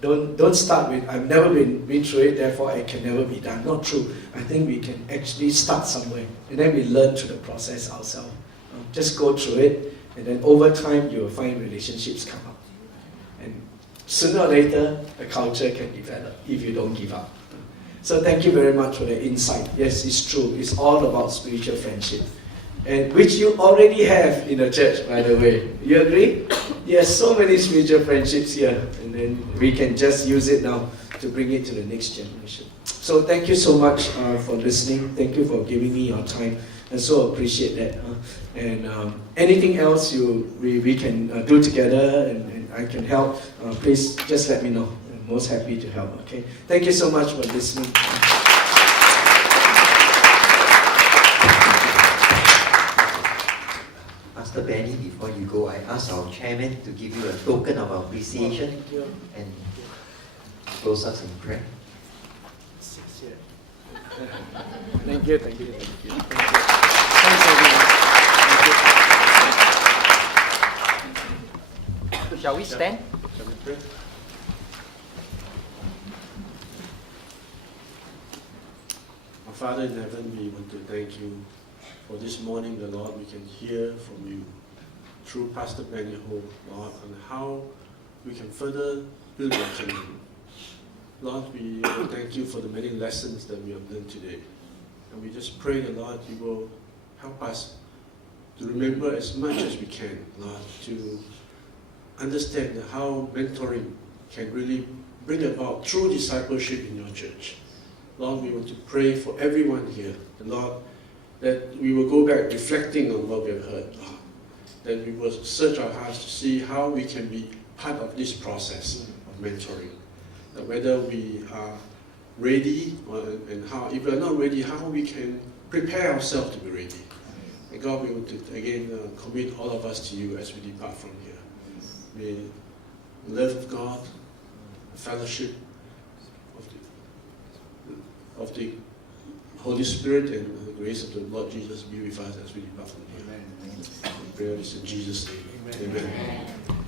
Don't start with, I've never been through it, therefore it can never be done. Not true. I think we can actually start somewhere, and then we learn through the process ourselves. Just go through it, and then over time you will find relationships come up. And sooner or later, a culture can develop if you don't give up. So thank you very much for the insight. Yes, it's true. It's all about spiritual friendship, and which you already have in the church, by the way. You agree? Yes, so many spiritual friendships here, and then we can just use it now to bring it to the next generation. So thank you so much for listening. Thank you for giving me your time. I so appreciate that. And anything else we can do together and I can help, please just let me know. I'm most happy to help. Okay. Thank you so much for listening. Pastor Benny, before you go, I asked our chairman to give you a token of appreciation and close us in prayer. Thank you, thank you, thank you. Thanks, everyone. Shall we stand? Shall we pray? Our Father in heaven, we want to thank you for this morning, the Lord. We can hear from you through Pastor Benny Ho, Lord, on how we can further build your kingdom. Lord, we thank you for the many lessons that we have learned today. And we just pray that, Lord, you will help us to remember as much as we can, Lord, to understand how mentoring can really bring about true discipleship in your church. Lord, we want to pray for everyone here, and Lord, that we will go back reflecting on what we have heard, Lord. That we will search our hearts to see how we can be part of this process of mentoring. That whether we are ready, and how, if we are not ready, how we can prepare ourselves to be ready. And God, we want to again commit all of us to you as we depart from here. May the love of God, the fellowship of the Holy Spirit, and the grace of the Lord Jesus be with us as we depart from here. Amen. We pray this in Jesus' name. Amen. Amen.